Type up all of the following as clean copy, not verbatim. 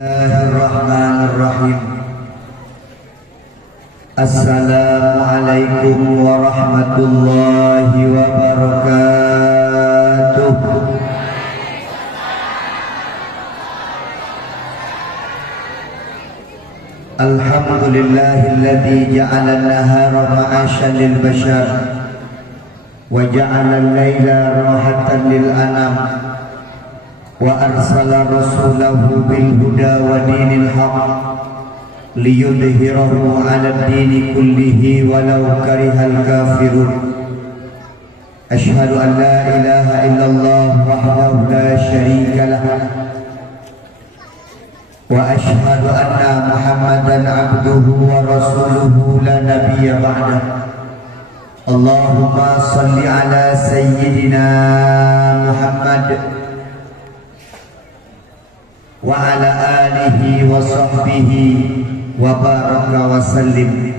Bismillahirrahmanirrahim. Assalamualaikum warahmatullahi wabarakatuh. Alhamdulillahilladzi ja'ala an-nahara ma'asyan lil bashar wa ja'ala al-laila rahatan lil anam wa arsala rasulahu bil huda wa dinil haq liyudhhirahu 'ala ad-dini kullihi walau karihal kafirun. Asyhadu an la ilaha illallah wahdahu la syarika lah wa asyhadu anna Muhammadan 'abduhu wa rasuluhu la nabiyya ba'dah. Allahumma shalli 'ala sayyidina Muhammad wa ala alihi wa sahbihi wa baraka wa sallim.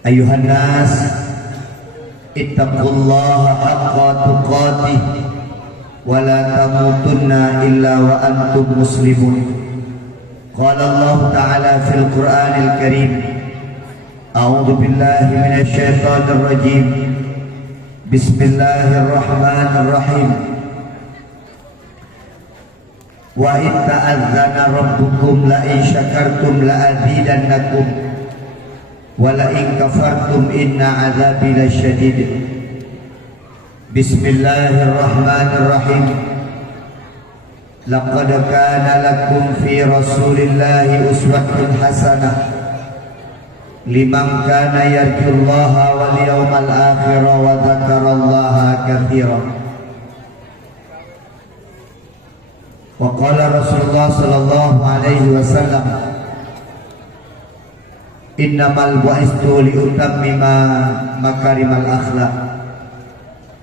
Ayuhan nas, ittaqullaha haqqa tuqatih wa la tamutunna illa wa antum muslimun. Qala Allah ta'ala fil Qur'anil Karim, a'udzu billahi minasy syaithanir rajim. Bismillahirrahmanirrahim. Wa in ta'adzana rabbukum la in syakartum la azidannakum wa la in kafartum inna azabi lasyadid. Bismillahirrahmanirrahim. Laqad kana lakum fi rasulillahi uswatun hasanah liman kana yarjullaha wal yawmal akhir wa dzakarallaha katsiran. Wa qala Rasulullah sallallahu alaihi wasallam, innamal bu'istu liutammima makarimal akhlaq.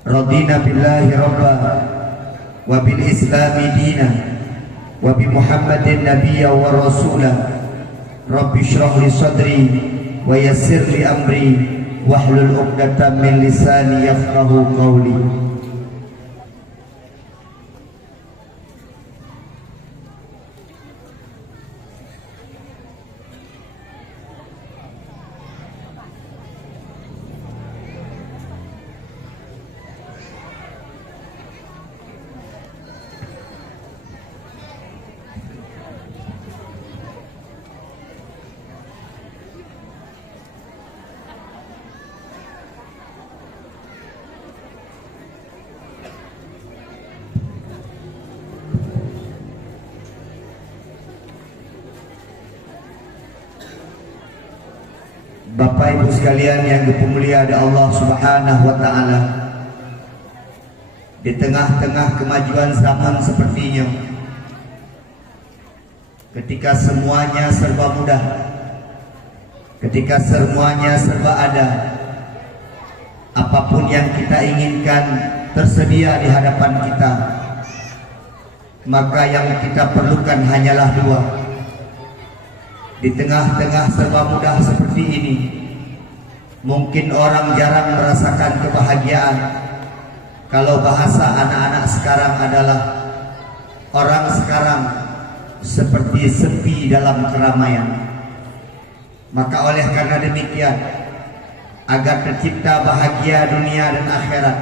Radina billahi rabba wa bil islami dina wa bi Muhammadin nabiyya wa rasula. Rabbi shrah li sadri wa yassir li amri wahlul 'uqdatam min lisani yafqahu qawli. Bapak Ibu sekalian yang dimuliakan oleh Allah Subhanahu wa taala, di tengah-tengah kemajuan zaman sepertinya, ketika semuanya serba mudah, ketika semuanya serba ada, apapun yang kita inginkan tersedia di hadapan kita, maka yang kita perlukan hanyalah dua. Di tengah-tengah serba mudah seperti ini, mungkin orang jarang merasakan kebahagiaan. Kalau bahasa anak-anak sekarang adalah orang sekarang seperti sepi dalam keramaian. Maka oleh karena demikian, agar tercipta bahagia dunia dan akhirat,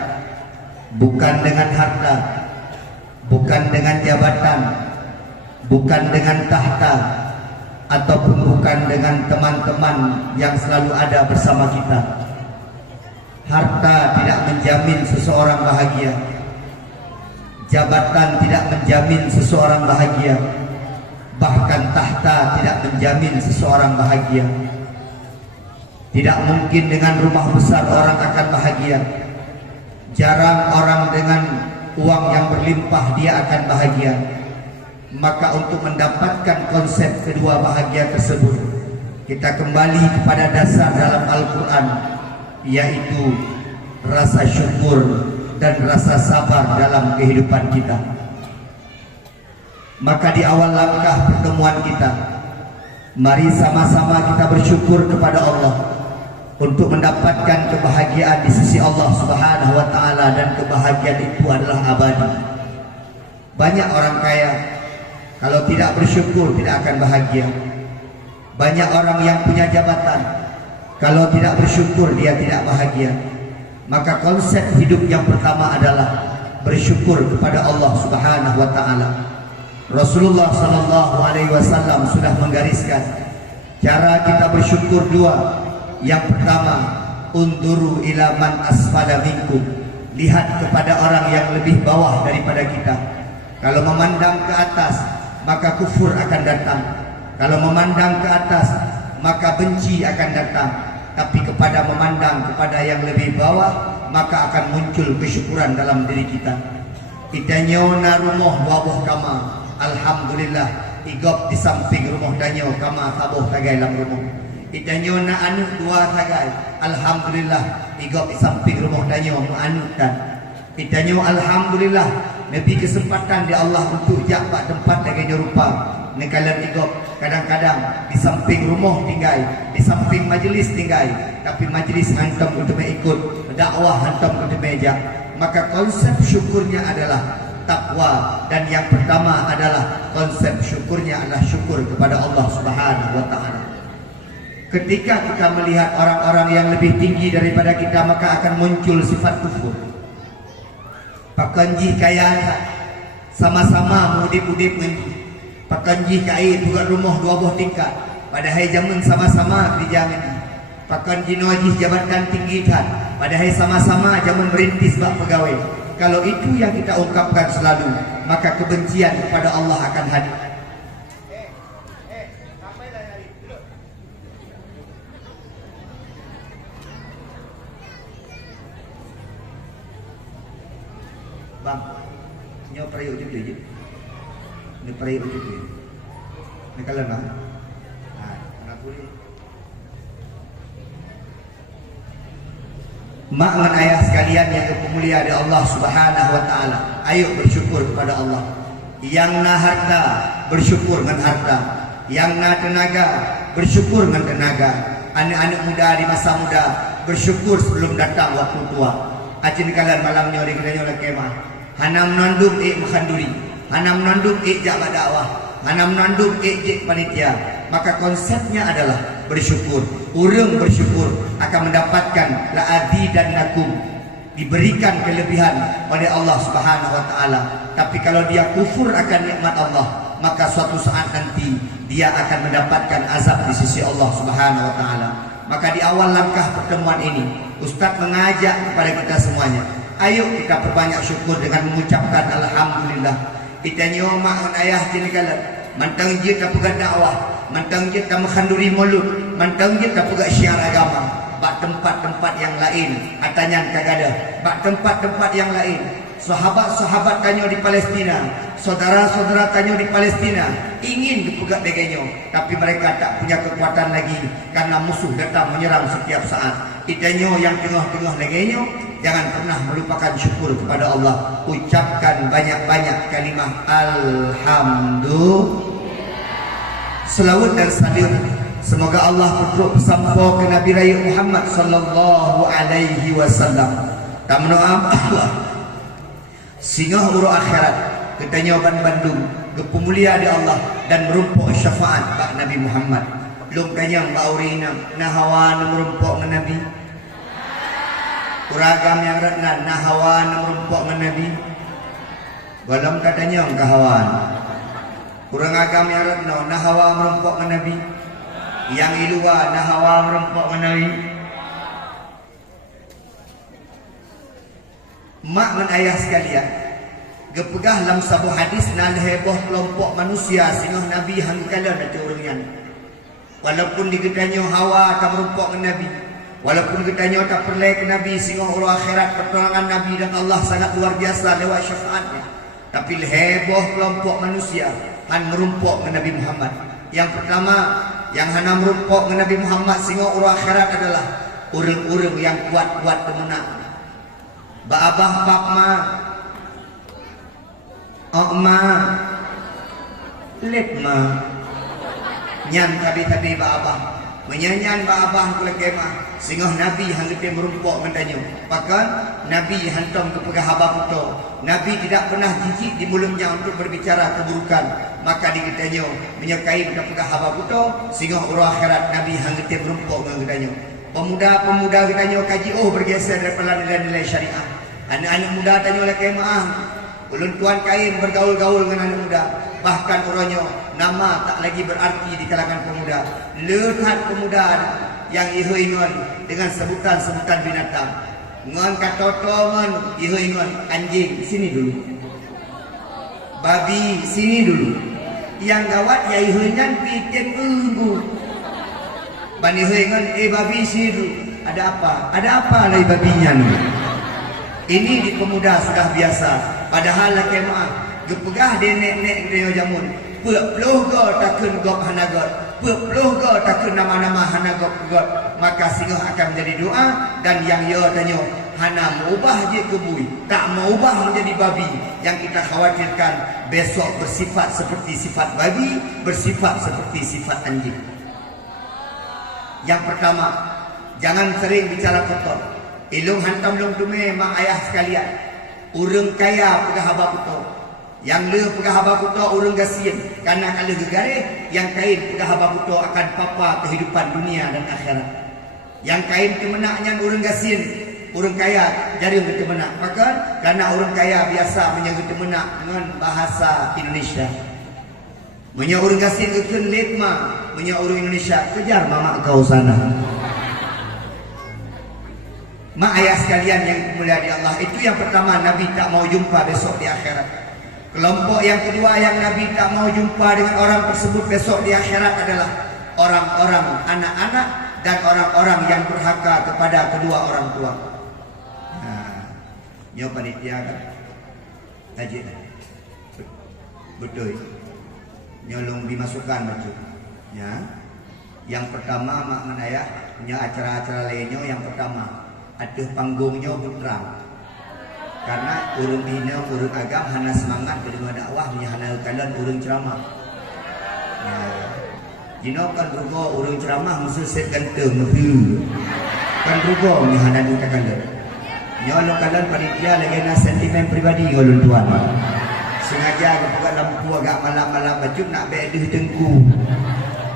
bukan dengan harta, bukan dengan jabatan, bukan dengan tahta, ataupun bukan dengan teman-teman yang selalu ada bersama kita. Harta tidak menjamin seseorang bahagia, jabatan tidak menjamin seseorang bahagia, bahkan tahta tidak menjamin seseorang bahagia. Tidak mungkin dengan rumah besar orang akan bahagia. Jarang orang dengan uang yang berlimpah dia akan bahagia. Maka untuk mendapatkan konsep kedua bahagia tersebut, kita kembali kepada dasar dalam Al-Quran, yaitu rasa syukur dan rasa sabar dalam kehidupan kita. Maka di awal langkah pertemuan kita, mari sama-sama kita bersyukur kepada Allah untuk mendapatkan kebahagiaan di sisi Allah Subhanahu wa taala, dan kebahagiaan itu adalah abadi. Banyak orang kaya Kalau tidak bersyukur tidak akan bahagia. Banyak orang yang punya jabatan, kalau tidak bersyukur dia tidak bahagia. Maka konsep hidup yang pertama adalah bersyukur kepada Allah Subhanahu wa taala. Rasulullah sallallahu alaihi wasallam sudah menggariskan cara kita bersyukur dua. Yang pertama, unduru ila man asfala minkum. Lihat kepada orang yang lebih bawah daripada kita. Kalau memandang ke atas, maka kufur akan datang. Kalau memandang ke atas, maka benci akan datang. Tapi kepada memandang kepada yang lebih bawah, maka akan muncul kesyukuran dalam diri kita. Itanyo na rumah wabuh kama, alhamdulillah. Igop di samping rumah danyo kama tabuh tagai dalam rumah. Itanyo na anu dua tagai, alhamdulillah. Igop di samping rumah danyo anutan. Itanyo alhamdulillah. Nabi kesempatan di Allah untuk jabat tempat dengan rupa. Nekalan igop kadang-kadang di samping rumah tinggal, di samping majlis tinggal, tapi majlis hantam untuk ikut dakwah hantam untuk meja. Maka konsep syukurnya adalah takwa, dan yang pertama adalah konsep syukurnya adalah syukur kepada Allah Subhanahu wa taala. Ketika kita melihat orang-orang yang lebih tinggi daripada kita, maka akan muncul sifat kufur. Pakanji kaya sama-sama mudip-udip menji. Pakanji kaya juga rumah 2 buah tingkat. Padahal zaman sama-sama kerja menji. Pakanji nojih jabatan tinggi kan. Padahal sama-sama zaman merintis bak pegawai. Kalau itu yang kita ungkapkan selalu, maka kebencian kepada Allah akan hadir. Bang, nyo periuk juga je. Ni periuk juga. Ni kalau nak. Anak boleh. Mak dan ayah sekalian yang bermulia di Allah Subhanahu wa taala, ayo bersyukur kepada Allah. Yang na harta, bersyukur dengan harta. Yang na tenaga, bersyukur dengan tenaga. Anak-anak muda di masa muda, bersyukur sebelum datang waktu tua. Acin kalan malamnya di kedanya oleh kemah. Hanam nandum makhanduri, hanam nandum jabat dakwah, hanam nandum jek panitia. Maka konsepnya adalah bersyukur. Orang bersyukur akan mendapatkan la'adi dan nakum, diberikan kelebihan oleh Allah Subhanahu wa taala. Tapi kalau dia kufur akan nikmat Allah, maka suatu saat nanti dia akan mendapatkan azab di sisi Allah Subhanahu wa taala. Maka di awal langkah pertemuan ini, Ustaz mengajak kepada kita semuanya, ayo kita perbanyak syukur dengan mengucapkan alhamdulillah. Kita nyomak ayah jenikalan, mantang je tak pegang dakwah, mantang je tak menghanduri mulut, mantang je tak pegang syiar agama. Bak tempat-tempat yang lain, atanyan kagada. Bak tempat-tempat yang lain, sahabat-sahabat tanyo di Palestina, saudara-saudara tanyo di Palestina ingin dipegat degenyo, tapi mereka tak punya kekuatan lagi karena musuh datang menyerang setiap saat. Itanyo yang tengah-tengah degenyo, jangan pernah melupakan syukur kepada Allah. Ucapkan banyak-banyak kalimah alhamdulillah. Selawat dan salam semoga Allah berterus sampo ke Nabi Raya Muhammad sallallahu alaihi wasallam. Tamno Allah singgah urut akhirat ketanya Bandung kepemulia di Allah dan merumpuk syafaat bak Nabi Muhammad. Belum kanyang baurina nahawa merumpuk dengan Nabi. Kuragam yang ratna nahawa merumpuk dengan Nabi. Belum katanya kahawan. Kurang agam yang ratna nahawa merumpuk dengan Nabi. Yang ilua nahawa merumpuk dengan Nabi. Mak dan ayah sekalian, gepegah dalam sebuah hadis nan heboh kelompok manusia singah Nabi hangkala nanti orangnya. Walaupun digedanyo hawa tak merumpuk dengan Nabi, walaupun digedanyo tak perlai ke Nabi singah urut akhirat pertolongan Nabi dan Allah sangat luar biasa lewat syafaatnya. Tapi heboh kelompok manusia han merumpuk dengan Nabi Muhammad. Yang pertama yang hana merumpuk dengan Nabi Muhammad singah urut akhirat adalah orang-orang yang kuat-kuat temenang. Ba'abah pakma Okma Letma Nyan tabi-tabi ba'abah menyanyian abah kula kemah singah nabi hang kita merumpok mendanyo bahkan nabi hantam ke pegah abah puto nabi tidak pernah jijik di mulutnya untuk berbicara keburukan maka dikitanya menyukai pegah abah puto singah urah akhirat nabi hang kita merumpok mendanyo pemuda-pemuda kitanya kaji bergeser daripada nilai-nilai syariah anak-anak muda tanya oleh kemah ulun tuan kain bergaul-gaul dengan anak muda bahkan orangnya nama tak lagi berarti di kalangan pemuda lihat pemuda yang ihu ingon dengan sebutan-sebutan binatang ngon katoto ngon ihu ingon anjing sini dulu babi sini dulu yang gawat ya ihu ingon bikin unggu ban ihu ingon babi sini dulu ada apa lagi babinya nih ini di pemuda sudah biasa padahal laki maaf gepegah dia nek-nek dia jamun peluh go takun gop hanagot peluh go takun nama-nama hanagot got maka singoh akan menjadi doa dan yang yo tanyo hana mengubah je kebui tak mengubah menjadi babi yang kita khawatirkan besok bersifat seperti sifat babi bersifat seperti sifat anjing. Yang pertama jangan sering bicara kotor ilung hantam long tume mak ayah sekalian urang kaya pegah haba kuto yang le pegah haba kuto urang gasien karena kalau gegare yang kain pegah haba kuto akan papa kehidupan dunia dan akhirat yang kain kemenaknya urang gasien urang kaya jadi urang kemenak maka karena urang kaya biasa menyebut kemenak dengan bahasa Indonesia menyebut urang gasien keun letma menyebut urang Indonesia kejar mama kau sana. Mak ayah sekalian yang mulia di Allah itu yang pertama Nabi tak mau jumpa besok di akhirat. Kelompok yang kedua yang Nabi tak mau jumpa dengan orang tersebut besok di akhirat adalah orang-orang anak-anak dan orang-orang yang durhaka kepada kedua orang tua. Nah, nyo panitia kan? Kaji betul. Nyolong dimasukkan betul. Ya. Yang pertama mak menayah punya acara-acara lainnya yang pertama aduh panggungnya putrang karena urung hina urung agam hana semangat kedua dakwah punya hana kalian urung ceramah jino kan rugo urung ceramah musuh set ganteng kan rugo punya hana duka kalian nyolo kalian panitia lagi na sentimen pribadi ngolun tuan sengaja buka lampu agak malam-malam baju nak beduh tengku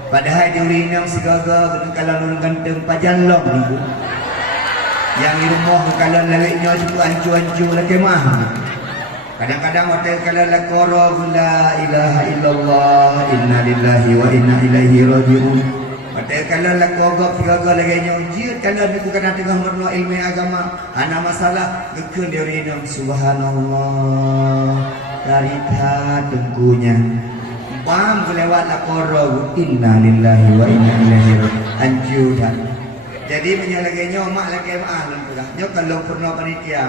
padahal di urinam segaga kalau urung ganteng pajalong ni yang di rumah kalau laleknya juga ancu-ancu lagi mah kadang-kadang hotel kalau lakoro la ilaha illallah inna lillahi wa inna ilaihi rajiun hotel kalau lakogok segala lagi nyojir kalau aku kena tengah merno ilmu agama ana masalah gekun dia rinam subhanallah karita tengkunya bam kelewat lakoro inna lillahi wa inna ilaihi rajiun ancu dan jadi menyalahkannya mak lagi maaf nyo kalau pernah panitia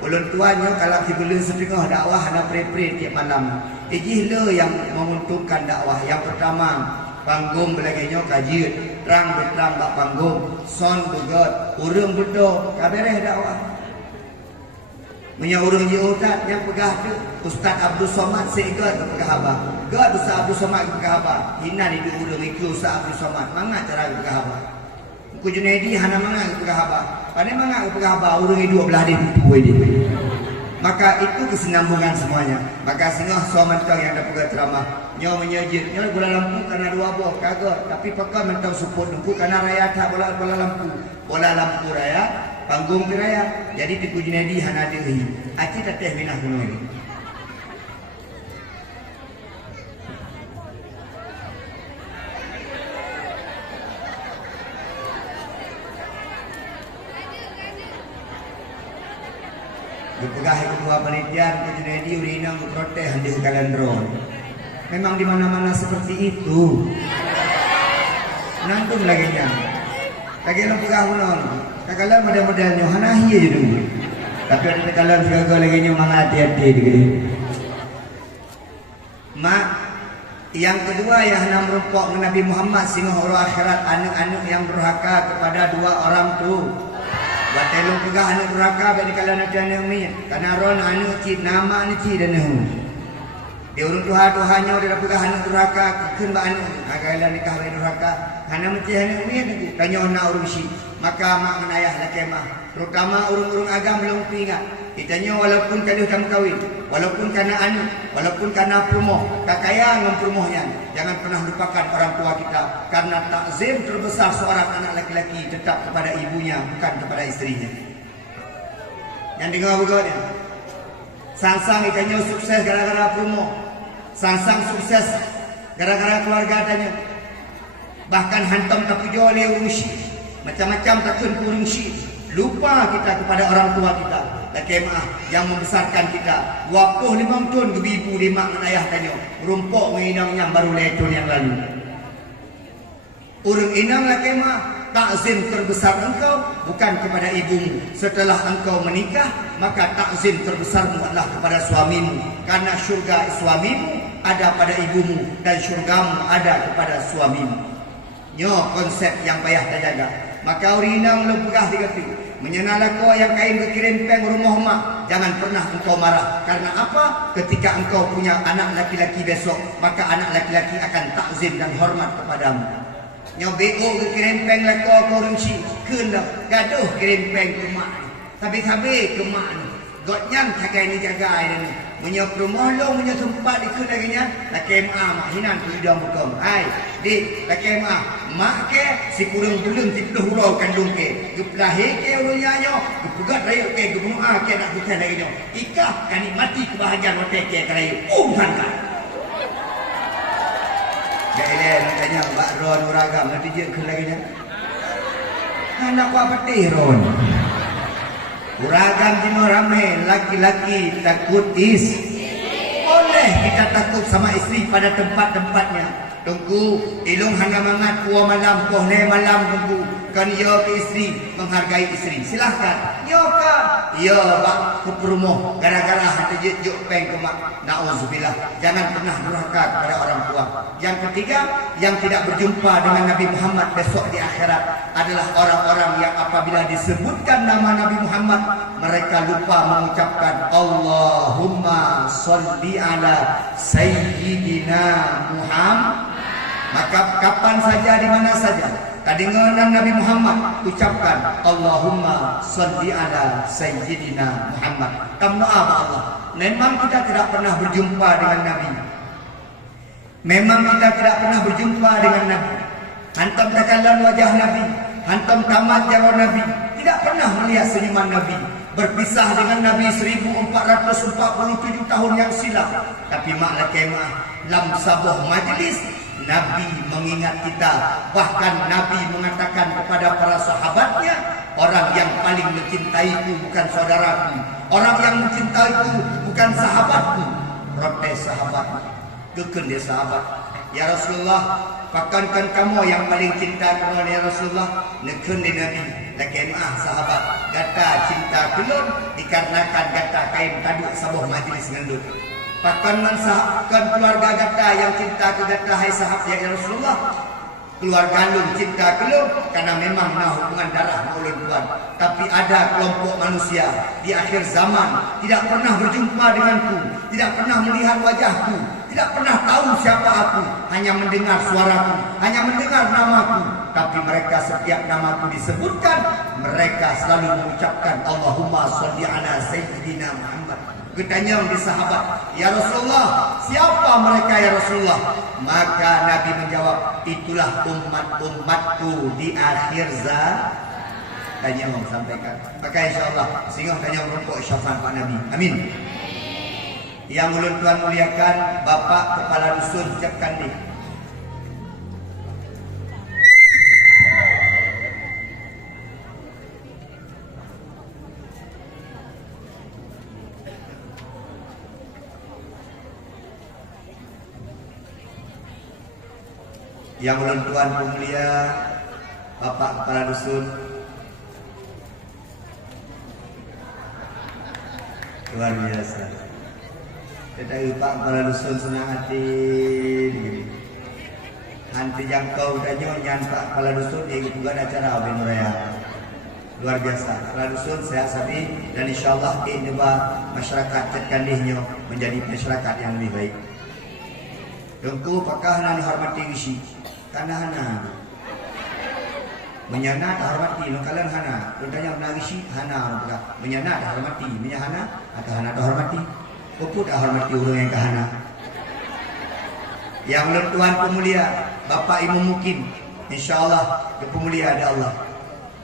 ulun tuannya kalau dibeli setengah dakwah nak pre-pre tiap malam ijih le yang menguntungkan dakwah yang pertama panggung belagainya kaji terang berterang bak panggung son begot urung bedo kabereh dakwah punya urung je ustaz yang pegah tu Ustaz Abdul Somad segat pegah abah gad Ustaz Abdul Somad pegah abah hina di urung itu Ustaz Abdul Somad mangga cara pegah abah ku Junaidi hana mangga pegah abah pada mangga pegah abah urung dua belah dia tutup dia maka itu kesinambungan semuanya maka singoh suamantang yang ada pegah ceramah nyo menyejit nyo bola lampu karena dua boh kagak tapi pakar mentang support nungku karena raya tak bola lampu raya panggung raya jadi di ku Junaidi hana deui aci teteh minah kuno ini pegah kedua panitia Junaidi urina protes handi kalendron. Memang di mana-mana seperti itu. Nangtung lagi nya. Lagi lo pegah kunon. Kakalan model-modelnya hanahi aja dulu. Tapi ada kakalan segala lagi nya mang hati-hati gitu. Mak yang kedua yang hana merupok Nabi Muhammad singoh ora akhirat anak-anak yang durhaka kepada dua orang tu. Batelung pegah anak durhaka bagi kalian ada ni karena ron anu cid nama ni cid dan hu Dia urung Tuhannya dia dapat hana durhaka keun ba anu agala nikah we durhaka hana mesti hana umian itu tanya ona urung si maka mak menayah la kemah terutama urung-urung agam belum pingat kitanya walaupun kaduh kamu kawin walaupun kana anu walaupun kana perumoh kakaya ngam perumohnya jangan pernah lupakan orang tua kita karena takzim terbesar seorang anak laki-laki tetap kepada ibunya bukan kepada istrinya. Yang dengar begini Sangsang itanya sukses gara-gara promo. Sangsang sukses gara-gara keluarga adanya. Bahkan hantam tak puja oleh urusi. Macam-macam takkan kurung si. Lupa kita kepada orang tua kita. Lakemah yang membesarkan kita. 25 tahun kebibu di mak dan ayah tanya. Rumpuk menginangnya baru letun yang lalu. Urung inang lakemah. Takzim terbesar engkau bukan kepada ibumu. Setelah engkau menikah, maka takzim terbesarmu adalah kepada suamimu. Karena syurga suamimu ada pada ibumu dan syurgamu ada kepada suamimu. Nyo konsep yang payah terjaga. Maka urinang lu pegah digati. Menyenala kau yang kain berkirim peng rumah mak. Jangan pernah engkau marah. Karena apa? Ketika engkau punya anak laki-laki besok, maka anak laki-laki akan takzim dan hormat kepadamu. Nyobeko ke kirim peng lah kau orang si keun dah gaduh kirim peng ke mak tapi ke mak ni gotnyam cagai ni jaga ni punya rumah lo punya tempat di keun lagi nya laki mak hinan tu dah bukom hai dik laki mak ke si kurang belum ti peluh hurau kandung ke geplahi ke urunya nyo gepugat rayu ke gebunuh ke nak bukan lagi nyo ikah kani mati kebahagiaan hotel ke rayu sangka Gaya nak tanya Mbak Ron uragam nanti dia ke lagi nya. Anak apa petih Ron? Uragam dino rame laki-laki takut boleh kita takut sama istri pada tempat-tempatnya. Tunggu ilung hanga mangat kuah malam kohne malam tunggu kan yo ke istri menghargai istri silahkan yo ka yo bak kuperumoh gara-gara hati juk peng ke mak nauzubillah jangan pernah durhaka kepada orang tua. Yang ketiga yang tidak berjumpa dengan Nabi Muhammad besok di akhirat adalah orang-orang yang apabila disebutkan nama Nabi Muhammad mereka lupa mengucapkan Allahumma sholli ala sayyidina Muhammad. Maka kapan saja di mana saja kadengaran Nabi Muhammad ucapkan Allahumma sholli ala sayyidina Muhammad. Kamu apa Allah? Memang kita tidak pernah berjumpa dengan Nabi. Memang kita tidak pernah berjumpa dengan Nabi. Hantam takalan wajah Nabi, hantam tamat jalan Nabi. Tidak pernah melihat senyuman Nabi. Berpisah dengan Nabi 1447 tahun yang silam. Tapi maklah kemah lam sabuh majlis Nabi mengingat kita. Bahkan Nabi mengatakan kepada para sahabatnya, orang yang paling mencintaiku bukan saudaraku, orang yang mencintaiku bukan sahabatku. Protes sahabat, kekun dia sahabat. Ya Rasulullah, pakankan kamu yang paling cinta kepada ya Rasulullah. Nekun di Nabi. Lagi sahabat gata cinta kelon dikarenakan gata kain taduk sabuh majlis ngendut. Pakan mensahkan keluarga gata yang cinta ke gata hai sahabat ya Rasulullah. Keluarga lun cinta kelon karena memang nah hubungan darah maulun tuan. Tapi ada kelompok manusia di akhir zaman tidak pernah berjumpa denganku, tidak pernah melihat wajahku, tidak pernah tahu siapa aku, hanya mendengar suaraku, hanya mendengar namaku. Tapi mereka setiap namaku disebutkan, mereka selalu mengucapkan Allahumma sholli ala sayyidina Muhammad. Ketanya di sahabat, ya Rasulullah, siapa mereka ya Rasulullah? Maka Nabi menjawab, itulah umat-umatku di akhir zaman. Tanya mau sampaikan. Maka insyaAllah sehingga tanya merokok syafaat Pak Nabi. Amin. Yang ulun Tuhan muliakan, Bapak Kepala Dusun ucapkan nih. Yang ulun Tuhan mulia, Bapak Kepala Dusun, luar biasa. Kita Pak Kepala Dusun senang hati. Hanti jangkau dan nyan Pak Kepala Dusun yang juga ada acara Benuraya. Luar biasa. Kepala Dusun sehat sabi dan insyaallah ini masyarakat Cetkandihnyo menjadi masyarakat yang lebih baik. Tengku pakah hana dihormati isi. Karena hana. Menyana dihormati. Nungkalan hana. Tentanya menagisi hana. Menyana dihormati. Menyana atau hana dihormati. Puput dihormati orang yang kahana. Yang ulun tuan pemulia. Bapak Ibu Mukim. InsyaAllah. Ke pemulia ada Allah.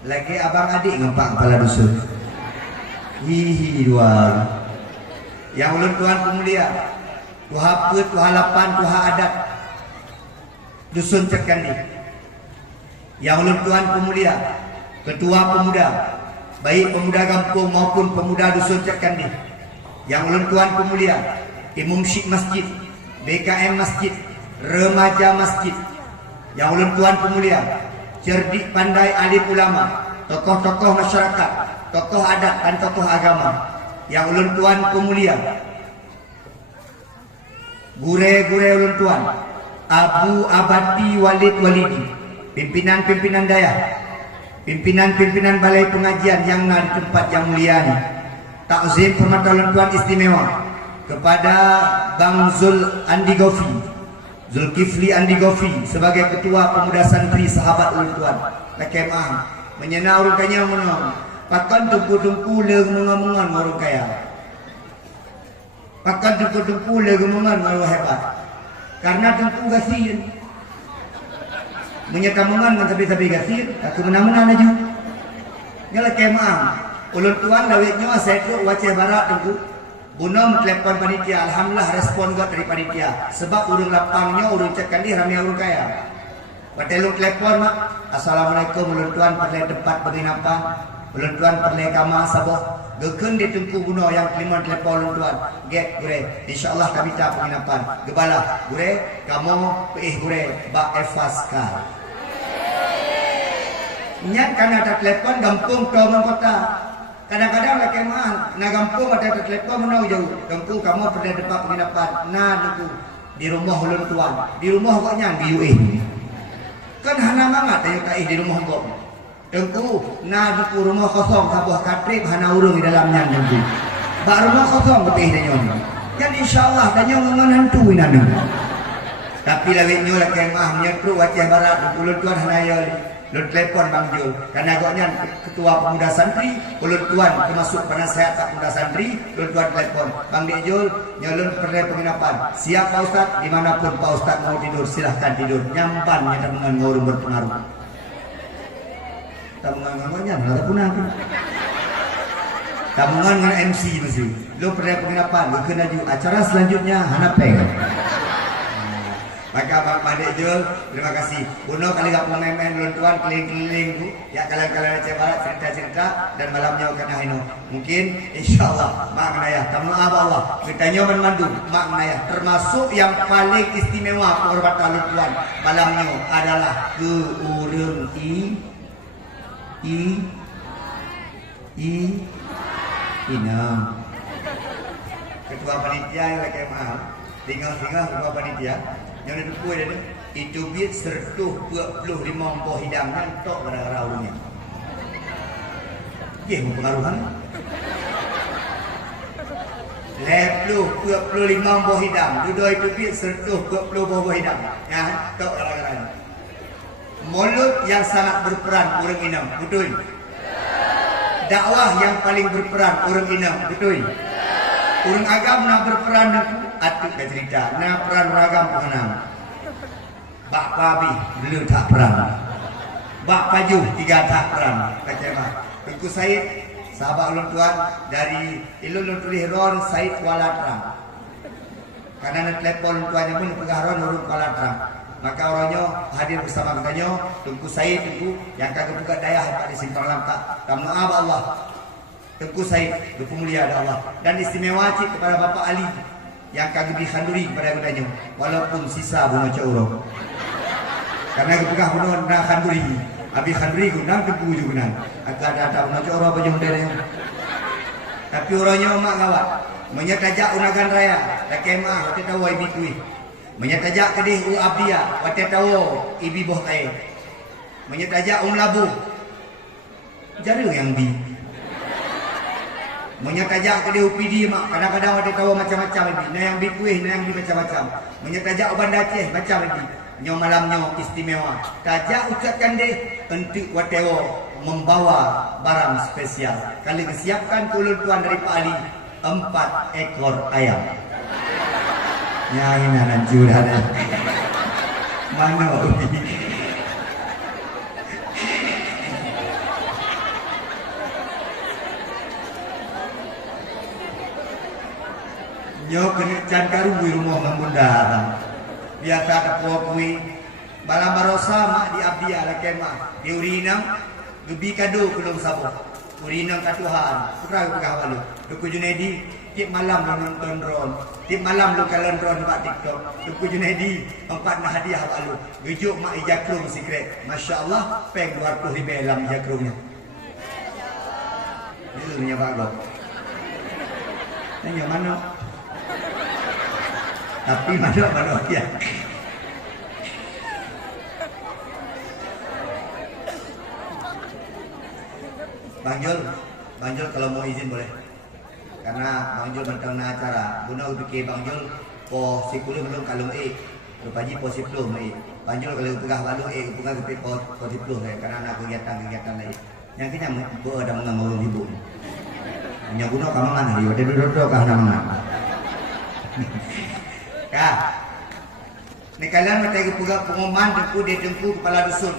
Lagi abang adik ngempak kepala dusun. Hihi dua. Yang ulun tuan pemulia. Tuha Put, Tuha Lapan, Tuha Adat Dusun Cekandi. Yang ulun tuan pemulia, ketua pemuda, baik pemuda kampung maupun pemuda Dusun Cekandi. Yang ulun tuan pemulia, Imam Syik Masjid, BKM Masjid, Remaja Masjid. Yang ulun tuan pemulia, cerdik pandai alim ulama, tokoh-tokoh masyarakat, tokoh adat dan tokoh agama. Yang ulun tuan pemulia, gure-gure ulun tuan, Abu Abadi Walid Walidi, pimpinan-pimpinan daya, pimpinan-pimpinan balai pengajian yang di tempat yang mulia ini. Takzim hormat ulun tuan istimewa kepada Bang Zul Andi Gofi, Zulkifli Andi Gofi sebagai ketua pemuda santri sahabat ulun tuan. Lekemah menyena urang kaya menong. Pakan tumpu-tumpu leung mengamungan urang kaya. Pakan tengku-tengku legemungan malu hebat. Karena tengku gasir. Menyekamungan tapi gasir. Aku menang-menang aja. Nyala kemang. Ulun tuan lawitnya saya tu wajah barat tengku. Bunom telepon panitia. Alhamdulillah respon gak dari panitia. Sebab urung lapangnya urung cekkan di ramai urung kaya. Patelung telepon mak. Assalamualaikum ulun tuan perlai tempat penginapan. Ulun tuan perlai kamar sabok. Geken di tengku bunuh yang kelima telepon ulun tuan. Get gure, insyaallah kami tak penginapan. Gebala gure, kamu gure bak evaskar. Nyat kan ada telepon gampung toman kota. Kadang-kadang lah kemah, na gampung ada telepon menau jauh. Gampung kamu pergi depan penginapan. Nah itu di rumah ulun tuan. Di rumah kok nyang di kan hana mangat ayo taih di rumah kok. Tengku, nah di rumah kosong sabuah katrip hana urung di dalamnya tengku. Bak rumah kosong betih dan nyon. Kan insyaallah dan nyon mengantu inanu. Tapi lawit nyo lah kemah menyetru wajah barat ulun tuan hana ayo ulun telepon Bang Jul. Karena agaknya ketua pemuda santri, ulun tuan termasuk penasehat pemuda santri, ulun tuan telepon. Bang Dik Jul, nyolun perlai penginapan. Siap Pak Ustaz, dimanapun Pak Ustaz mau tidur silahkan tidur. Nyampan nyata mengurung berpengaruh. Tabungan-tabungannya ada pun aku. Tabungan dengan MC mesti. Lo perlai penginapan, lo kena juga. Acara selanjutnya hanapeng. Maka Pak Mandek Jul, terima kasih. Buno kali gak pemain-main ulun tuan keliling-keliling bu. Ya kalian-kalian Aceh Barat cerita-cerita dan malamnya kena hino. Mungkin insyaallah mak menayah. Kamu apa Allah? Kitanya memandu mak menayah. Termasuk yang paling istimewa penghormatan ulun tuan malamnya adalah ke urang Inam. Ketua panitia yang lagi mahal. Tinggal ketua panitia. Yang ada kue dia itu biar sertuh 25 buah hidang ngantok gara-gara urungnya. Dia mempengaruhan. 25 buah hidang. Duduk itu biar sertuh 20 buah hidang. Ya, ngantok gara-gara. Mulut yang sangat berperan orang inam, betul? Dakwah yang paling berperan orang inam, betul? Orang agam nak berperan atuk dah cerita. Nak peran ragam pengenang. Bak pabi belum tak peran. Bak paju 3 tak peran. Kecewa. Tengku Said, sahabat ulun tuan dari ilun tulis Ron Said Kuala Terang. Karena nak telepon ulun tuannya pun pegah Ron urut Kuala Terang. Maka orangnya hadir bersama katanya Tengku Said Tengku yang kagak buka daya hebat di Simpang Langka. Kamu Allah. Tengku Said berpemulia ada Allah dan istimewa cik kepada Bapak Ali yang kagak dikhanduri kepada katanya walaupun sisa bunga cauro. Karena kepegah bunga nak khanduri. Abi khanduri gunang Tengku juga gunang. Agak ada bunga cauro apa jong dereng. Tapi orangnya mak ngawat. Menyetajak unagan raya. Tak kemah waktu tahu ibi kui. Menyetajak kedih abdia waktu tahu ibi boh kai. Menyetajak labu. Jaru yang bi. Menyetajak ke dia UPD mak. Kadang-kadang ada tahu macam-macam ini. Nah yang di kuih, nah yang di macam-macam. Menyetajak Uban Aceh macam ini. Nyo malamnya istimewa. Tajak ucapkan dia untuk wateo membawa barang spesial. Kali kesiapkan ulun tuan dari Pak Ali 4 ekor ayam. Ya ini nanti dah ada. Mana UPD? Nyo kena can karui rumah membunda. Biasa ada kuih balam barosa mak di abdia lah kemah. Di urinam gebi kado belum sabuk. Urinam ka Tuhan. Pura pegah walu. Duku Junedi tiap malam lu nonton drone. Tiap malam lu kalian drone buat TikTok. Duku Junedi 4 na hadiah walu. Gejuk mak ijakrum secret. Masya-Allah peng 200 ribu dalam ijakrumnya. Itu punya bagok. Tanya mana? Tapi mana dia. Bang Jul kalau mau izin boleh. Karena Bang Jul mentang acara. Guna pikir Bang Jul po sikulu belum kalung rupaji po siplu mai. Bang Jul kalau pegah walu pegah ke po siplu karena ada kegiatan lain. Yang kita bo ada mengamul ibu. Nya guna ka mangan hari wade dodo ka mangan. Kak, ni kalian macam pegah pengumuman dengku kepala dusun.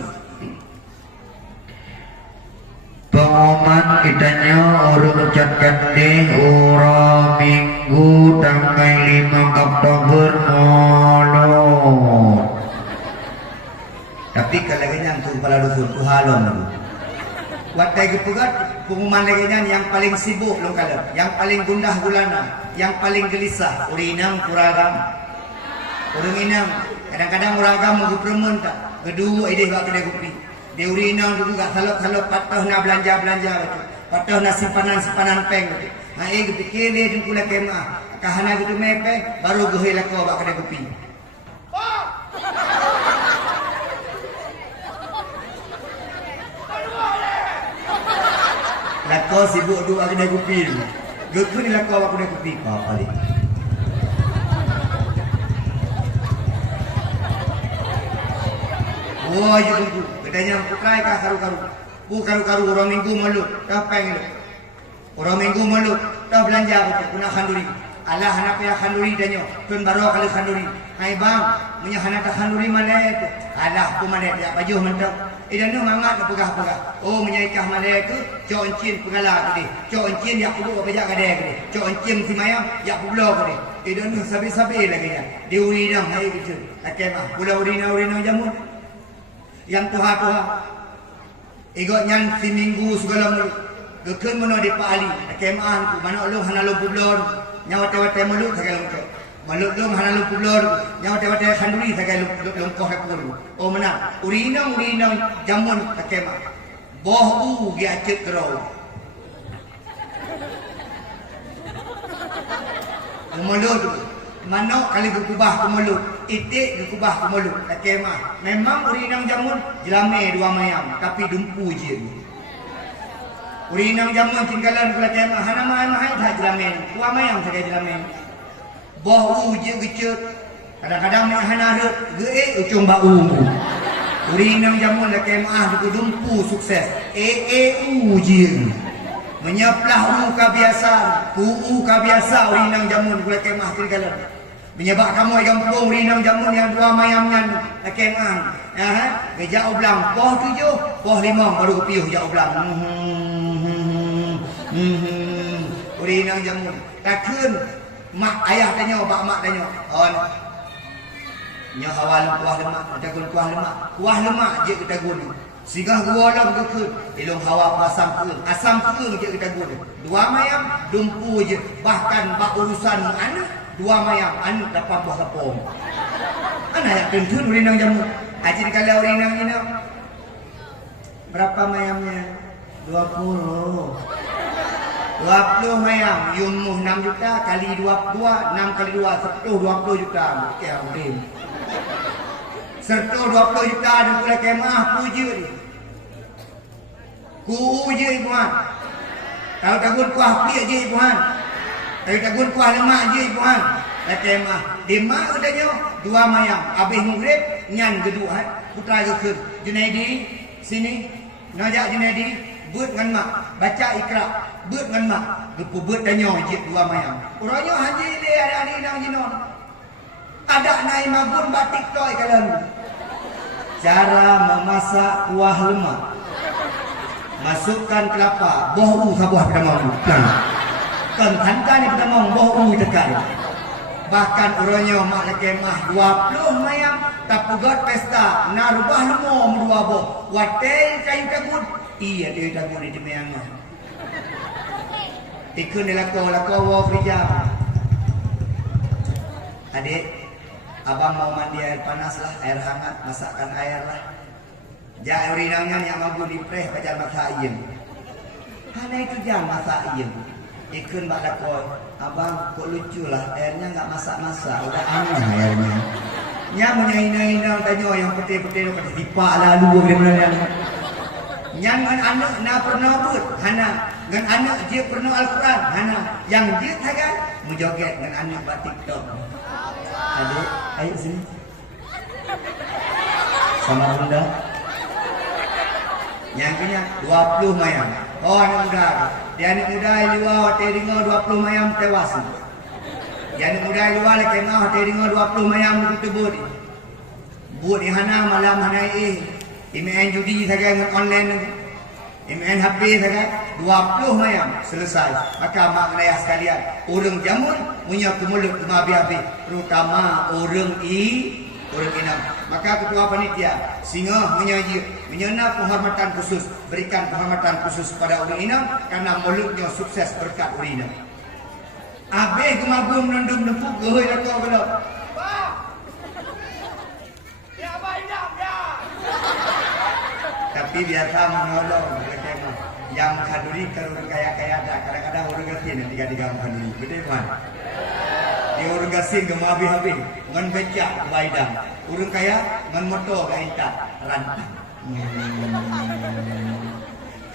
Pengumuman kitanya orang ucapkan deh orang minggu tanggal 5 Oktober molo. Tapi kalau untuk kepala dusun tu halon dulu. Watai kepugat pengumuman lagi yang paling sibuk long kalian, yang paling gundah gulana, yang paling gelisah urinang kuragam. Urang inang kadang-kadang uragam mau perempuan tak kedua ide buat kedai kopi. Dia urinang dulu gak salok-salok patah nak belanja betul. Patah nak simpanan peng betul. Ha fikir dia dulu lah kemah. Kahana gitu mepe baru gohe lah kau buat kedai kopi. Lah kau sibuk dua kedai kopi. Geku ni lah kau buat kedai kopi. Apa ni? Wah, ya tu. Bedanya putrai kah karu-karu. Karu-karu orang minggu malu. Dah pengen. Orang minggu malu. Dah belanja betul. Punah khanduri. Allah anak punya khanduri danyo. Tun baru kali khanduri. Hai bang, punya anak khanduri mana itu? Allah tu mana dia baju mentok. Dan tu mangat pegah-pegah. Oh, menyaikah mana itu? Cok encin pengala ke dia. Cok encin ya kubu apa jak kadai ke dia. Cok encin si mayam ya kublo ke dia. Dan tu sabi-sabi lagi dia. Dia urinang hai gitu. Takemah. Pula urinang jamun. Yang Tuhan igot nyan si minggu segala mulut geken mana di Pak Ali kemaan ku mana lu hana lu publon nyawa tewate mulut sagai lu mulut lu hana lu publon nyawa tewate khanduri sagai lu koh hakul oh mana urinang jamun kema boh gi acet kerau mulut mana kali gekubah ke mulut itik gekubah ke mulut kemah memang urinang jamun jelame dua mayam tapi dumpu je urinang jamun tinggalan kula kemah hana mahai dah jelame dua mayam saja jelame boh je gecut kadang-kadang mek hana rut ucung bau urinang jamun la kemah dumpu sukses je menyaplah ka biasa ka biasa urinang jamun kula kemah tinggalan menyebab kamu gampung urinang jamun yang dua mayamnya kemah geja oblang poh 7 poh 5 baru piuh ja oblang urinang jamun takun mak ayah tanya bak mak tanya on nya hawal kuah lemak takun kuah lemak je kita guna sehingga gua lam ke ilung hawa asam ke je kita guna dua mayam dumpu je bahkan bak urusan anak dua mayam anu dapat buah lepong anak yang tuntun urinang jamu ajin kalau urinang ini berapa mayamnya 20 mayam yumuh 6 juta kali 22 6 kali 2 10 20 juta ya urin serta 20 juta ada pula kemah puja ni ku je ibuan Kalau tagun kuah pik je Ibuhan. Kalau tagun kuah lemak je Ibuhan. Kemah. Demak katanya dua mayang. Habis maghrib nyan kedua putra ke Junaidi sini. Ngajak Junaidi buat dengan mak. Baca Iqra. Buat dengan mak. Gepu buat danyo je dua mayang. Orangnya haji dia ada nang jinon. Ada naik magun batik toy kalian. Cara memasak kuah lemak. Masukkan kelapa, bohu sabuah pertama bukan. Kentangkan yang pertama bohu tekan. Bahkan orangnya mak lekemah 20 mayam tak pugat pesta narubah lemom 2 boh. Watel kayu tagun. Iya dia tagun di mayang. Ikun lako wa frijam. Adik, abang mau mandi air panas lah, air hangat, masakkan air lah. Jangan urinangan yang mampu dipreh pacar masa iem. Hanya itu jangan masa iem. Ikun bak lakoi. Abang kok lucu lah, airnya nggak masak-masak, udah aneh airnya. Nya menyaina-ina tanya yang putih-putih kata tipak lalu bagaimana. Yang dengan anak na pernah buat, hana. Dengan anak dia pernah Al-Quran, hana. Yang dia takkan menjoget dengan anak buat TikTok. Adik, ayo sini. Sama bunda. Yang punya 20 mayam. Oh anak muda. Dia anak muda luar teringa 20 mayam tewas. Dia anak muda luar kemah teringa 20 mayam tebut. Buat di hana malam hana Imain judi saja dengan online. Imain HP saja 20 mayam selesai. Maka mak ayah sekalian, orang jamun punya kemulut kemabi-abi, terutama orang inam. Maka ketua panitia singa menyena penghormatan khusus, berikan penghormatan khusus kepada orang inam karena mulutnya sukses berkat orang inam. Habis gemabung menunduk nepuk gehoi lakau belum. Ya abang inam ya. Tapi biasa menolong yang kaduri kalau orang kaya-kaya ada kadang-kadang orang gasin yang tiga-tiga kaduri. Betul kan? Dia orang gasin ke habis-habis ngan becak ke baidang. Orang kaya ngan motor ke intak rantang.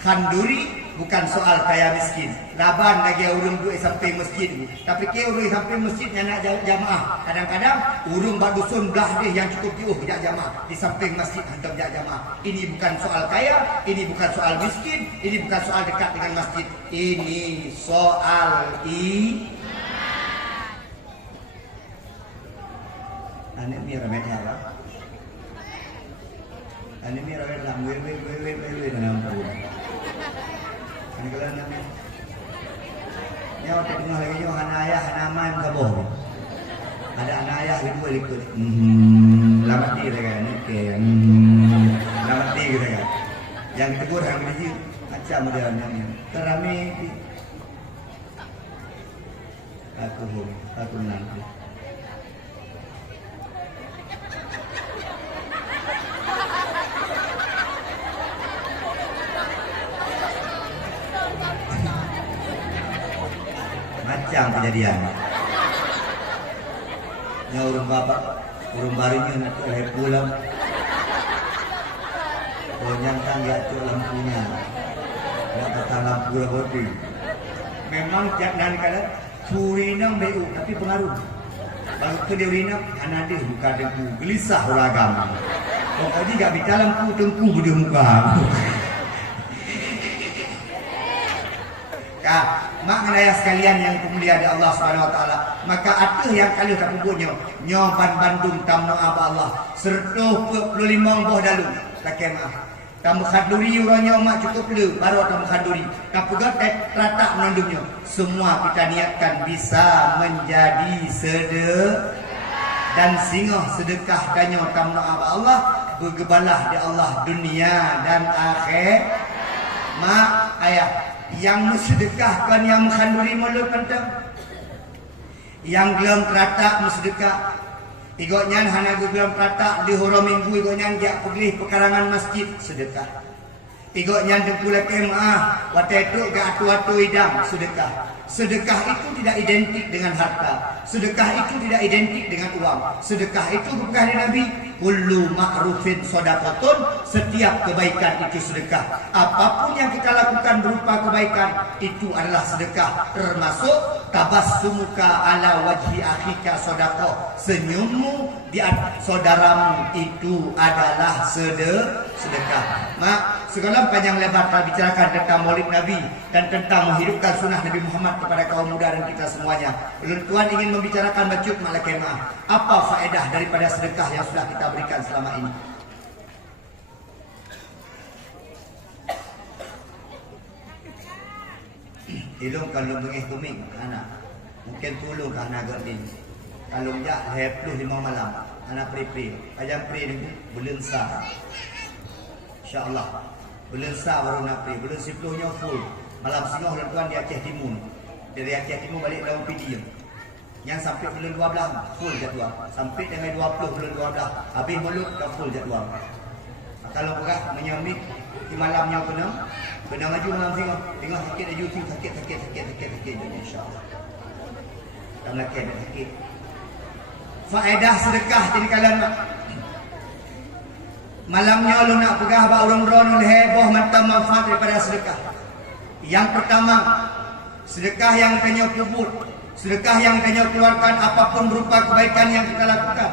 Kanduri bukan soal kaya miskin. Laban lagi orang duit sampai masjid. Tapi ke orang sampai masjidnya nak jamaah. Kadang-kadang orang badusun belah dia yang cukup jauh tidak jamaah di samping masjid hantar jamaah. Ini bukan soal kaya, ini bukan soal miskin, ini bukan soal dekat dengan masjid. Ini soal Ane mira medhara. Ane mira medhara. We nampu. Ane kalau namanya. Nyawa tengah lagi nyawa hana ayah hana man kaboh. Ada anak ayah dua ikut. Lamat di kan. Oke. Lamat di gitu kan. Yang tegur yang kerja macam modelnya. Terame aku nanti. Macam kejadian. Ya urung bapak, urung barunya nak oleh pulang. Oh nyangkang ya tu lampunya. Ya kata lampu roti. Memang jangan kala surinam beu tapi pengaruh. Kalau ke dia urinam anak dia buka dengku gelisah ragam. Oh tadi gak bicara lampu tengku di muka. Mak ayah sekalian yang kemuliaan di Allah Subhanahu wa taala, maka ada yang kali tak punya nyoban Bandung tamno aba Allah serta 25 boh dalu tak kemah tamu khaduri uranya mak cukup le baru tamu khaduri kapugat teratak menandungnya semua kita niatkan bisa menjadi sedekah dan singoh sedekah danyo tamno aba Allah bergebalah di Allah dunia dan akhir. Mak ayah yang mensedekahkan yang menghanduri mulut pentang yang gelem teratak mensedekah igotnya hana gelem teratak di horo minggu igotnya jak pergi pekarangan masjid sedekah igotnya dengkula kemah watai tu ga atu-atu idam sedekah itu tidak identik dengan harta, sedekah itu tidak identik dengan uang, sedekah itu bukan Nabi kullu ma'rufin shadaqatun, setiap kebaikan itu sedekah. Apapun yang kita lakukan berupa kebaikan itu adalah sedekah, termasuk tabassumuka ala wajhi akhika shadaqah, senyummu di saudaramu itu adalah sedekah. Mak, segala panjang lebar telah bicarakan tentang Maulid Nabi dan tentang menghidupkan sunnah Nabi Muhammad kepada kaum muda dan kita semuanya. Ulun Tuan ingin membicarakan bacut malakemah. Apa faedah daripada sedekah yang sudah kita berikan selama ini? Ilung kalau mengikuti anak, mungkin tolong ke anak gerdin. Kalau ya 25 malam, anak pri-pri, ajang pri ni bulan sah. InsyaAllah bulan sah baru nak pri, bulan 10-nya full. Malam singoh Ulun Tuan di Aceh Timur. Dari Aceh Timur balik dalam PD. Yang sampai bulan 12 full jadual. Sampai dengan 20 bulan 12 habis mulut dah full jadual. Kalau berat menyamik di malamnya kena maju malam singoh. Tengok sakit aju sakit insya-Allah. Tak laki ada sakit. Faedah sedekah jadi kalian malamnya lu nak pegah ba urang-urang heboh mata manfaat daripada sedekah. Yang pertama, sedekah yang tanya kubur, sedekah yang tanya keluarkan apapun berupa kebaikan yang kita lakukan.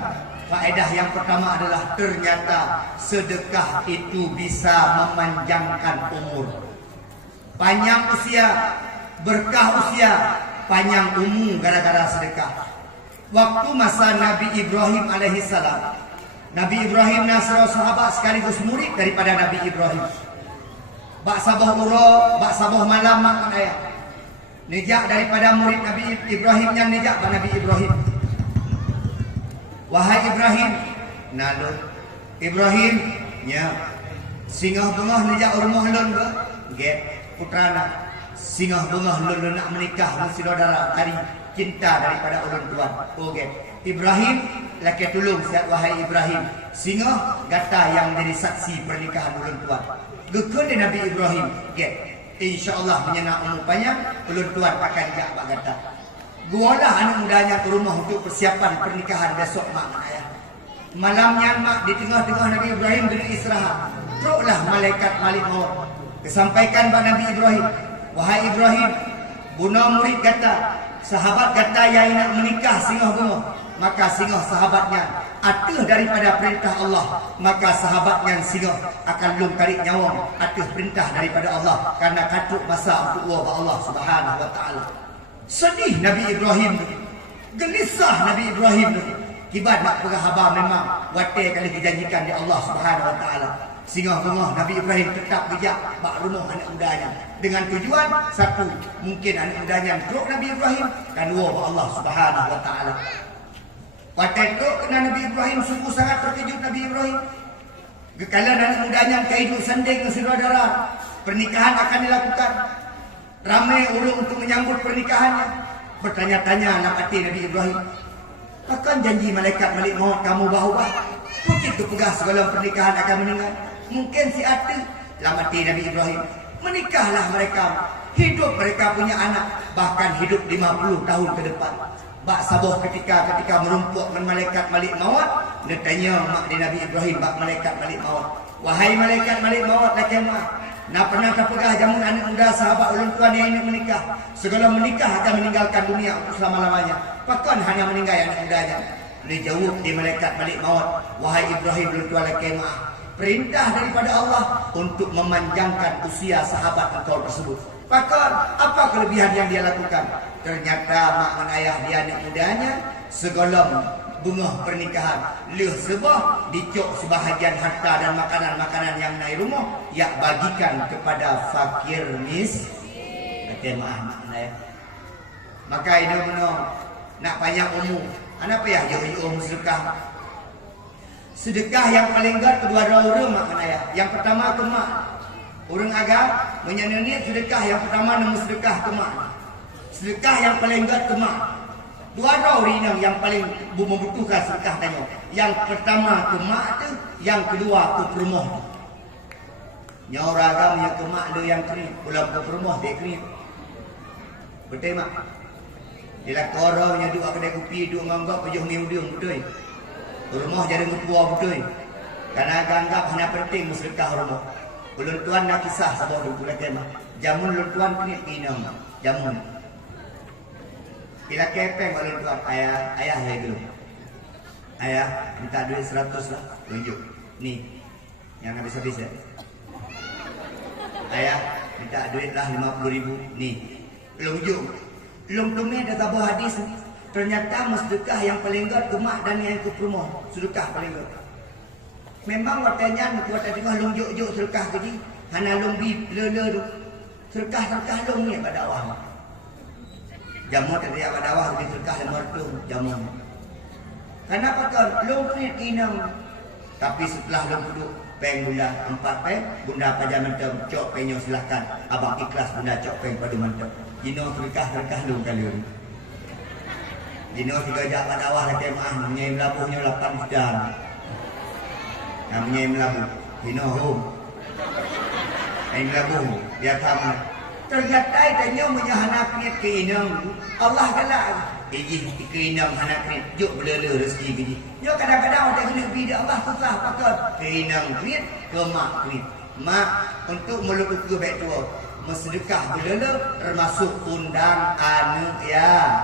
Faedah yang pertama adalah ternyata sedekah itu bisa memanjangkan umur. Panjang usia, berkah usia, panjang umur gara-gara sedekah. Waktu masa Nabi Ibrahim alaihissalam, Nabi Ibrahim nasrul sahabat sekaligus murid daripada Nabi Ibrahim. Bak sabah uro, bak sabah malam mak ayah. Nejak daripada murid Nabi Ibrahim yang nejak Nabi Ibrahim. Wahai Ibrahim, nalun Ibrahim, ya. Singah bengah nejak rumah lon ke? Get putrana. Singah bengah lon nak menikah dengan saudara hari cinta daripada ulun tuan. Okey. Ibrahim laki tolong sihat wahai Ibrahim. Singa gata yang jadi saksi pernikahan ulun tuan. Gekun Nabi Ibrahim. Okey. Insya-Allah menyenang umur panjang ulun tuan akan jak bak gata. Gualah anak mudanya ke rumah untuk persiapan pernikahan besok mak ayah. Malamnya mak di tengah-tengah Nabi Ibrahim duduk istirahat. Teruklah malaikat Malik maut. Kesampaikan bak Nabi Ibrahim. Wahai Ibrahim, bunuh murid kata, sahabat kata yang nak menikah singah bunga, maka singah sahabatnya atuh daripada perintah Allah, maka sahabatnya singah akan lum kali nyawa atuh perintah daripada Allah karena katuk masa untuk Allah Subhanahu wa taala. Sedih Nabi Ibrahim, gelisah Nabi Ibrahim, kibat nak perah habar memang watai kali dijanjikan di Allah Subhanahu wa taala. Singah bunga Nabi Ibrahim tetap bijak bak rumah anak mudanya dengan tujuan satu, mungkin anak mudanya teruk Nabi Ibrahim dan dua Allah Subhanahu wa taala. Pada itu kena Nabi Ibrahim sungguh sangat terkejut Nabi Ibrahim. Kekala anak mudanya kehidup sanding dengan saudara, pernikahan akan dilakukan. Ramai orang untuk menyambut pernikahannya. Bertanya-tanya dalam hati Nabi Ibrahim, akan janji malaikat Malik maut kamu bahawa begitu pegah segala pernikahan akan meninggal. Mungkin si hati dalam hati Nabi Ibrahim. Menikahlah mereka, hidup mereka punya anak, bahkan hidup 50 tahun ke depan. Bak sabuh ketika merumpuk dengan malaikat Malik maut, dia tanya mak di Nabi Ibrahim bak malaikat Malik maut. Wahai malaikat Malik maut, laki mak, nak pernah terpegah jamun anak muda sahabat ulun tuan yang ingin menikah. Segala menikah akan meninggalkan dunia untuk selama-lamanya. Bahkan hanya meninggal anak mudanya. Dia jawab di malaikat Malik maut, wahai Ibrahim ulun tuan laki mak, perintah daripada Allah untuk memanjangkan usia sahabat engkau tersebut. Maka apa kelebihan yang dia lakukan? Ternyata mak dan ayah dia anak mudanya segala bunga pernikahan leh sebah dicok sebahagian harta dan makanan-makanan yang naik rumah ia bagikan kepada fakir miskin. Mak ayah. Maka ini benar nak panjang umur. Anak payah jauh-jauh sedekah. Sedekah yang paling gad kedua orang mak ayah. Yang pertama ke mak. Orang agak menyanyi sedekah yang pertama nama sedekah ke mak. Sedekah yang paling gad ke mak. Dua orang yang paling membutuhkan sedekah tanya. Yang pertama ke mak tu, yang kedua ke perumah. Nyawa ragam yang ke mak tu yang kerip, pulang ke perumah dia kerip. Betul mak? Dia lah korang yang duduk kedai kopi, duduk nganggap pejuh ni udiung betul. Rumah jadi ngepua betul. Karena anggap hanya penting musyrikah rumah. Ulun tuan nak kisah sabah dulu kemah. Jamun ulun tuan kini kinam. Jamun. Bila kepeng ulun tuan ayah ya dulu. Ayah minta duit 100 lah. Tunjuk. Nih. Yang habis-habis ya. Ayah minta duit lah 50.000. Nih. Lunjuk. Lung tumeh dah tabuh hadis ni. Ternyata sedekah yang paling god gemak dan yang ikut rumah. Sedekah paling god. Memang watanya nak buat tengah lung juk sedekah keji. Hana lung bi le tu. Sedekah lung ni pada awal. Jamu tadi pada awal lebih sedekah lemar tu jamu. Kenapa kan lung ni kinam. Tapi setelah lung duduk peng bunda 4 peng, bunda pada mentem cok penyo silakan. Abang ikhlas bunda cok peng pada mentem. Jino sedekah lung kali ni. Jino 3 jak pada awal lagi maah menyai melabuhnya 8 sedang. Namanya melabuh. Jino home. Ai melabuh dia sama. Ternyata itanya menyahana piat keinam. Allah galak. Iji keinam hana piat juk belele rezeki gini. Yo kadang-kadang ada kena bi Allah susah pakai keinam piat ke mak piat. Mak untuk melupakan baik tua. Bersedekah belele termasuk undang anu ya.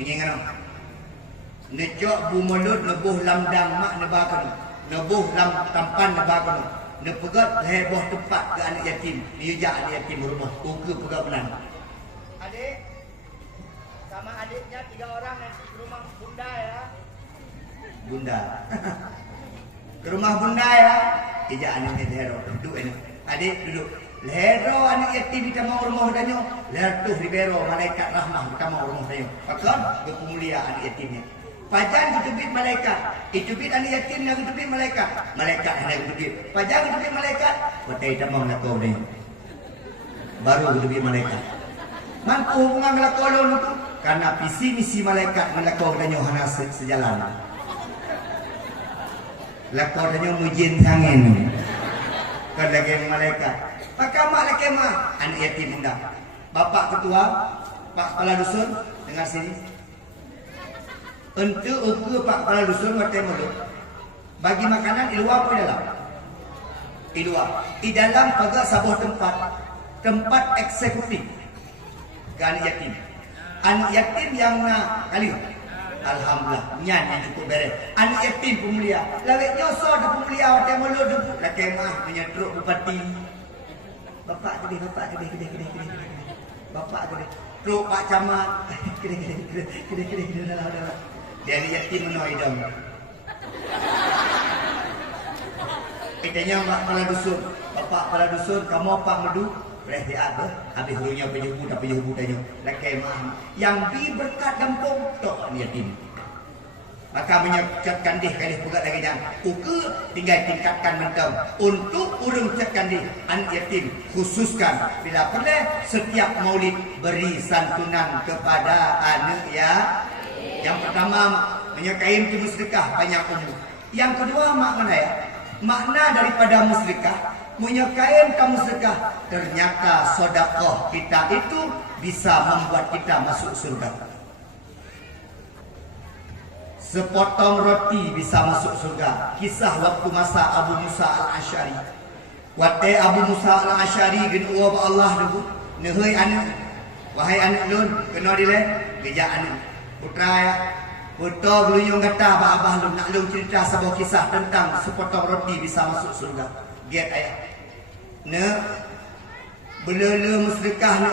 Ingin kan? Nejok bumelut nebuh lamdang mak nebakan. Nebuh lam tampan nebakan. Nepegat heboh tempat ke anak yatim. Dia jak anak yatim rumah. Uke pegat benar. Adik sama adiknya 3 orang nanti ke rumah bunda ya. Bunda. Ke rumah bunda ya. Ijak anak hero. Duduk ini. Adik duduk. Lero anak yatim kita mau rumah danyo. Lertuh libero malaikat rahmah kita mau rumah danyo. Pakan berpemulia anak yatimnya. Pajan ketubit malaikat. Itubit anak yatim yang ketubit malaikat. Malaikat hendak ketubit. Pajan ketubit malaikat. Patai tamang lakau danyo. Baru ketubit malaikat. Mampu hubungan lakau lalu tu. Karena visi misi malaikat melakau danyo hana sejalan. Lakau danyo mujin sangin. Kerja malaikat. Maka mak laki mak anak yatim muda. Bapak ketua, Pak Kepala Dusun, dengar sini. Untuk ukur Pak Kepala Dusun waktu mulut. Bagi makanan di luar pun dalam. Di luar. Di dalam pada sebuah tempat eksekutif. Ke anak yatim. Anak yatim yang nak kali. Alhamdulillah, nyan cukup beres. Anak yatim pemulia. Lawek nyosor de pemulia waktu mulut de. Laki mak menyedruk bupati. Bapak gede. Bapak gede. Truk Pak Camat. Gede. Dah. Dia ni yatim menoi dong. Itanya Pak Kepala Dusun. Bapak Kepala Dusun, kamu Pak Medu. Boleh dia apa? Habis hurunya penyebu tak penyebu tanya. Laki mah. Yang bi berkat kampung tok ni yatim. Maka menyekatkan dih kali pegat lagi jangan. Uke tinggal tingkatkan mentam. Untuk urung cekatkan dih anak yatim khususkan bila perlu setiap maulid beri santunan kepada anak ya. Yang pertama menyekaim tu musyrikah banyak umur. Yang kedua mak mana ya? Makna daripada musyrikah menyekaim kamu musyrikah ternyata sedekah kita itu bisa membuat kita masuk surga. Sepotong roti bisa masuk surga. Kisah waktu masa Abu Musa al-Asy'ari. Waktu Abu Musa al-Asy'ari gen Allah dulu. Nehoi anak. Wahai anak lun, kena dile geja anak. Putra ya. Putra geluyung kata abah lun nak lun cerita sebuah kisah tentang sepotong roti bisa masuk surga. Giat ayat. Ne belele musyrikah ne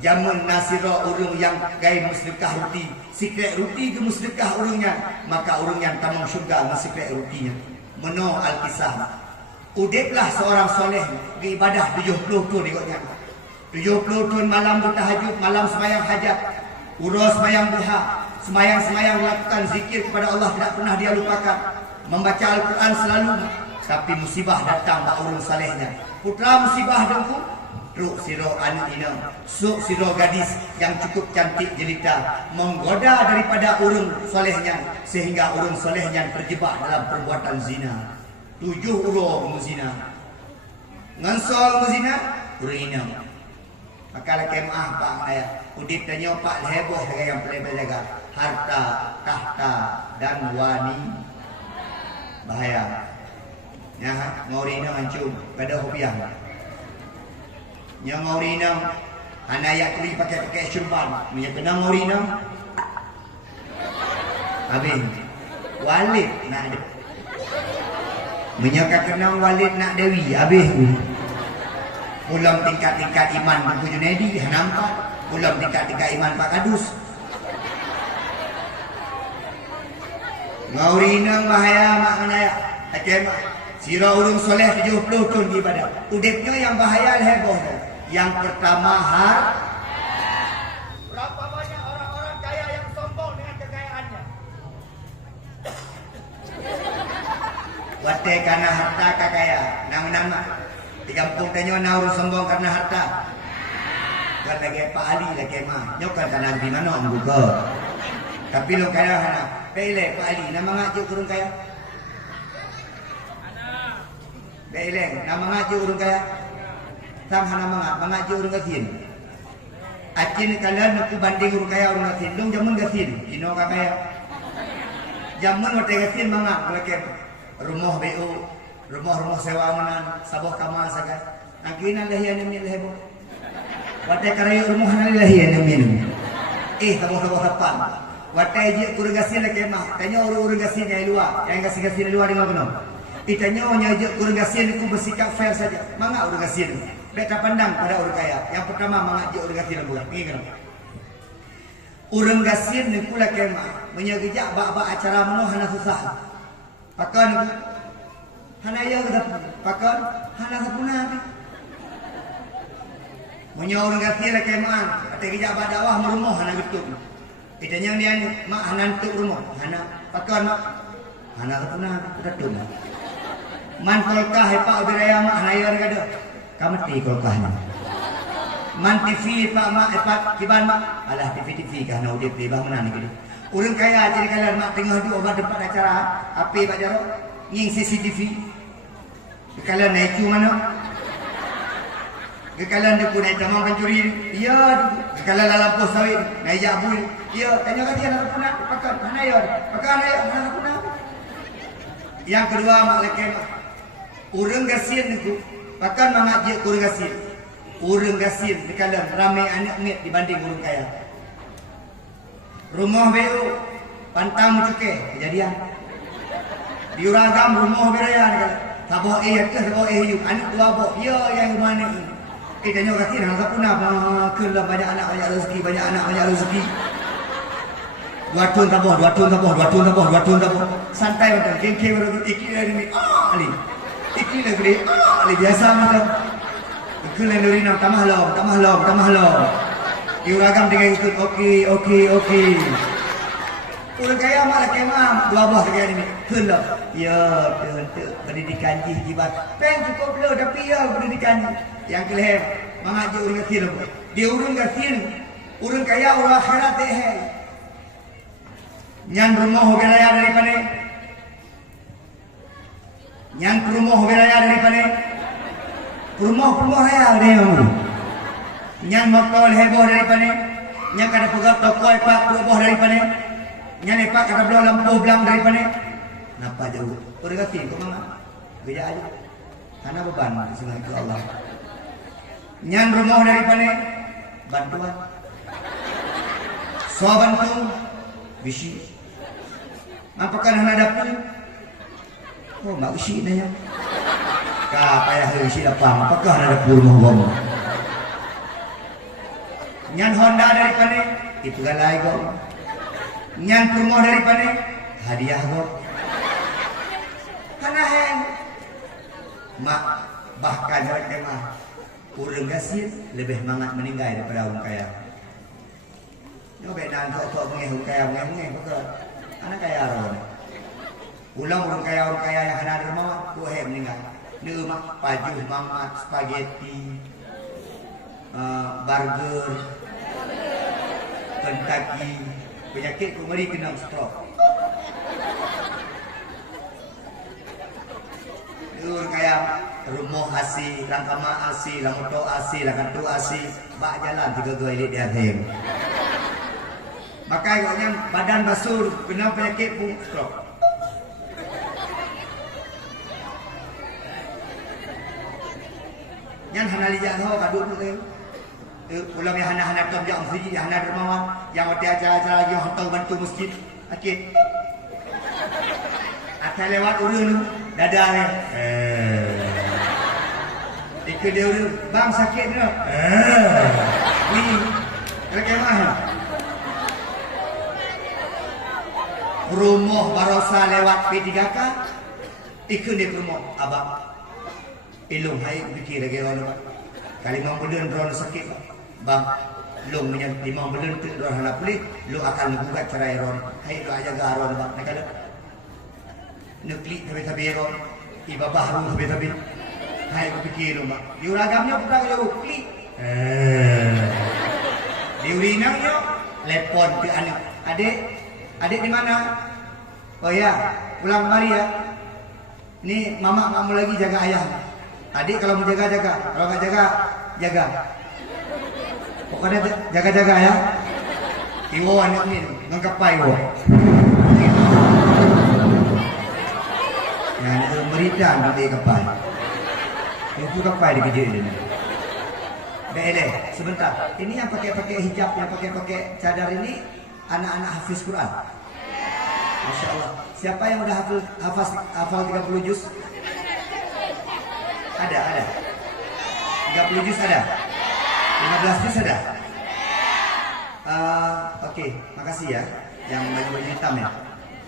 jamun nasira urung yang gai musyrikah roti. Sikret roti ke musyrikah urungnya, maka urungnya tamang syurga musyrikah rotinya. Meno al-kisah. Udiplah seorang soleh di ibadah 70 tahun ikutnya. 70 tahun malam bertahajud, malam sembahyang hajat, urus sembahyang duha, sembahyang melakukan zikir kepada Allah tidak pernah dia lupakan. Membaca Al-Quran selalu, tapi musibah datang bak urung salehnya. Putra musibah dengku, truk siro anak ina, suk siro gadis yang cukup cantik jelita menggoda daripada urung solehnya sehingga urung solehnya terjebak dalam perbuatan zina. 7 urung zina. Ngansol zina, urang ina. Maka laki maah pak ayah. Udip tanya pak heboh dengan yang paling berjaga. Harta, tahta, dan wani. Bahaya. Ya, ngorina hancur pada hobiang. Yang ngorina anak yang kuli pakai syurban. Yang kena ngorina. Habis. Walid nak ada. Menyangka kena walid nak dewi. Habis. Ulang tingkat-tingkat iman Buku Junedi. Nampak. Ulang tingkat-tingkat iman Pak Kadus. Ngaurina bahaya mak menaya. Mak. Sirah urung soleh 70 tahun ibadah. Udipnya yang bahaya heboh. Yang pertama berapa banyak orang-orang kaya yang sombong dengan kekayaannya? Wate karena harta kakaya. Nama-nama. Di kampung tanya nauru sombong karena harta. Bukan lagi Pak Ali lagi mah. Nyokan karena di mana om buka. Tapi lo kaya hana. Pele Pak Ali nama ngaji kurung kaya. Pele nama ngaji kurung kaya. Sang hana mengaji urung gasin. Acin kalian aku banding urung kaya urung gasin. Dong jamun gasin. Ino kakaya. Jamun wate gasin mangak melake rumah BU, rumah sewa menan, saboh kamar sagai. Angkina lahian yang lehebo. Wate karaya rumah nan lahian yang minum. Saboh hapan. Wate je urung gasin lake mah. Tanya urung gasin yang luar. Yang gasin luar di mana? Itanya nyaje urung gasin aku bersikap fair saja. Mangak urung gasin. Beta pandang pada orang kaya. Yang pertama mengaji orang gasin bukan. Ini kenapa? Orang gasin ni pula kemah menyegejak bak-bak acara menuh hana susah. Pakan ni hana ya kita pakan hana sepuna ni. Menyo orang gasin lah kemah. Kata gejak bak dakwah merumuh hana betul. Kita yang dia ni mak hana untuk rumah. Hana pakan mak hana sepuna betul. Mantolkah hepak biraya mak hana ya kada. Kamati kolkahnya. Man TV pak mak epat kiban mak. Alah TV kah nak udip di bangunan ni gitu. Urang kaya jadi kalian mak tengah di obat depan acara api Pak Jaro nging CCTV. Kalian naik cu mana? Kalian dia pun naik tamang pencuri. Iya, kalian dalam pos sawit naik jabul. Iya, tanya kata anak punah pakai mana ya? Pakai anak punah. Yang kedua mak leke mak. Urang gasin itu pakan mengaji urang gasin. Urang gasin di kalam ramai anak mit dibanding urang kaya. Rumah BU pantang cuke kejadian. Di Uragam rumah beraya ni kalau taboh ke taboh yuk anak dua boh ya yang mana ni. Tanya gasin hang sapuna kelah banyak anak banyak rezeki. Dua tahun taboh. Santai macam kengke baru ikir ni. Ali. Ikli lagi biasa macam ikli lagi nak tamah lom. Diuragam dengan ikut okey. Orang kaya malah kemam dua buah sekali ni. Kelah. Ya, tu pendidikan jibat. Peng cukup lo tapi ya pendidikan yang kelih mengaji urang gasin. Dia urang gasin, urang kaya urang akhirat deh. Nyan rumah wilayah daripada yang rumah wilayah daripada rumah raya dia mahu. Yang motor heboh daripada yang kada pegat toko epak heboh daripada yang epak kada belah lampu belang daripada napa jauh. Urang gasin kau mana? Beja aja. Karena beban sungai ke Allah. Yang rumah daripada bantuan. So bantu bisi. Apakah nak dapat? Oh, mak usi na yan. Payah usi lapang. Apakah ada rumah gom? Nyan Honda daripada itu galai gom. Nyan rumah daripada hadiah gom. Karena heng mak bahkan mereka mah urang gasin lebih mangat meninggal daripada orang kaya. Yo bedan tok mengeh kaya pokok. Anak kaya ron. Ulang orang kaya yang ada rumah, buah meninggal. Ni mak paju, mamat, spaghetti, burger, Kentucky, penyakit kumari kena stroke. Ni orang kaya rumah asi, rangkama asi, lamoto asi, langkantu asi, bak jalan 3 toilet di akhir. Maka agaknya badan basur, kena penyakit pun stroke. Yang hana lijak ho kadut tu. Ulam yang hana tom yang siji, hana dermawan, yang ada acara-acara lagi hotel bantu masjid. Okey. Akan lewat urun dadah ni. Ikut dia urun, bang sakit ke? Ni. Kalau kemah. Rumah barosa lewat P3K. Ikut dia ke rumah abang. Ilung hai fikir lagi orang. Kali 5 bulan drone sakit. Bang, long punya 5 bulan tu drone hendak pulih, lu akan gugat cerai ron. Hai lu jaga ron bang. Nak ada. Nuklik tabi-tabi ron. Iba baru tabi-tabi. Hai aku fikir lu bang. Diuragamnya bukan jauh klik. Diurinangnya lepon ke anak. Adik di mana? Oh ya, pulang kemari ya. Ini mama kamu lagi jaga ayah. Adik kalau mau jaga, kalau nggak jaga. Pokoknya jaga ya. Iwo anak ni mengkapai iwo. Yang itu berita nanti kapai. Itu kapai di kerja ini. Bele, sebentar. Ini yang pakai hijab, yang pakai cadar ini anak-anak hafiz Quran. Masya Allah. Siapa yang udah hafal 30 juz? Ada. 30 juz ada. 15 juz ada. Oke, makasih ya. Yang baju hitam ya.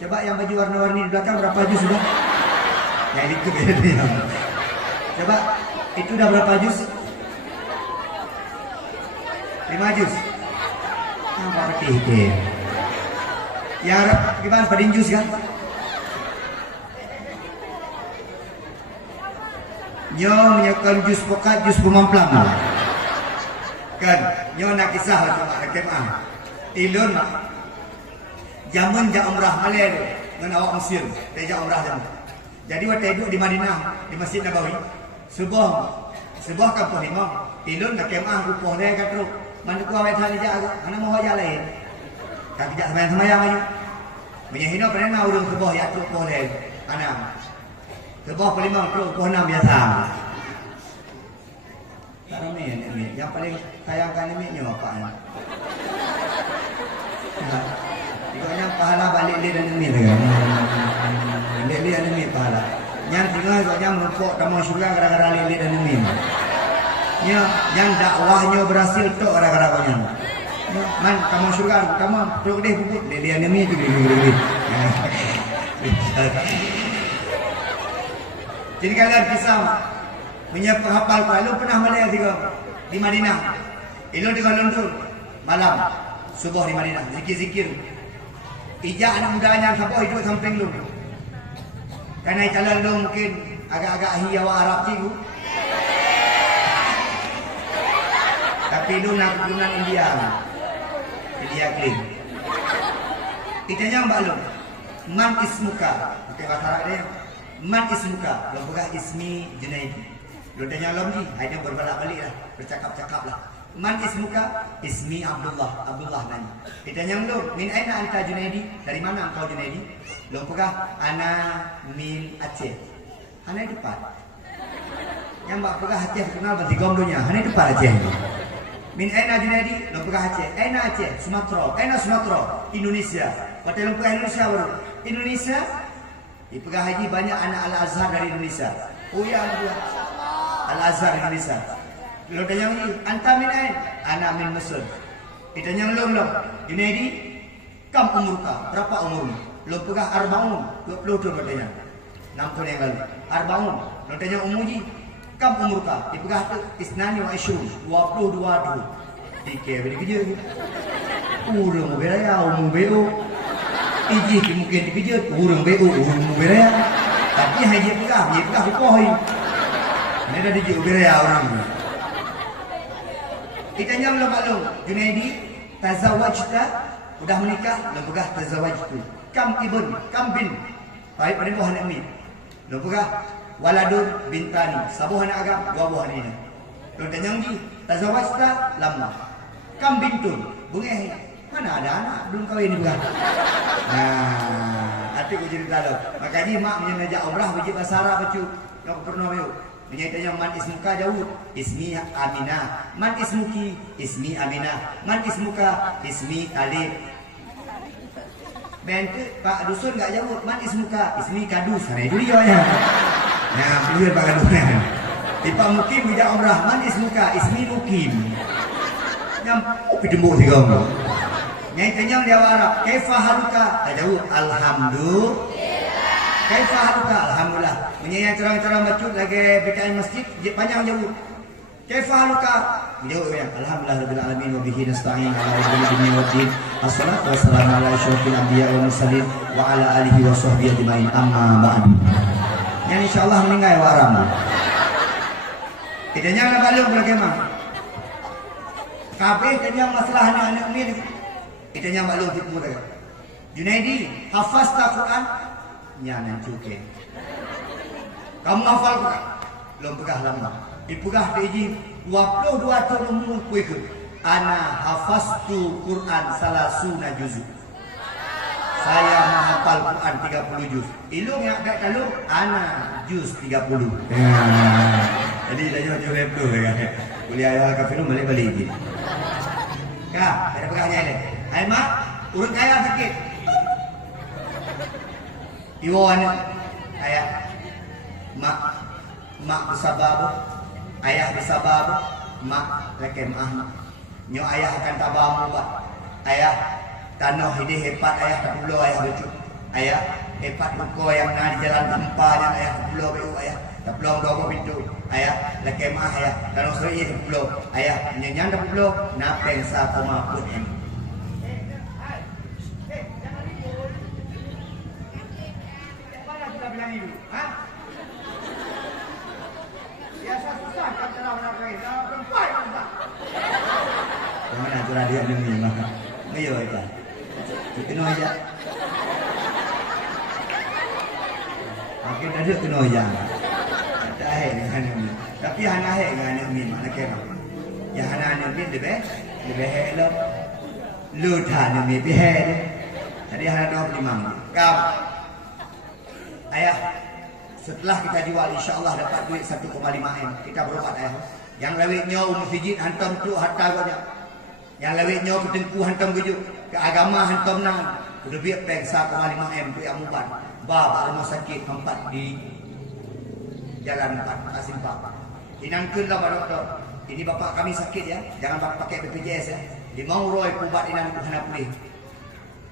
Coba yang baju warna-warni di belakang berapa juz sudah? Ya itu beda. Coba itu udah berapa juz? 5 juz. Nampak putih. Yang gimana padin juz kan? Nyo menyekan jus pokat jus pemamplang kan nyo nak kisah cuma kemah ilun mak zaman ja umrah Malay dengan awak Mesir ja umrah zaman jadi waktu duduk di Madinah di Masjid Nabawi sebuah kampung imam ilun nak kemah rupoh dia kat teruk mana ku awet hal ja ana mau ja lain tak tidak sembahyang aja menyahino pernah urung sebuah ya teruk poh dia ana sebuah pelimang teruk poh 6 biasa. Tak ramai ni. Yang paling sayangkan ni apa ni? Ikutnya pahala balik dia dan ni lagi. Lili dan ni pahala. Yang tinggal ikutnya menumpuk tamu syurga gara-gara lili dan ni. Yang dakwahnya berhasil tu gara-gara kau yang. Man tamu syurga, kamu teruk deh bubut lili dan ni tu lili. Jadi kalian kisah punya penghafal Quran. Lu pernah melihat di Madinah? Ilmu di Kuala Lumpur malam subuh di Madinah zikir-zikir. Ijak anak mudanya siapa hidup samping lu. Karena calon lu mungkin agak-agak hiawa Arab cikgu. Tapi lu nak keturunan India. India clean. Kitanya mbak lu. Man ismuka. Pakai bahasa Arab dia. Man ismuka. Lu bukan ismi Junaidi. Lu tanya lagi, akhirnya berbalak-balik lah, bercakap-cakap lah. Man ismuka? Ismi Abdullah nanya. Ditanya lu, min aina anta Junaidi? Dari mana engkau Junaidi? Lu pegah, ana min Aceh. Ana depan. Yang mbak pegah Aceh kenal berarti gomdonya. Ana depan Aceh. Min aina Junaidi? Lu pegah Aceh. Aina Aceh? Sumatera. Aina Sumatera? Indonesia. Kata lu pegah Indonesia baru. Indonesia? Di pegah haji banyak anak Al-Azhar dari Indonesia. Oh ya, Al-Azhar Indonesia. Lo tanya lagi, anta min ain? Ana min Mesir. Ditanya belum. Junaidi, kam umurka? Berapa umurmu? Lo pegah Arbaun, 22 lo tanya. 6 tahun yang lalu. Arbaun. Lo tanya umuji, kam umurka? Dipegah tu isnani wa isyun, 22 dulu. Dikeh beri kerja. Urang beraya, umur beo. Iji mungkin dikejar, urang beo, umur beraya. Tapi haji pegah hukuh. Ini dah dijauh beraya orang tu. Kita nyam lo maklum, Junaidi, tazawajta, udah menikah, lo pegah tazawajtu. Kam ibn, kam bin. Baik pada buah anak ni. Lupa waladun bintani, sabuh anak agam, dua buah ini. Lalu tanyang di, tazawajta lama. Kam bintun, bunga mana ada anak belum kahwin juga. Nah, hati ku cerita lo. Makanya mak menyajak umrah wajib bahasa Arab bacu. Kau pernah tahu? Menyatakan man ismuka Daud, ismi Aminah. Man ismuki, ismi Aminah. Man ismuka, ismi Talib. Bente Pak Dusun enggak jauh. Man ismuka, ismi Kadus. Nah itu dia ya. Nah, pilih Pak Kadus. Di Pak Mukim bijak umrah. Man ismuka, ismi Mukim. Nyampu pidembuk sih kamu. Nyai kenyang dia Arab. Kaifa haluka? Tak jauh. Alhamdulillah. Kaifa haluka? Alhamdulillah. Menyayang cerang-cerang bacut lagi BKM masjid panjang jauh. Kaifa haluka? Jauh ya. Alhamdulillah rabbil alamin wa bihi nasta'in ala umuri waddin. Assalatu wassalamu ala asyrofil anbiya wal mursalin wa ala alihi wa sahbihi ajmain. Amma ba'du. Yang insyaallah meninggal waram. Idanya nak balung bagaimana? Kabeh tanya masalah anak-anak ni. Idanya balung hikmah dia. Junaidi, hafazta Quran? Nyanan cuke. Kamu hafal Quran? Belum pegah lama. Dipegah deji 22 tahun umur kuiku. Ana hafaztu Quran salasuna juz. Saya menghafal Quran 30 juz. Ilung yang baik kalau ana juz 30. Jadi dah jauh lepo kan. Kuliah ayah kafir balik-balik gitu. Kak, ada pegahnya ini. Hai mak, urut kaya sakit. Iwo ane ayah mak bersabab, ayah bersabab, mak lekem ah. Nyo ayah akan tabamu pak. Ayah tanah ini hebat ayah tak perlu ayah lucu. Ayah hebat buko yang na di jalan tempatnya ayah tak perlu bu ayah. Tak perlu dua pintu. Ayah lekem ah ayah. Tanah seri tak perlu. Ayah nyanyi tak perlu. Napeng sa koma pun. Mana tu radio ni mah. Ayo itu. Kena aja. Makin ada kena aja. Tak hai dengan ni. Tapi hana hai dengan ni mana kena. Ya hana ni lebih hello. Lu than ni lebih hello. Jadi hana 25. Kau ayah setelah kita jual insyaallah dapat duit 1,5 M. Kita berobat ayah. Yang lewitnya masjid hantam tu harta banyak. Yang lewitnya ketengku hantam gujuk. Ke agama hantam nang. Kudu biar peng 1,5 M tu yang mubat. Ba rumah sakit tempat di Jalan 4 Kasim Pak. Inangkeun lah Pak Doktor. Ini bapak kami sakit ya. Jangan bapak pakai BPJS ya. 5 roy ubat inan hana pulih.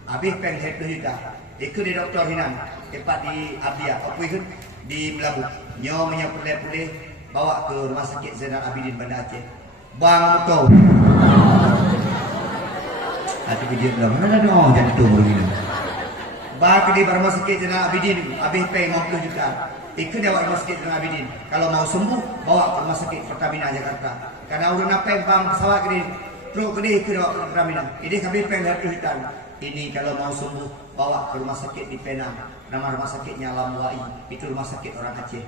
Habis peng 1 juta. Ikut di doktor hinan. Tempat di Abia. Apa ikut? Di Melabu. Nyo punya pulih-pulih bawa ke rumah sakit Zainal Abidin Banda Aceh. Bang Muto. Hati video bilang mana ada orang jantung begini. Bawa ke di rumah sakit Zainal Abidin. Habis pay 50 juta. Ikut dia rumah sakit Zainal Abidin. Kalau mau sembuh bawa ke rumah sakit Pertamina Jakarta. Karena urun apa bang pesawat ke dia. Terus ke dia ikut dia ke Pertamina. Ini kami pay 100 juta. Ini kalau mau sembuh bawa ke rumah sakit di Penang. Nama rumah sakitnya Lamwai. Itu rumah sakit orang Aceh.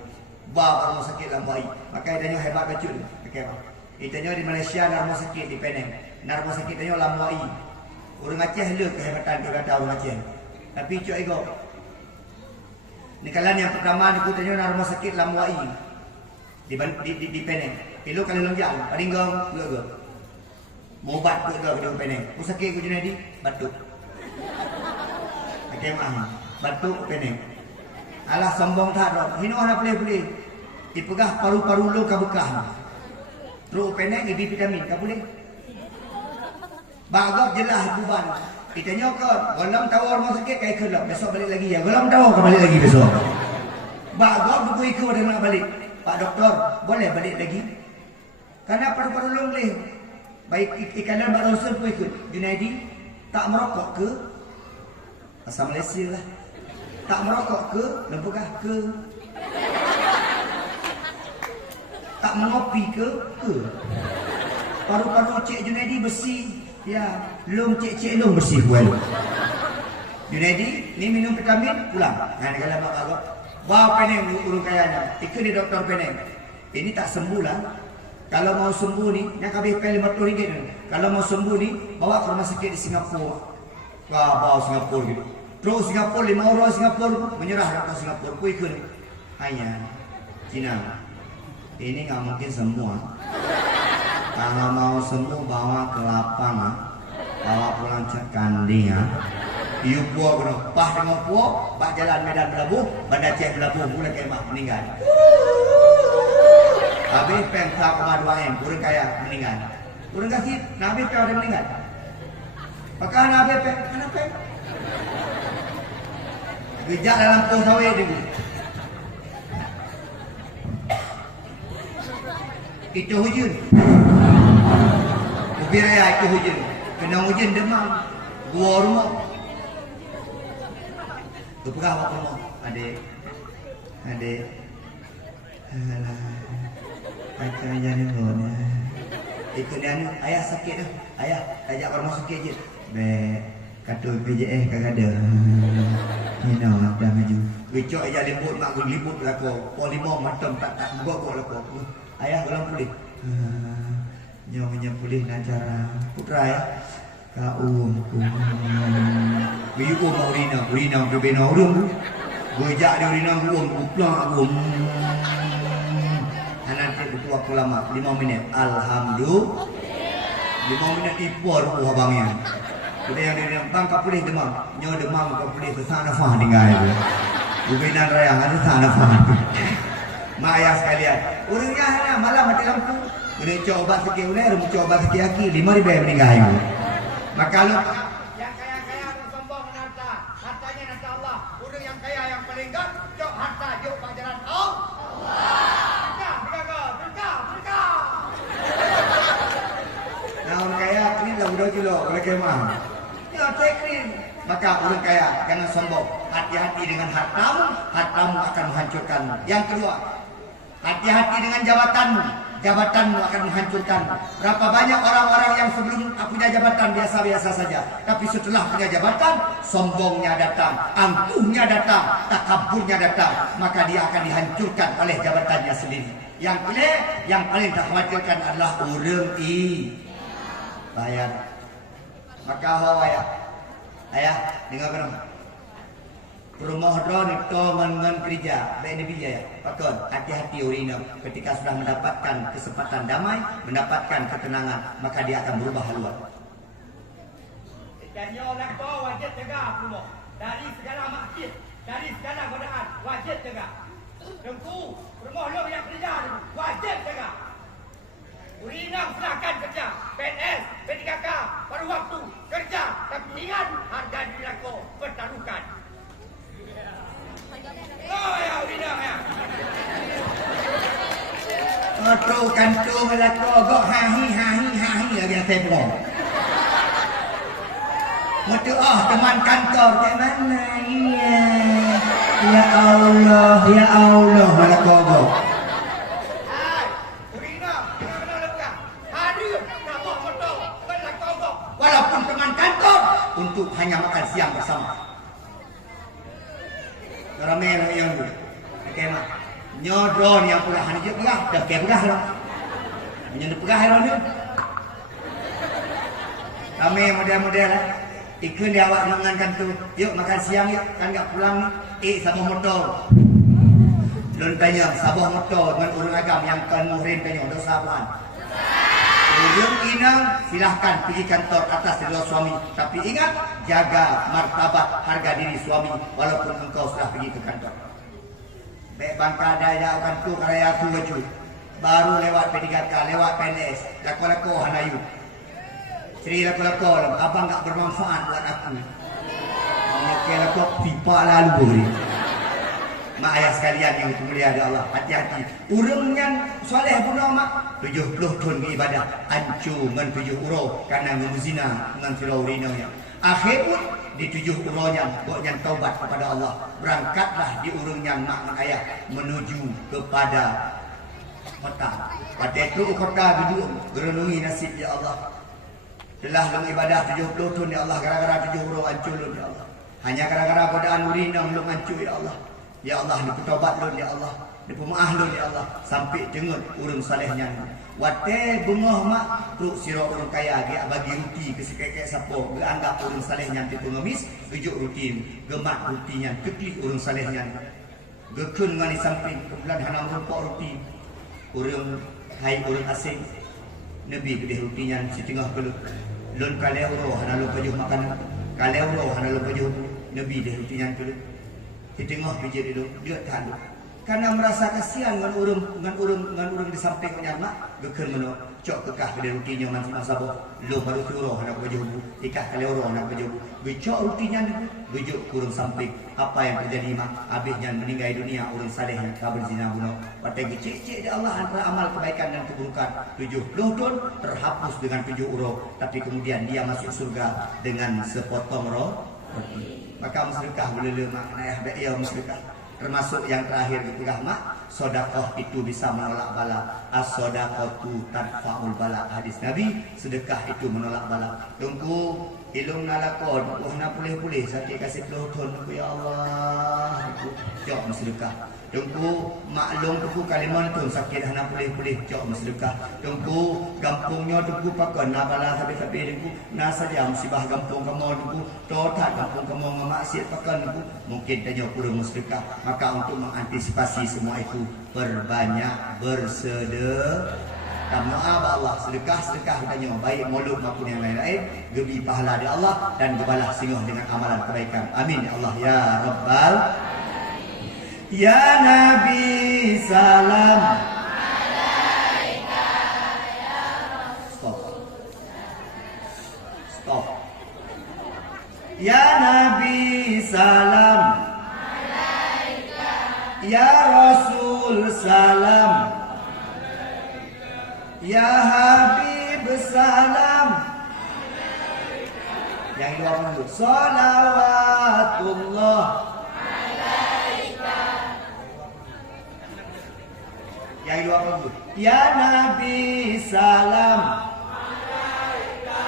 Bawa rumah sakit Lamwai. Makanya dia hebat kecil. Okey bang. Itanya di Malaysia ada rumah sakit di Penang. Nah rumah sakit dia Lamwai. Orang Aceh lu kehebatan dia kata orang Aceh. Tapi cuk ego. Nikalan yang pertama ni kutanya ada rumah sakit Lamwai. Di Penang. Ilu kali lonjang, paling gong lu. Mau bat ke di Penang. Rumah sakit ku jadi batuk. Okey mah. Batuk Penang. Alah sombong tak dok. Hino nak boleh. Dipegah paru-paru lu ka bekah. Terus Penang ibi vitamin ka boleh. Bagap jelas buban. Ditanya ke, golong tawar rumah sakit kai kelak. Besok balik lagi ya. Golong tawar ke balik lagi besok. Bagap buku ikut ada nak balik. Pak doktor, boleh balik lagi? Karena paru-paru lu boleh. Baik ikanan Pak Rasul pun ikut. Junaidi tak merokok ke? Asal Malaysia lah. Tak merokok ke? Lempukah ke? Tak mengopi ke? Ke? Paru-paru Cik Junaidi bersih. Ya, lung cik-cik lung bersih buat. Junaidi, ni minum vitamin pulang. Nah, kalau bapak Bawa peneng urung kayanya. Ikut di doktor peneng. Ini tak sembuh lah. Kalau mau sembuh ni, yang habis pay RM50 ni. Kalau mau sembuh ni, bawa ke rumah sakit di Singapura. Wah, bawa Singapura gitu. Terus Singapura, €5 Singapura, menyerah doktor Singapura. Ku ikut ni. Hanya, Cina. Ini nggak mungkin semua. Kalau mau sembuh, bawa ke lapang. Bawa pulang cek kandi ya. Iu puak kena. Pah dengan puak, pak jalan Medan Belabuh, bandar cek Belabuh, mulai kemak meninggal. Habis pengsa koma 2M, kurang kaya meninggal. Kurang kasih, nabi kau ada meninggal. Maka nabi peng, anak peng. Gejak dalam pung sawit dulu. Itu hujan. Ubir ya itu hujan. Kena hujan demam. Dua rumah. Tu pegah apa rumah? Adik. Alah. Macam jadi mana? Ikut dia ni, ayah sakit dah. Ayah, ajak ke rumah sakit je. Baik. Kata PJS kagak ada. Kena dah maju. Kecok aja libut mak gue libut belako. Pol 5 matam tak gogok belako. Ayah ulang pulih. Nyonya pulih nak cara. Putra ya. Kau biu mau urina ke bena urung. Gue jak dia urina urung, pulang urung. Nanti butuh waktu lama 5 minit. Alhamdulillah. 5 minit ipor abangnya. Kemudian dia bilang, bang kapulih demam. Nyo demam kapulih kesana fah tinggal itu. Ubinan raya ada sana fah. Mak ayah sekalian. Orangnya malam mati lampu. Kena coba sikit ulai, rumah coba sikit aki. 5,000 meninggal itu. Maka kalau yang kaya-kaya sombong menata, hartanya nanti Allah. Orang yang kaya yang paling gak, jok harta, jok pelajaran Allah. nah orang kaya ini lah udah kilo oleh kemah. Ya tekrin. Maka orang kaya jangan sombong. Hati-hati dengan hartamu, hartamu akan menghancurkanmu. Yang kedua, hati-hati dengan jabatanmu. Jabatanmu akan menghancurkanmu. Berapa banyak orang-orang yang sebelum punya jabatan biasa-biasa saja, tapi setelah punya jabatan, sombongnya datang, angkuhnya datang, takaburnya datang, maka dia akan dihancurkan oleh jabatannya sendiri. Yang kedua, yang paling tak khawatirkan adalah orang bayar. Maka ayah dengar kan? Rumah drone itu mengen kerja, baik ni ya. Pakon, hati-hati urina. Ketika sudah mendapatkan kesempatan damai, mendapatkan ketenangan, maka dia akan berubah haluan. Dan orang tua wajib jaga rumah dari segala maksiat, dari segala godaan, wajib jaga. Tengku, rumah lo yang kerja wajib jaga. Urina silakan kerja, PNS, P3K, pada waktu kerja, tapi ingat harga diri aku pertaruhkan. Oh ya urina ya. Otro kantor melako gok hahi lagi yang saya belum. Mutu teman kantor ke mana? Iya. Ya Allah melako gok. Urina, kena lepaskan. Hadir, kamu foto, melako gok. Walaupun teman kantor untuk hanya makan siang bersama. Ramai lah yang tu. Kemah. Nyodron yang pulahan je pegah, dah kaya pegah lah. Menyenda pegah lah ni. Ramai model-model lah. Ikut dia awak mengankan tu. Yuk makan siang yuk, kan tak pulang ni. Sabah motor. Lun tanya, sabah motor dengan orang agam yang kan muhrim tanya, dosa apaan? Orang inang silahkan pergi kantor atas redha suami. Tapi ingat, jaga martabat harga diri suami walaupun engkau sudah pergi ke kantor. Baik bangka daya kantor karaya tu baju. Baru lewat P3K, lewat PNS, lako-lako hanayu. Seri lako-lako, abang tak bermanfaat buat aku. Lako-lako pipa lalu ni. Mak ayah sekalian yang mulia ada Allah, hati-hati. Urang yang soleh pun mak 70 tahun beribadah, hancur dengan 7 uro karena mengzina dengan surau rinanya. Akhir pun di 7 uronya, buatnya taubat kepada Allah. Berangkatlah di urang yang mak ayah menuju kepada kota. Pada itu kota gedung berenungi nasib ya Allah. Telah mengibadah 70 tahun ya Allah, gara-gara 7 uro hancur ya Allah. Hanya gara-gara godaan urina belum hancur ya Allah. Ya Allah, ni tobat lun ya Allah. Ni pemaah lun ya Allah. Sampai dengar urang salehnya. Wate bengah mak tu sira urang kaya ge bagi ruti ke sekek sapo. Ge anggap urang salehnya ti pengemis, gejuk ruti, gemak rutinya, keklik urang salehnya. Gekun ngani samping kebulan hana merumpok ruti. Urang hai urang asing. Nabi gede rutinya setengah kelu. Lun kaleuro hana lu pajuh makan. Kaleuro hana lu pajuh Nabi deh rutinya kelu. Setengah biji itu dia tahan. Karena merasa kasihan ngan urang di samping nyarma gekeun meno cok kekah gede rutinya man masabo lu baru turo hana pajuh ikah kaleuro hana pajuh. Becok rutinya bejuk kurang samping. Apa yang terjadi mak abihnya meninggal dunia urang saleh yang kabur zina bunuh. Patai cik-cik di Allah antara amal kebaikan dan keburukan. 7 luhdun terhapus dengan 7 urang, tapi kemudian dia masuk surga dengan sepotong roti. Maka musyrikah boleh makna ya musyrikah. Termasuk yang terakhir ketika mak sedekah itu bisa menolak bala. As-sadaqatu tadfa'ul bala. Hadis Nabi, sedekah itu menolak bala. Tunggu ilung nalakon, na pulih-pulih sakit kasih peluton ya Allah. Jok musyrikah. Tunggu maklum tuku Kalimantan sakit hana pulih-pulih jok musyrikah. Tunggu kampungnya tuku pakon na bala sabi-sabi tuku na saja musibah kampung kamu tuku totat kampung kamu ngemaksiat pakon tuku mungkin tanya kurang musyrikah. Maka untuk mengantisipasi semua itu perbanyak bersedekah. Maaf Allah sedekah katanya baik mulut maupun yang lain-lain gebi pahala dari Allah dan gebalah singoh dengan amalan kebaikan. Amin ya Allah ya Rabbal. Ya Nabi salam alaika ya Rasul. Stop. Ya Nabi salam alaika ya Rasul salam ya Habib salam. Yang luar dulu. Salawatullah alaika. Yang luar dulu. Ya Nabi salam alaika.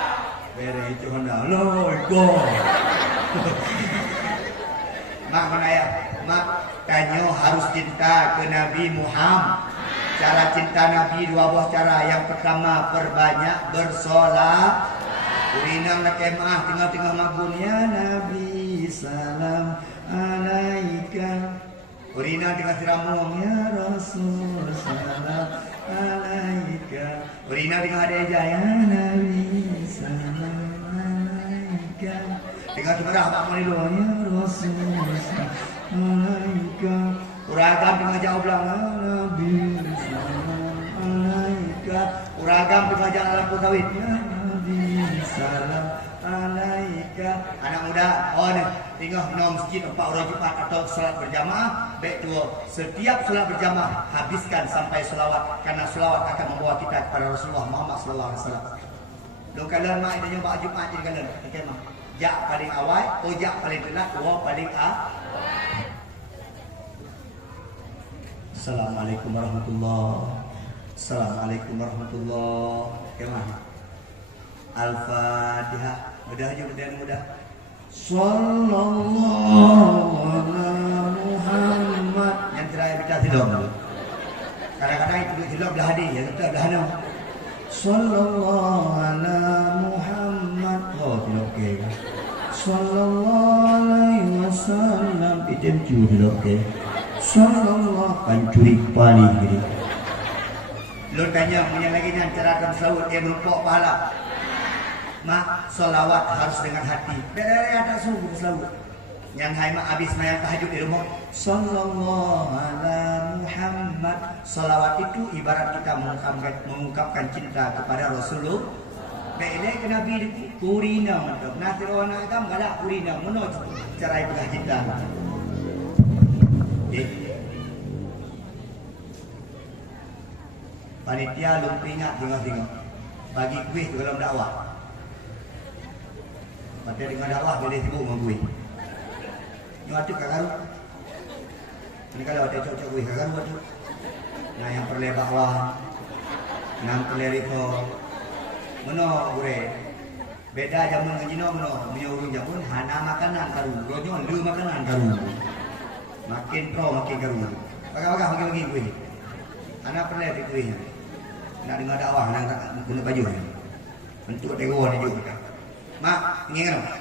Bere itu hendak logo. Mak mana ya? Mak tanyo harus cinta ke Nabi Muhammad. Cara cinta Nabi dua buah cara. Yang pertama perbanyak bersolat. Urinang nak kemah tengah-tengah magun. Ya Nabi salam alaika. Urinang tengah tiramung. Ya Rasul salam alaika. Urinang tengah ada eja. Ya Nabi salam alaika. Tengah temerah pak manilu. Ya Rasul salam alaika. Uragam tengah jauh belang. Ya Nabi alaika. Uragam tengah jalan lampu kawin. Ya Nabi salam alaika. Anak muda, tinggal nom masjid 4 orang Jumat atau salat berjamaah. Baik tua, setiap salat berjamaah habiskan sampai selawat, karena selawat akan membawa kita kepada Rasulullah Muhammad sallallahu alaihi wasallam. Lo kalian mak itu nyoba Jumat jadi kalian, okey mak. Jak paling awal, ojak paling telat, wa paling Assalamualaikum warahmatullahi. Assalamualaikum warahmatullahi. Kemana? Al-Fatihah. Mudah aja mudah. Sallallahu ala Muhammad. Yang terakhir kita tilom. Kadang-kadang itu tilom dah hadir, ya betul dah ada. Sallallahu ala Muhammad. Oh, tidak okey. Sallallahu alaihi wasallam. Itu tidak okey. Sallallahu pancuri paling gini. Lun tanya punya lagi yang cerahkan sahut dia merupakan pahala. Mak solawat harus dengan hati. Dari ada sungguh sahut. Yang hai mak habis mayang tahajud di rumah. Sallallahu ala Muhammad. Solawat itu ibarat kita mengungkapkan cinta kepada Rasulullah. Baiklah ke Nabi kurina mantap. Nanti orang agam galak kurina menoj cara ibadah cinta. Panitia lumpinya tengok-tengok. Bagi kuih tu dalam dakwah. Pada dengan dakwah boleh sibuk dengan kuih. Ni waktu kagaru. Ini kalau ada cocok kuih kagaru waktu. Nah yang perle bawah. Nang perle riko. Meno gure. Beda jamun ngajino meno. Menyuruh jamun hana makanan karu. Rojo lu makanan karu. Makin pro makin garu. Bagah-bagah bagi kuih. Anak pernah di kuihnya. Nak dengar dakwah nak guna baju. Bentuk dewa ni juga. Mak, ingin kan?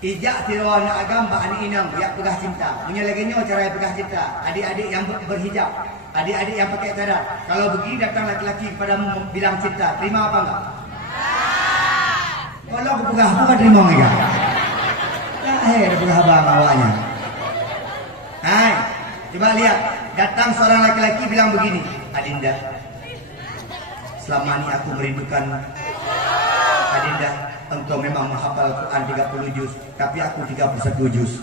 Ijak tiruan agam bak anik inang yang pegah cinta. Punya lagi nyo cara pegah cinta. Adik-adik yang berhijab, adik-adik yang pakai cadar. Kalau begini datang laki-laki kepada bilang cinta, terima apa enggak? Kalau aku pegah, aku kan terima enggak? Ada pegah abang awaknya. Hai, coba lihat. Datang seorang laki-laki bilang begini, Adinda, selama ini aku merindukan Adinda, engkau memang menghafal Quran 30 juz, tapi aku 31 juz.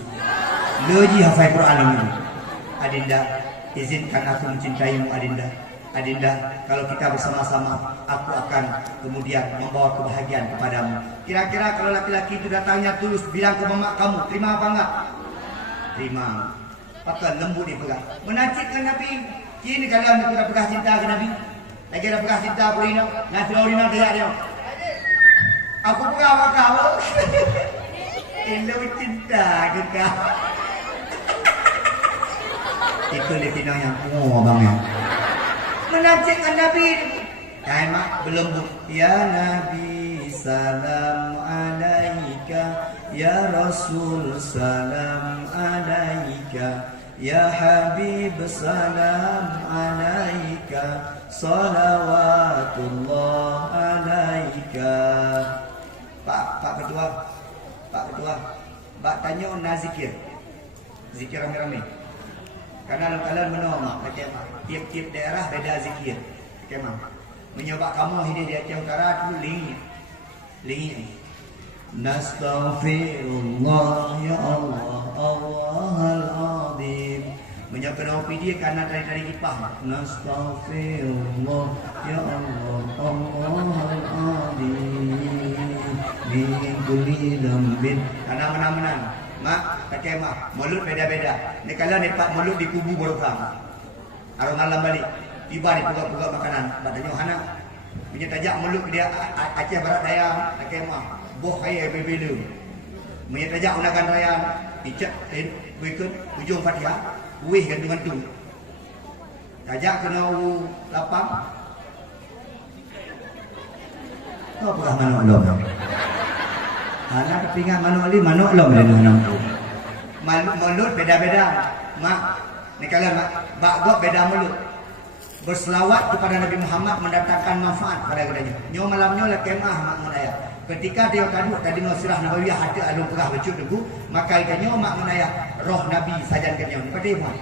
Leji hafal Quran ini. Adinda, izinkan aku mencintaimu Adinda. Adinda, kalau kita bersama-sama, aku akan kemudian membawa kebahagiaan kepadamu. Kira-kira kalau laki-laki itu datangnya tulus bilang ke mamak kamu, terima apa enggak? Terima. Pakai lembut dia pegang. Menacikkan Nabi. Kini kalian sudah pegang cinta ke Nabi. Lagi ada pegang cinta aku ini. Nanti orang ini dia dia. Aku pegang apa kau? Elo cinta ke kau. Itu Latino yang abang ya. Menacikkan Nabi. Ya mak berlembut. Ya Nabi salam alaika. Ya Rasul salam alaika. Ya Habib salam alaika. Salawatullah alaika. Pak Ketua, Pak tanya nak zikir. Zikir rame-rame. Karena kalian menolak, tiap-tiap daerah beda zikir. Kemang. Menyebab kamu hidup di Aceh Utara tu lingi. Nastaghfirullah ya Allah, Allahal-azim. Menyebabkan opi dia karena tadi kipah. Nastaghfirullah ya Allah, Allahal-azim. Min kulli dhanbin. Karena menang-menang. Mak, tak mak. Mulut beda-beda. Ni kalau ni pak mulut di kubu borokam. Arung malam balik. Tiba di pugak-pugak makanan. Batanya Hana. Punya tajak mulut dia Aceh Barat Daya. Tak mak. Boh kaya bebelu. Punya tajak unakan raya. Icak berikut ujung Fatihah. Wih gantung-gantung. Tajak kena lapang. Kau pegah manuk lom. Anak kepingan manuk lom dia nanam. Mulut beda-beda. Mak, ni kalian mak gua beda mulut. Berselawat kepada Nabi Muhammad mendatangkan manfaat pada kepadanya. Nyo malamnya lah kemah mak menaya. Ketika dia tadi sirah Nabawiyah ada alung perah becut debu, maka ikannya mak menaya roh Nabi sajan kenyo. Seperti apa?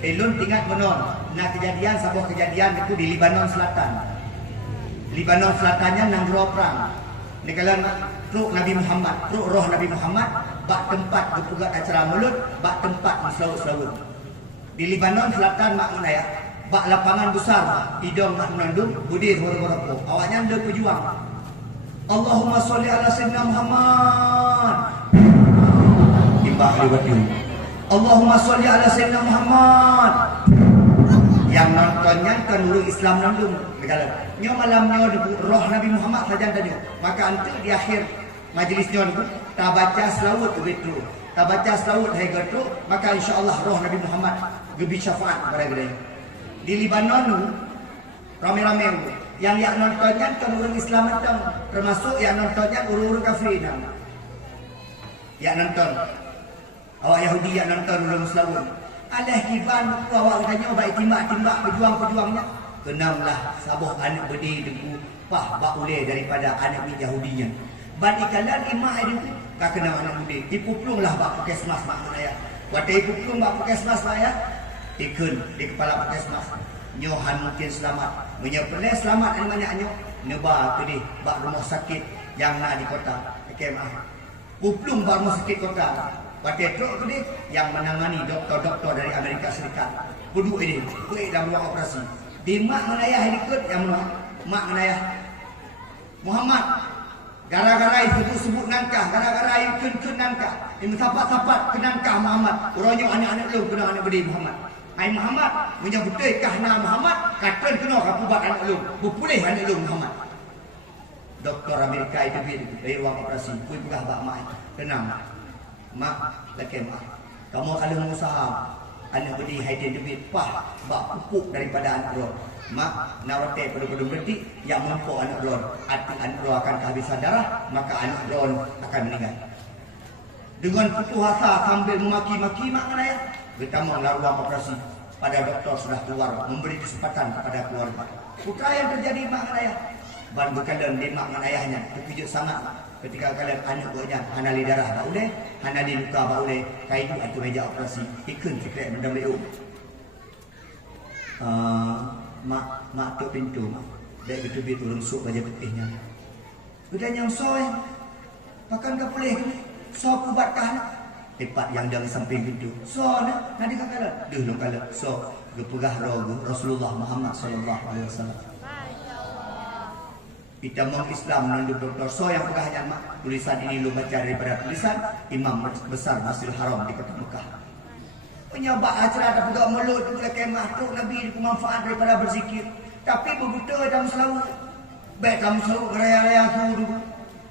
Elun tingkat menon. Nah kejadian sebuah kejadian itu di Libanon Selatan. Libanon Selatannya nang roh perang. Ni kalian roh Nabi Muhammad, roh Nabi Muhammad bak tempat berpugat acara mulut, bak tempat selawut-selawut. Di Libanon Selatan mak menaya bak lapangan besar, hidung mak menandung, budi horo-horo. Awaknya anda pejuang. Allahumma sholli ala sayyidina Muhammad. Timbang di batu. Allahumma sholli ala sayyidina Muhammad. Yang nontonnya kan urus Islam nandung. Nyo malamnya roh Nabi Muhammad saja tanya. Maka antu di akhir majlisnya tu tak baca selawut begitu. Tak baca selawut hai gitu, maka insya-Allah roh Nabi Muhammad gebi syafaat kepada kita. Di Libanon tu rame-rame yang nontonnya kan orang Islam datang, termasuk yang nontonnya orang-orang kafir. Yang nonton awak Yahudi yang nonton orang Muslim. Alah kiban awak tanya baik timbak-timbak pejuang-pejuangnya. Kenanglah sabuh anak berdiri debu pah bak uleh daripada anak Yahudinya. Ban ikalan imah itu ka kenang anak muda. Ipuplunglah bak puskesmas mak menaya. Watai ipuplung bak puskesmas saya. Ikun di kepala puskesmas. Nyohan mungkin selamat. Menyepeleh selamat an banyaknya. Neba ke di bak rumah sakit yang nak di kota. KMA. Puplung bak rumah sakit kota. Watai truk ke di yang menangani doktor-doktor dari Amerika Serikat. Kudu ini, kudu dalam ruang operasi. Di mak menayah ikut yang mak menayah Muhammad gara-gara itu sebut nangkah, gara-gara ikut nangkah ini sapat-sapat ke nangkah Muhammad orangnya anak-anak lu kena anak berdiri Muhammad hai Muhammad menyebutkan kahna Muhammad kata kena kapubat anak lu berpulih anak lu Muhammad doktor Amerika itu dari ruang operasi kui pegah bak mak tenang mak laki mak Kamu kalau mengusaha anak beri haiden debit pah bak pupuk daripada anak ron. Mak nawate pada berdik yang mempuk anak ron. Arti anak ron akan kehabisan darah, maka anak ron akan meninggal. Dengan putus asa sambil memaki-maki mak ayah, kita mengelar ruang operasi. Pada doktor sudah keluar memberi kesempatan kepada keluarga. Putra yang terjadi mak ayah. Ban berkalian di mak ayahnya terkejut sangat ketika kalian anak buahnya hanali darah tak boleh, hanali luka tak boleh, kaidu atau meja operasi ikun sekret mendam leu. Mak tu pintu mak. Dek betul turun sup baja putihnya. Udah yang soy. Pakan ka boleh ke? So kubatkah nak? Tepat yang dalam samping pintu. So nak nadi kakalan. Duh lu kala. So gepegah roh Rasulullah Muhammad sallallahu alaihi wasallam. Kita mau Islam menanduk doktor. So yang pegahnya mak. Tulisan ini lu baca daripada tulisan Imam Besar Masjidil Haram di Kota Mekah. Penyabak acara ada pegak mulut tu kemah tu Nabi bermanfaat daripada berzikir. Tapi begitu dalam selalu. Baik dalam selalu raya-raya tu dulu.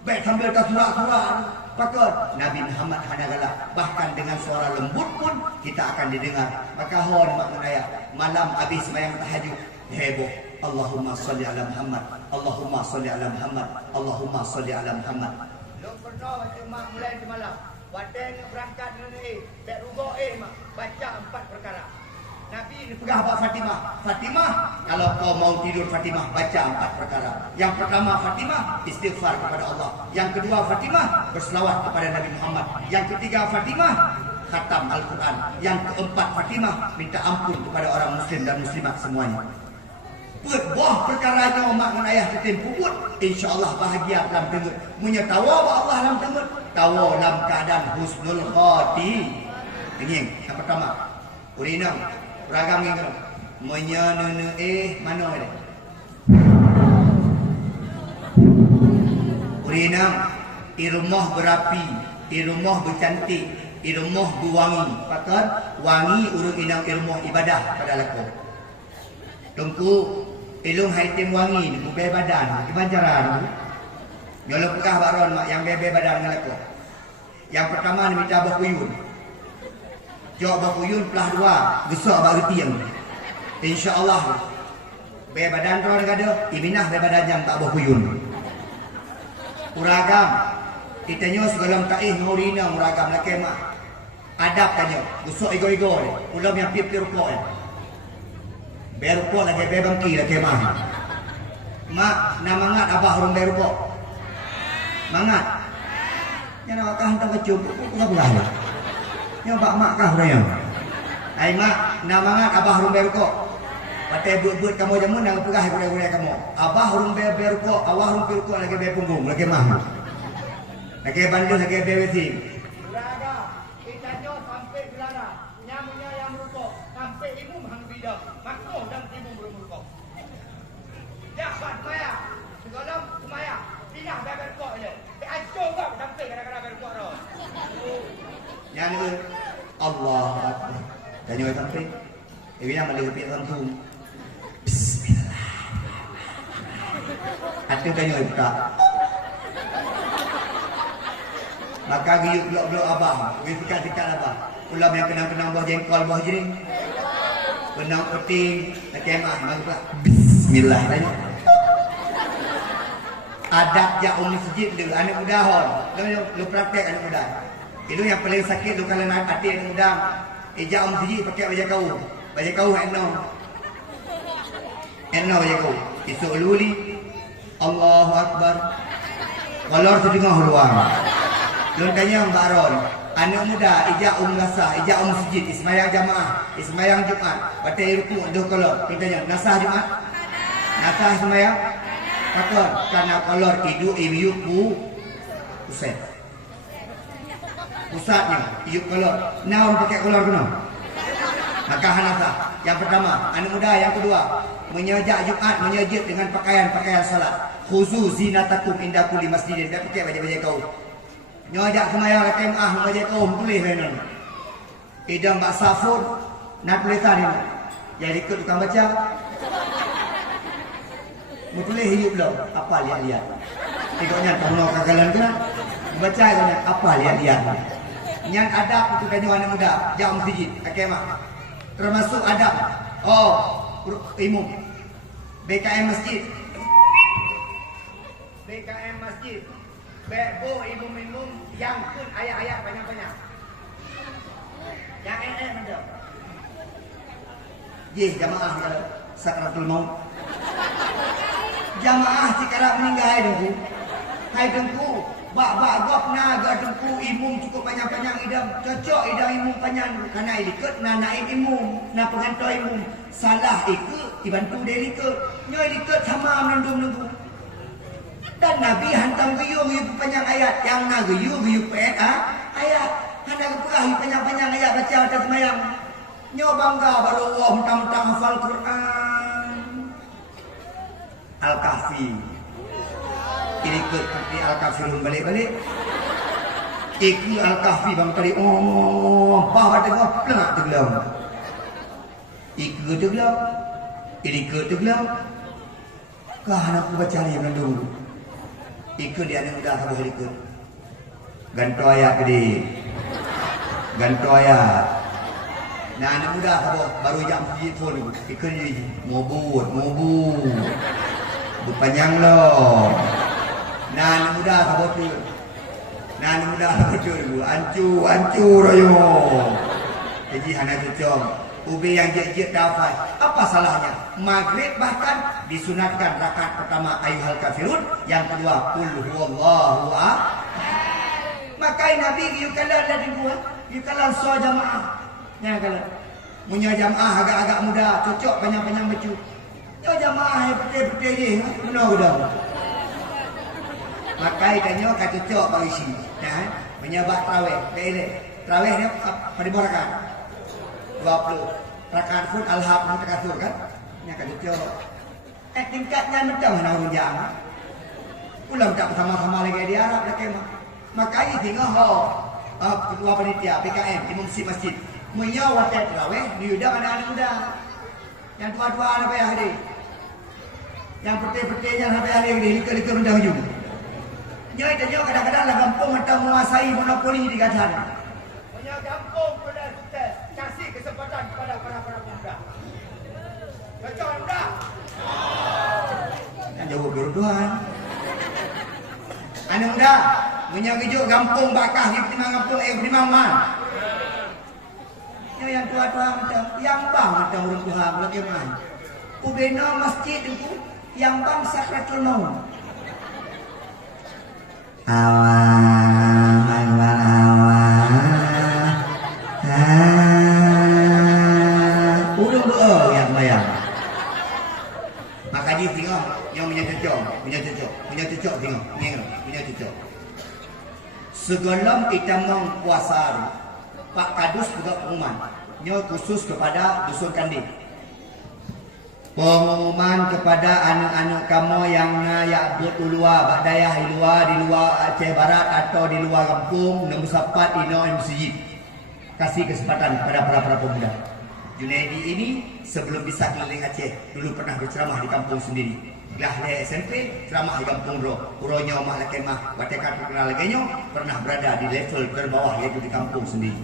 Baik sambil tak surat-surat. Pakar Nabi Muhammad hanagala. Bahkan dengan suara lembut pun kita akan didengar. Maka hon maknanya malam habis sembahyang tahajud heboh. Allahumma salli ala Muhammad. Allahumma salli ala Muhammad. Allahumma salli ala Muhammad. Lu pernah baca mak mulai di malam. Wadeng berangkat dengan bek rugok mak. Baca 4 perkara. Nabi ni Pegah Pak Fatimah. Fatimah, kalau kau mau tidur Fatimah, baca 4 perkara. Yang pertama Fatimah, istighfar kepada Allah. Yang kedua Fatimah, berselawat kepada Nabi Muhammad. Yang ketiga Fatimah, khatam Al-Quran. Yang keempat Fatimah, minta ampun kepada orang muslim dan muslimat semuanya. Buat buah perkaranya mak dan ayah tertempu buat. InsyaAllah bahagia dalam tengok. Punya tawa Allah dalam tengok. Tawa dalam keadaan husnul khati. Ini yang pertama. Urinam. Ragam yang kena. Menyana mana ni? Urinam. Irumah berapi. Irumah bercantik. Irumah berwangi. Pakar. Wangi urut inam irumah ibadah pada laku. Tunggu. Ilung haitim wangi ni, bebe badan, kebanjaran. Nyolong pekah baron mak yang bebe badan ngelako. Yang pertama ni minta bakuyun. Jawab bakuyun pelah 2, besar bak retiang. InsyaAllah. Bebe badan tu orang ada, iminah bebe badan yang tak bakuyun. Uragam. Kita nyo segala taih ngurina uragam laki mak. Adab tanya, besar ego-ego ni. Ulam yang pip-pip rukuk ni. Berukuk lagi bebangki lagi mah. Mak, nak mangat abah orang berukuk. Mangat. Yang nak kah hantar kecum, kau belah ni. Yang bak mak kah orang. Ai mak, nak mangat abah orang berukuk. Pakai buat kamu jamun nak pegah gula-gula kamu. Abah orang berukuk, awah orang berukuk lagi berpunggung lagi mah. Lagi bandul lagi berwesi. berada. Kita nyo sampai gelara. Nyamunya yang merukuk. Sampai imum hang bidak. Makno dan imum bermerukuk. Jabat maya. Segala maya. Pindah dah berukuk je. Acung kau sampai kadang-kadang berukuk tu. Yang ni Allah Akbar. Tanya orang sampai. Ini yang malih piak tentu. Bismillah. Hati tanya orang buka. Maka giyuk blok-blok abah. Giyuk tikat-tikat abah. Ulam yang kenang-kenang buah jengkol, buah jering. Kenang peti. Nak kemah. Maka buka. Bismillah. Tanya. Adab jak masjid tu. Anak muda hon. Lu praktek anak muda. Itu yang paling sakit tu kalau nak hati anak muda. Ijak masjid pakai baju kau. Baju kau enno. Enno baju kau. Esok luli. Allahu Akbar. Kolor setengah luar. Lu tanya Mbak Ron. Anak muda ijak nasah, ijak masjid, ismayang jamaah, ismayang Jumat. Batai ruku dah kolor. Lu tanya nasah Jumat? Nasah ismayang? Kata karena kolor hidup ibu pusat. Pusatnya ibu kolor. Naon pakai kolor kena? Maka hanasa. Yang pertama, anak muda. Yang kedua, menyejak Jumat, menyejak dengan pakaian-pakaian salat. Khuzu zinatakum inda kulli masjidin. Tak pakai baju-baju kau. Nyojak semayang lakem baju kau tulis lain. Idam bak safur nak tulisan ini. Jadi ikut tukang baca. Mutulis hidup lo. Apa lihat-lihat. Tengoknya kamu nak kagalan ke? Baca kan apa lihat-lihat. Nyan adab untuk kanyu anak muda. Jauh masjid. Akemah. Termasuk adab. Imam. BKM masjid. BKM masjid. Bebo imam-imam yang pun ayat-ayat banyak-banyak. Yang ada. Jamaah kalau sakratul maut. Jamaah sekarang meninggal hai dengku. Bak gop naga dengku imum cukup banyak-banyak idam. Cocok idam imum panjang karena ikut naik imum, na pengantar imum. Salah ikut dibantu dia ikut. Nyoy ikut sama menundung-nundung. Dan Nabi hantam guyur panjang ayat yang na guyur pet ayat. Hana keperah panjang-panjang ayat baca atas semayang. Nyo bangga baru Allah mentang-mentang hafal Quran. Al-Kahfi. Ini ikut tapi Al-Kafirun balik-balik. Ikut Al-Kahfi bang tadi. Bahawa tengok pelengak tergelam. Ikut tergelam. Ini ikut tergelam. Kah anak aku baca ni yang dulu. Ikut dia anak muda sama ikut. Ganto ayat gede. Ganto ayat. Nah anak muda sama baru jam telefon ikut ni. Mobut. Berpanjang loh. Nah anak muda sama tu. Nah anak muda sama tu. Ancur ayo. Jadi anak cucong. Ubi yang jejit dafai. Apa salahnya? Maghrib bahkan disunatkan rakaat pertama ayyuhal kafirun, yang kedua qul huwallahu ahad. Makai Nabi yukalan dah dibuat, yukalan so jamaah. Ya kalau punya jamaah agak-agak muda, cocok banyak-banyak baju. Yo jamaah betul-betul je, benar dah. Makai tanya kat cocok bagi sini. Ya, menyabak tarawih, beile. Tarawih ni pada berkat. 20 rakaat pun alham takatsur kan nya kan itu tingkatnya macam mana orang jam ulang tak sama-sama lagi di Arab lagi makanya tengok ketua panitia PKM imam masjid menyawat tarawih diundang anak-anak muda yang tua-tua apa ya hari yang putih-putihnya sampai hari ini likar-likar rendah hujung nyai dan nyai kadang-kadang lah kampung atau menguasai monopoli di Gaza punya kampung pada kasih kesempatan kepada para pemuda. Cocok muda. Dan jauh berdoa. Anak muda, punya kejuk kampung bakah di timang kampung timang man. Yang tua-tua macam yang bang macam orang Tuhan bagaimana? Ubena masjid itu yang bang sakratul maut. Makanya tengok yang punya cocok tengok ni punya cocok. Sebelum kita mengpuasa Pak Kadus juga pengumuman nyo khusus kepada dusun Kandi. Pengumuman kepada anak-anak kamu yang nak beruluah badayah di luar Aceh Barat atau di luar kampung nombor 4 ino masjid. Kasih kesempatan kepada para pemuda. Junaidi ini sebelum bisa keliling Aceh dulu pernah berceramah di kampung sendiri. Belah dari SMP ceramah di kampung Uronya Omah Lekemah Watekat terkenal lagi pernah berada di level terbawah yaitu di kampung sendiri.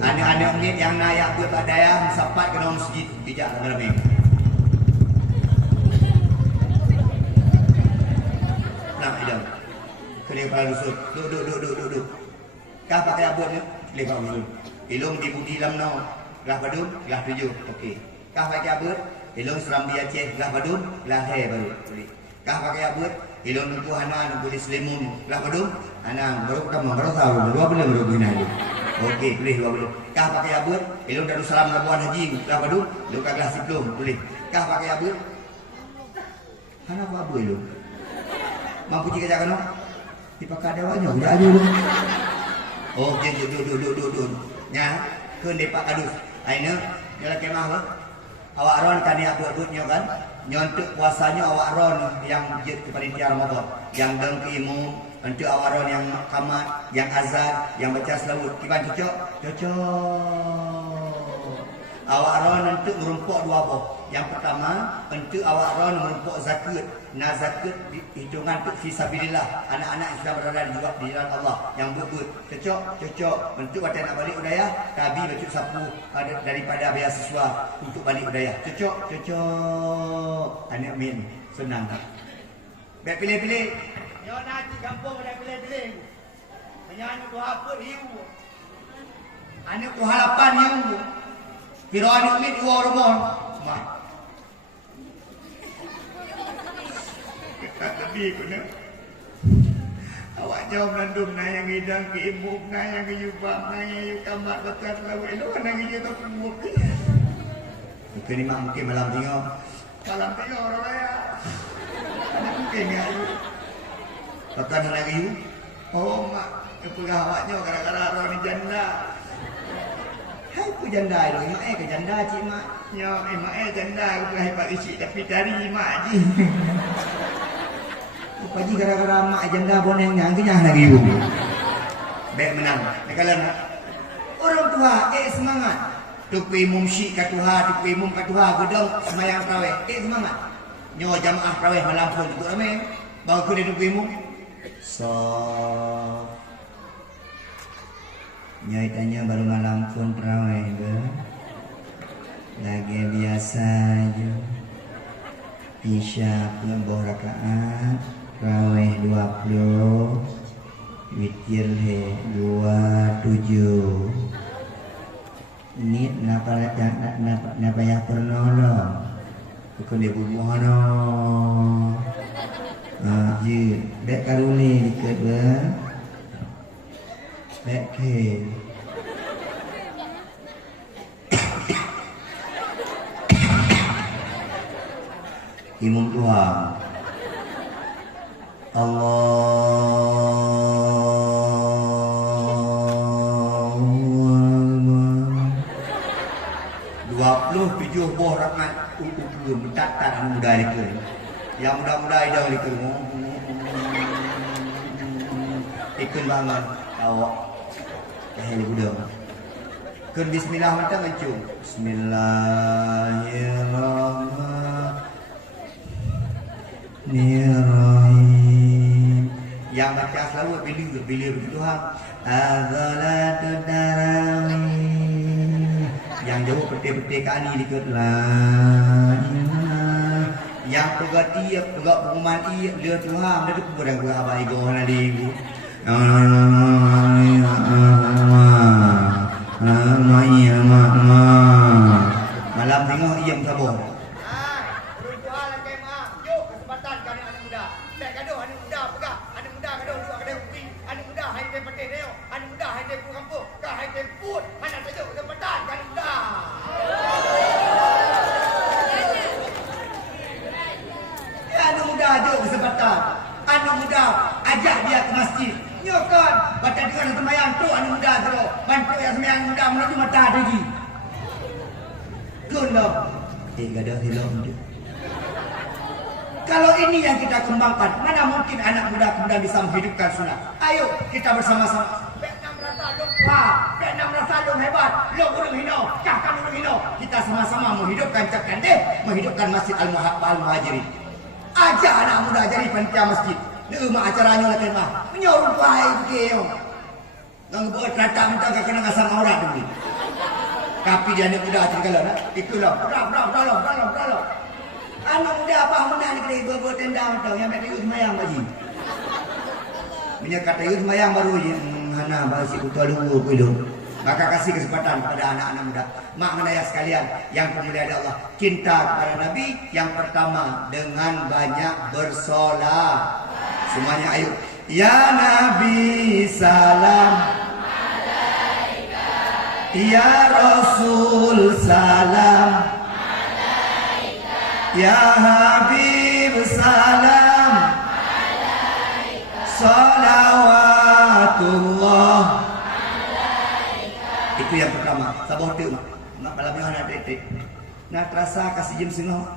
Anak-anak ni yang naik berbadaya sampai ke dalam masjid bijak ramai-ramai. Nah, idam. Kena kepala dusun. Duduk. Kah pakai abut ni? Lepas dulu. Ilung di budi lam no. Gelah badun, gelah 7. Okey. Kah pakai abut? Ilung Serambi Aceh, gelah badun, gelah he baru. Boleh. Kah pakai abut? Ilung nunggu hana, nunggu di Selimun, gelah badun. Hana baru kamu baru tahu dua bulan baru guna ni. Okey, boleh 2 bulan. Kah pakai abut? Ilung Darussalam Labuan Haji, gelah badun, luka gelah Siplum, boleh. Kah pakai abut? Hana apa abut ilung? Mampu jika jangan no? Dipakai dewanya, udah aja lu. Oh, duduk. Nya, ke Pak Kadus. Aina, nyala kemah lo. Awak ron kan dia buat-buatnya kan. Nyontek puasanya awak ron yang jid kepada panitia Ramadan. Yang dengki imam, untuk awak ron yang kamat, yang azan, yang baca selawat. Kiban cocok? Cocok. Awak ron untuk merumpuk dua boh. Yang pertama, untuk awak ron merumpuk zakat. Nah zakat hitungan untuk fisabilillah. Anak-anak yang sedang berada di jalan Allah yang berbut. Cocok. Untuk waktu nak balik udayah, tabi bacuk sapu daripada beasiswa untuk balik udayah. Cocok. Anak min senang tak? Baik pilih-pilih. Yo nanti kampung dah pilih-pilih. Menyanyi tu apa hiu. Anak tu harapan yang kira anak ni dua rumah. Mak. Tak lebih guna. Awak jawab nandum nayang hidang ke ibu nayang ke yubak nayang yu kambat betul lalu elok nayang yu tu kumuk. Mungkin ni mak mungkin malam tengok. Malam tengok orang raya. Mungkin enggak. Betul nayang yu. Oh mak, kepegah awaknya gara-gara orang ni janda. Hai ku janda itu, mak ke janda cik mak. Ya, mak janda aku hebat isi tapi dari mak ji. Paji gara-gara mak janda boneng yang kenyang lagi you. Baik menang. Kalau orang tua semangat. Tukui mumsyik ka Tuhan, tukui mum ka Tuhan gedong semayang tarawih. Semangat. Nyo jamaah tarawih malam pun juga ramai. Bang ku dia tukui mum. So Nyai tanya baru malam pun terawih ke? Lagi biasa aja. Isya pun boh rakaat, terawih 20, witir 27. Ini napa ya pernolong? Bukan dia bubuhano. Ji, dek karuni dikit ber. Ke Imam Tuhan Allahu Akbar 27 buah rakaat untuk mencatat muda itu. Yang muda-muda itu itu. Ikut banget awak. Hei budak. Kun bismillah macam macam. Bismillahirrahmanirrahim. Yang baca selalu bila Tuhan. Azalatu tarawih. Yang jauh peti-peti kali dikutlah. Yang pegati, pegak pengumuman iya, dia Tuhan, dia tu kurang abai go nanti. Malam tengok iam sabar. Beruntuhan lagi mak. Yuk kesempatan kan anak muda. Tak gaduh anak muda pegah. Anak muda gaduh dua kedai kopi. Anak muda hai dia petik neo. Anak muda hai dia pulang kampung. Kah hai dia pun. Anak tajuk kesempatan kan muda. Ya anak muda ada kesempatan. Anak muda ajak dia ke masjid. Nyokan baca dengan sembahyang tu anak muda terus. Bantu yang sembahyang muda menuju mata lagi. Gundah. Gadah hilom dia. Kalau ini yang kita kembangkan, mana mungkin anak muda kemudian bisa menghidupkan sunnah. Ayo kita bersama-sama. Vietnam rasa lupa. Vietnam rasa lum hebat. Lum urung hino. Cakap urung hino. Kita sama-sama menghidupkan cakkan deh, menghidupkan Masjid Al-Muhajirin. Ajak anak muda jadi panitia masjid. Dia mak acaranya lah terima. Menyorong baik dia. Nang buat kereta mentang kena ngasang aurat dulu. Tapi dia anak muda tinggal lah. Itulah. Berap. Anak muda apa menang ni kena buat tenda mentang yang nak yus mayang baji. Punya kata yus mayang baru je. Hana bahasa kutua dulu kuilu. Maka kasih kesempatan kepada anak-anak muda. Mak menayah sekalian yang pemulia ada Allah. Cinta kepada Nabi yang pertama dengan banyak bersolat. Semuanya ayo. Ya Nabi salam alaika. Ya Rasul salam alaika. Ya Habib salam alaika. Salawatullah alaika. Itu yang pertama. Sabah tu mak malam ni nak detik. Nak terasa kasih jam sengau.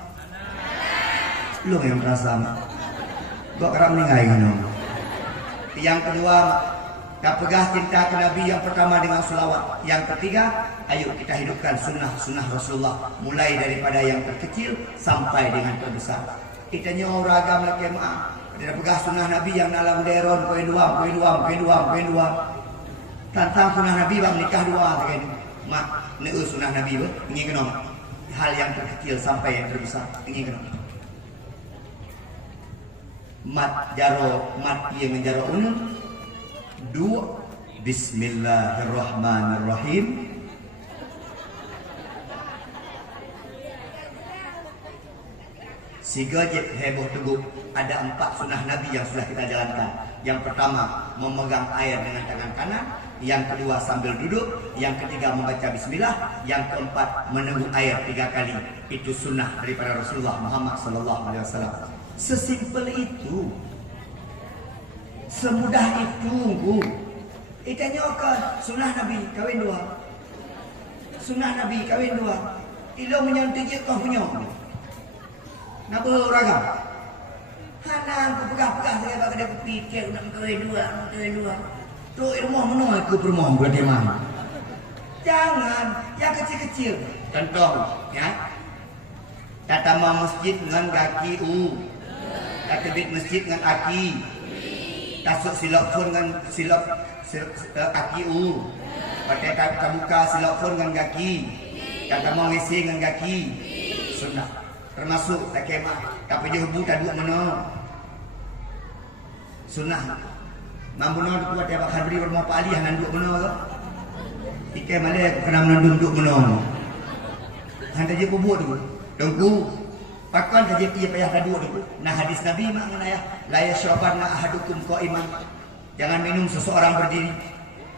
Lu yang terasa mak. Kok kerap meninggal kan? Yang kedua, tak pegah cinta ke Nabi yang pertama dengan selawat. Yang ketiga Ayo kita hidupkan sunnah Rasulullah, mulai daripada yang terkecil sampai dengan terbesar. Kita nyawa ragam lagi maaf. Dia pegah sunnah Nabi yang dalam deron koin dua. Tantang sunnah Nabi bang nikah dua kan. Mak neu sunnah Nabi be ingin kenal hal yang terkecil sampai yang terbesar ingin kenal. Mat iya menjaro unun. Dua Bismillahirrahmanirrahim. Siga je heboh teguh. Ada 4 sunnah Nabi yang sudah kita jalankan. Yang pertama, memegang air dengan tangan kanan. Yang kedua, sambil duduk. Yang ketiga, membaca bismillah. Yang keempat, meneguk air 3 kali. Itu sunnah daripada Rasulullah Muhammad SAW. Sesimpel itu, semudah itu. Itanya ke sunnah Nabi kawin 2. Sunnah Nabi kawin 2. Ilo menyantai kau punya. Nak beragam. Hanan ku pegah-pegah saya bagi dia pikir nak kawin 2. Tu ilmu menua aku permohon buat dia mah. Jangan yang kecil-kecil. Contoh, ya. Kata mau masjid dengan kaki kata bit masjid dengan aki. Tasuk silap phone dengan silap kaki Pakai kata buka silap phone dengan kaki. Kata mau WC dengan kaki. Sunnah. Termasuk tak kemah. Tapi dia hubung tak duduk mana. Sunnah. Mampunan tu buat tiap hadri bermau Pak Ali hanan duduk mana ke? Ikai malai aku kena menunduk duduk mana. Hantar je kubur tu. Tunggu. Pakan saja dia payah duduk tu. Nah hadis Nabi makna ya. La yashrabanna ahadukum qa'iman. Jangan minum seseorang berdiri.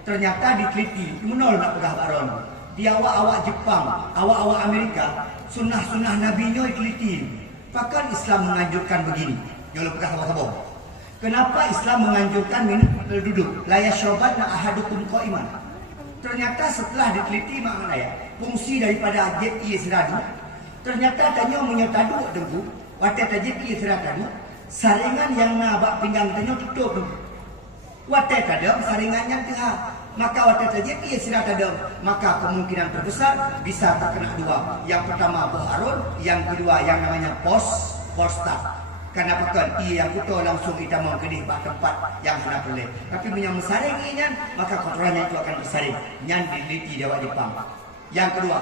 Ternyata diteliti. Menol nak pegah baron. Di awak-awak Jepang, awak-awak Amerika, sunnah-sunnah Nabi nyo diteliti. Bahkan Islam menganjurkan begini. Nyo pegah sabah-sabah. Kenapa Islam menganjurkan minum duduk? La yashrabanna ahadukum qa'iman. Ternyata setelah diteliti makna ya, fungsi daripada jet ia seradu. Ternyata tanya menyetadu dengku, watet jet ia seradu, saringan yang nabak pinggang tanya tutup dengku. Watet ada saringannya tiha. Maka watet jet ia seradu, maka kemungkinan terbesar bisa terkena 2. Yang pertama boharun, yang kedua yang namanya prostat. Karena pekan ia yang kutu langsung kita mau kedih bak tempat yang hendak boleh. Tapi punya mensaring ini maka kotorannya itu akan tersaring. Yang diliti di awak Jepang. Yang kedua,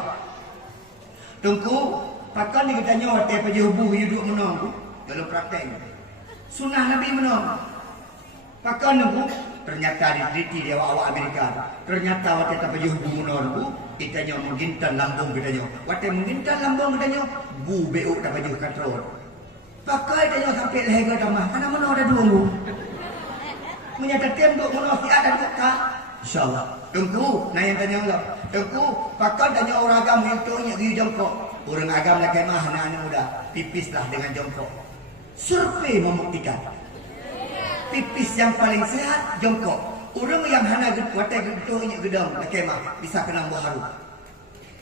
tunggu pakan ni kita nyawa tiap aja hubuh hidup menunggu dalam praktek. Sunnah Nabi menunggu. Pakan nunggu ternyata diliti di awak Amerika. Ternyata waktu tiap aja hubuh menunggu kita nyawa menggintan lambung kita nyawa. Waktu menggintan lambung kita nyawa bu beuk tak baju kontrol. Pakai tanya sampai leher tamah. Karena mana ada 2. Menyata tembok mana si ada tak? InsyaAllah. Tunggu. Nah yang tanya Allah. Tunggu. Pakai tanya orang agam yang tu yang pergi jongkok. Orang agam lagi mah anak-anak muda. Pipislah dengan jongkok. Survei membuktikan. Pipis yang paling sehat jongkok. Orang yang hana watai gitu yang gedam lagi mah bisa kena buah harum.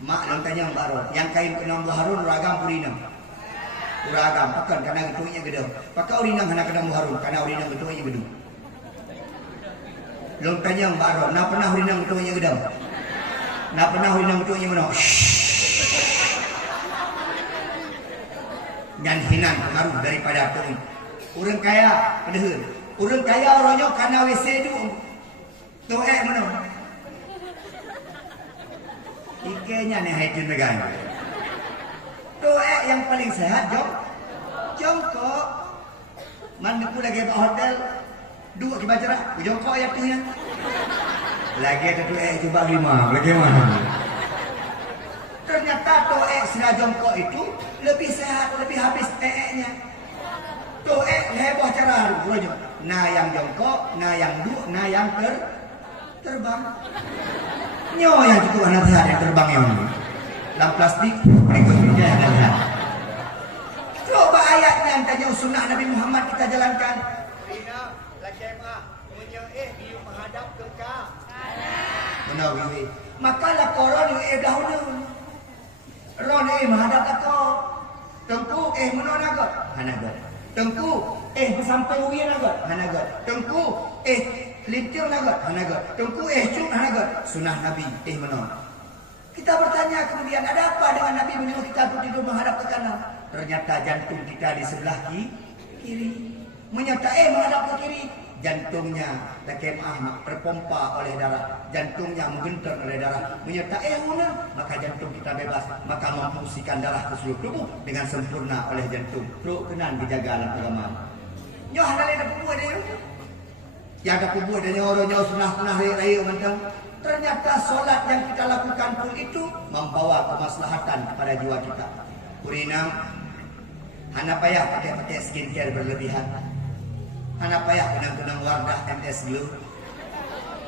Mak yang tanya baru. Yang kain kena buah harum ragam purina. Uragam pakan karena gitunya gedung. Pakai urinang hana kena muharum karena urinang gitunya gedung. Long tanya baru, nak pernah urinang gitunya gedung. Nak pernah urinang gitunya mana? Nyan hinan pengaruh daripada tu. Orang kaya pedehun. Orang kaya orangnya karena WC tu. Tu mana? Ikenya ni haitin negara. Doa yang paling sehat jongkok. Mana aku lagi ke hotel 2 kita baca jongkok ya tu ya. Lagi ada doa coba 5 lagi mana? Ternyata doa sila jongkok itu lebih sehat, lebih habis nya. Doa heboh cara rujuk. Nah yang jongkok, nah yang duduk, nah yang terbang. Nyo yang cukup anak sehat yang terbang yang ini. Dalam plastik berikutnya yang lihat. Coba ayatnya yang tanya sunnah Nabi Muhammad kita jalankan. Rina, lakemah, punya biu menghadap ke ka. Benar wiwi. Maka lah koron dahulu. Ron menghadap ke kau. Tengku menona kot. Hanagot. Tengku bersampai uwi nagot. Hanagot. Tengku lintir nagot. Hanagot. Tengku cuk hanagot. Sunnah Nabi menona. Kita bertanya kemudian, ada apa dengan Nabi menyuruh kita untuk tidur menghadap ke kanan? Ternyata jantung kita di sebelah kiri. Menyertai menghadap ke kiri. Jantungnya kemah terpompa oleh darah, jantungnya menggentar oleh darah, menyertai mana, maka jantung kita bebas, maka memfungsikan darah ke seluruh tubuh dengan sempurna oleh jantung. Perlu kenan dijaga dalam agama. Nyoh ada kubur dia, yang ada kubur dia nyoh sunah raya macam. Ternyata solat yang kita lakukan pun itu membawa kemaslahatan kepada jiwa kita. Kurinang, hana payah pakai skincare berlebihan. Hana payah kenang-kenang Wardah MS Glow.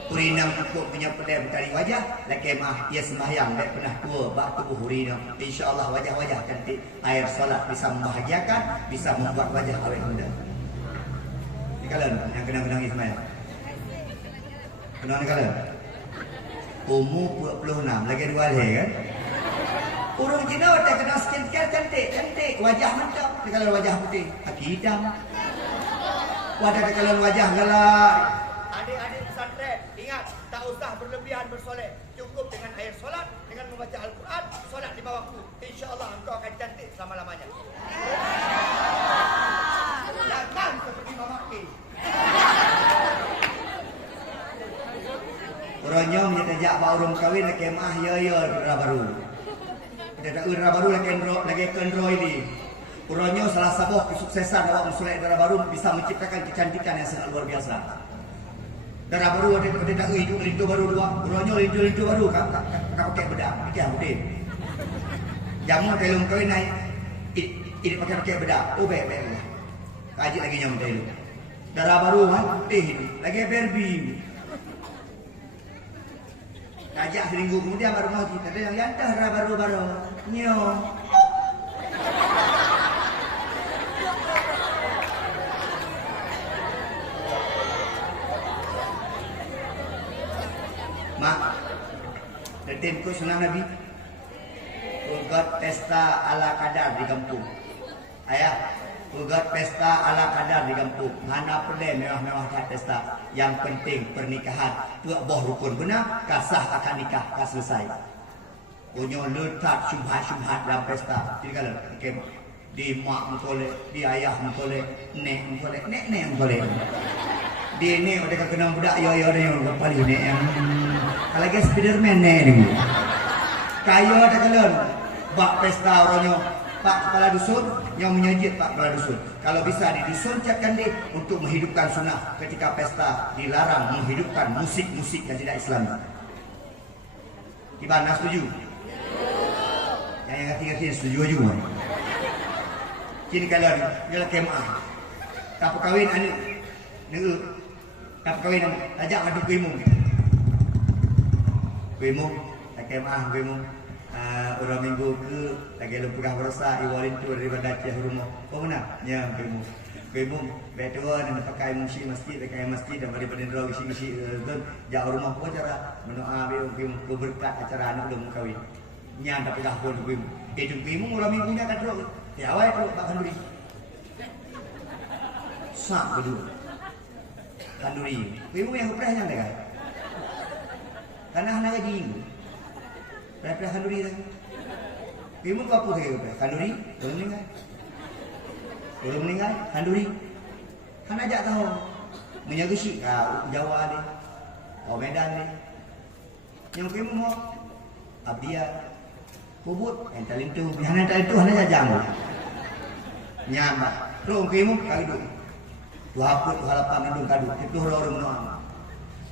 Hurinam cukup punya pedai bertari wajah. Laki mah ia sembahyang dan pernah tua bak tubuh hurinam. InsyaAllah wajah-wajah cantik. Air solat bisa membahagiakan, bisa membuat wajah awet muda. Ini kalian yang kenang-kenang Ismail. Kenang ni kalian? Umur 26, lagi 2 hari kan? Urung Cina wadah kena skincare cantik. Wajah mantap. Ini kalian wajah putih. Kaki hitam. Wadah kalian wajah galak. Adik-adik pesantren, ingat, tak usah berlebihan bersolek. Cukup dengan air solat, dengan membaca Al-Quran, solat di bawahku. InsyaAllah engkau akan cantik selama-lamanya. Jangan seperti Mama K. Orangnya menyejak baurung kawin lagi mah ya baru. Ada baru lagi kendro ini. Urangnya salah satu kesuksesan awak mensulai darah baru bisa menciptakan kecantikan yang sangat luar biasa. Darah baru ada lintu baru dua. Urangnya lintu baru kak pakai bedak. Pakai putih. Jamu telung kawin naik. Ini pakai bedak. Oh baik. Kaji lagi nyam telung. Darah baru kan putih ini. Lagi Barbie. Kajak seminggu kemudian baru mau kita. Ada yang yantah darah baru. Nyom. Mak, detimku sunnah Nabi. Ugat pesta ala kadar di kampung. Ayah, ugat pesta ala kadar di kampung. Mana boleh mewah-mewah pesta. Yang penting pernikahan. Tuak boh rukun benar, kasah akan nikah, kas selesai. Punya letak syubhat-syubhat dalam pesta. Jadi kalau di mak mengkolek, di ayah mengkolek, nek mengkolek, nek mengkolek. Di ni mereka kena budak yo ni yang paling ni yang kalau lagi Spiderman ni. Kayo ada kalian bak pesta orangnya Pak Kepala Dusun yang menyajit Pak Kepala Dusun. Kalau bisa didusuncatkan dia untuk menghidupkan sunnah ketika pesta dilarang menghidupkan musik-musik yang tidak Islam. Gimana setuju? Yang kaki-kaki setuju juga. Kini kalian ialah kemah. Tak perkahwin anak negu. Tak perkahwin ajak ngadu kuimu. Kuimu, tak kemah kuimu. Orang minggu ke lagi lempugah berasa iwalin tu daripada Aceh rumah. Oh mana? Ya kuimu. Kuimu betul dan pakai musik masjid, pakai masjid dan daripada draw isi-isi tu jauh rumah pun cara mendoa kuimu berkat acara anak belum kahwin. Nya tak pegah pun kuimu. Itu kuimu orang minggunya kan draw. Ya awal tu Pak Kanduri. Sak kedua. Kanduri. Kuimu yang keprehnya dah kan. Tanah nak gaji. Berapa kanduri dah? Kuimu apa ke kanduri? Belum meninggal. Kanduri. Kan ajak tahu. Menyagisi Jawa ni. Medan ni. Yang kuimu mau abdia. Kubut, ental itu, yang ental itu hanya jam. Nyamak, terus kimu kadu. Dua haput, dua lapan indung kadu. Itu orang mendoa.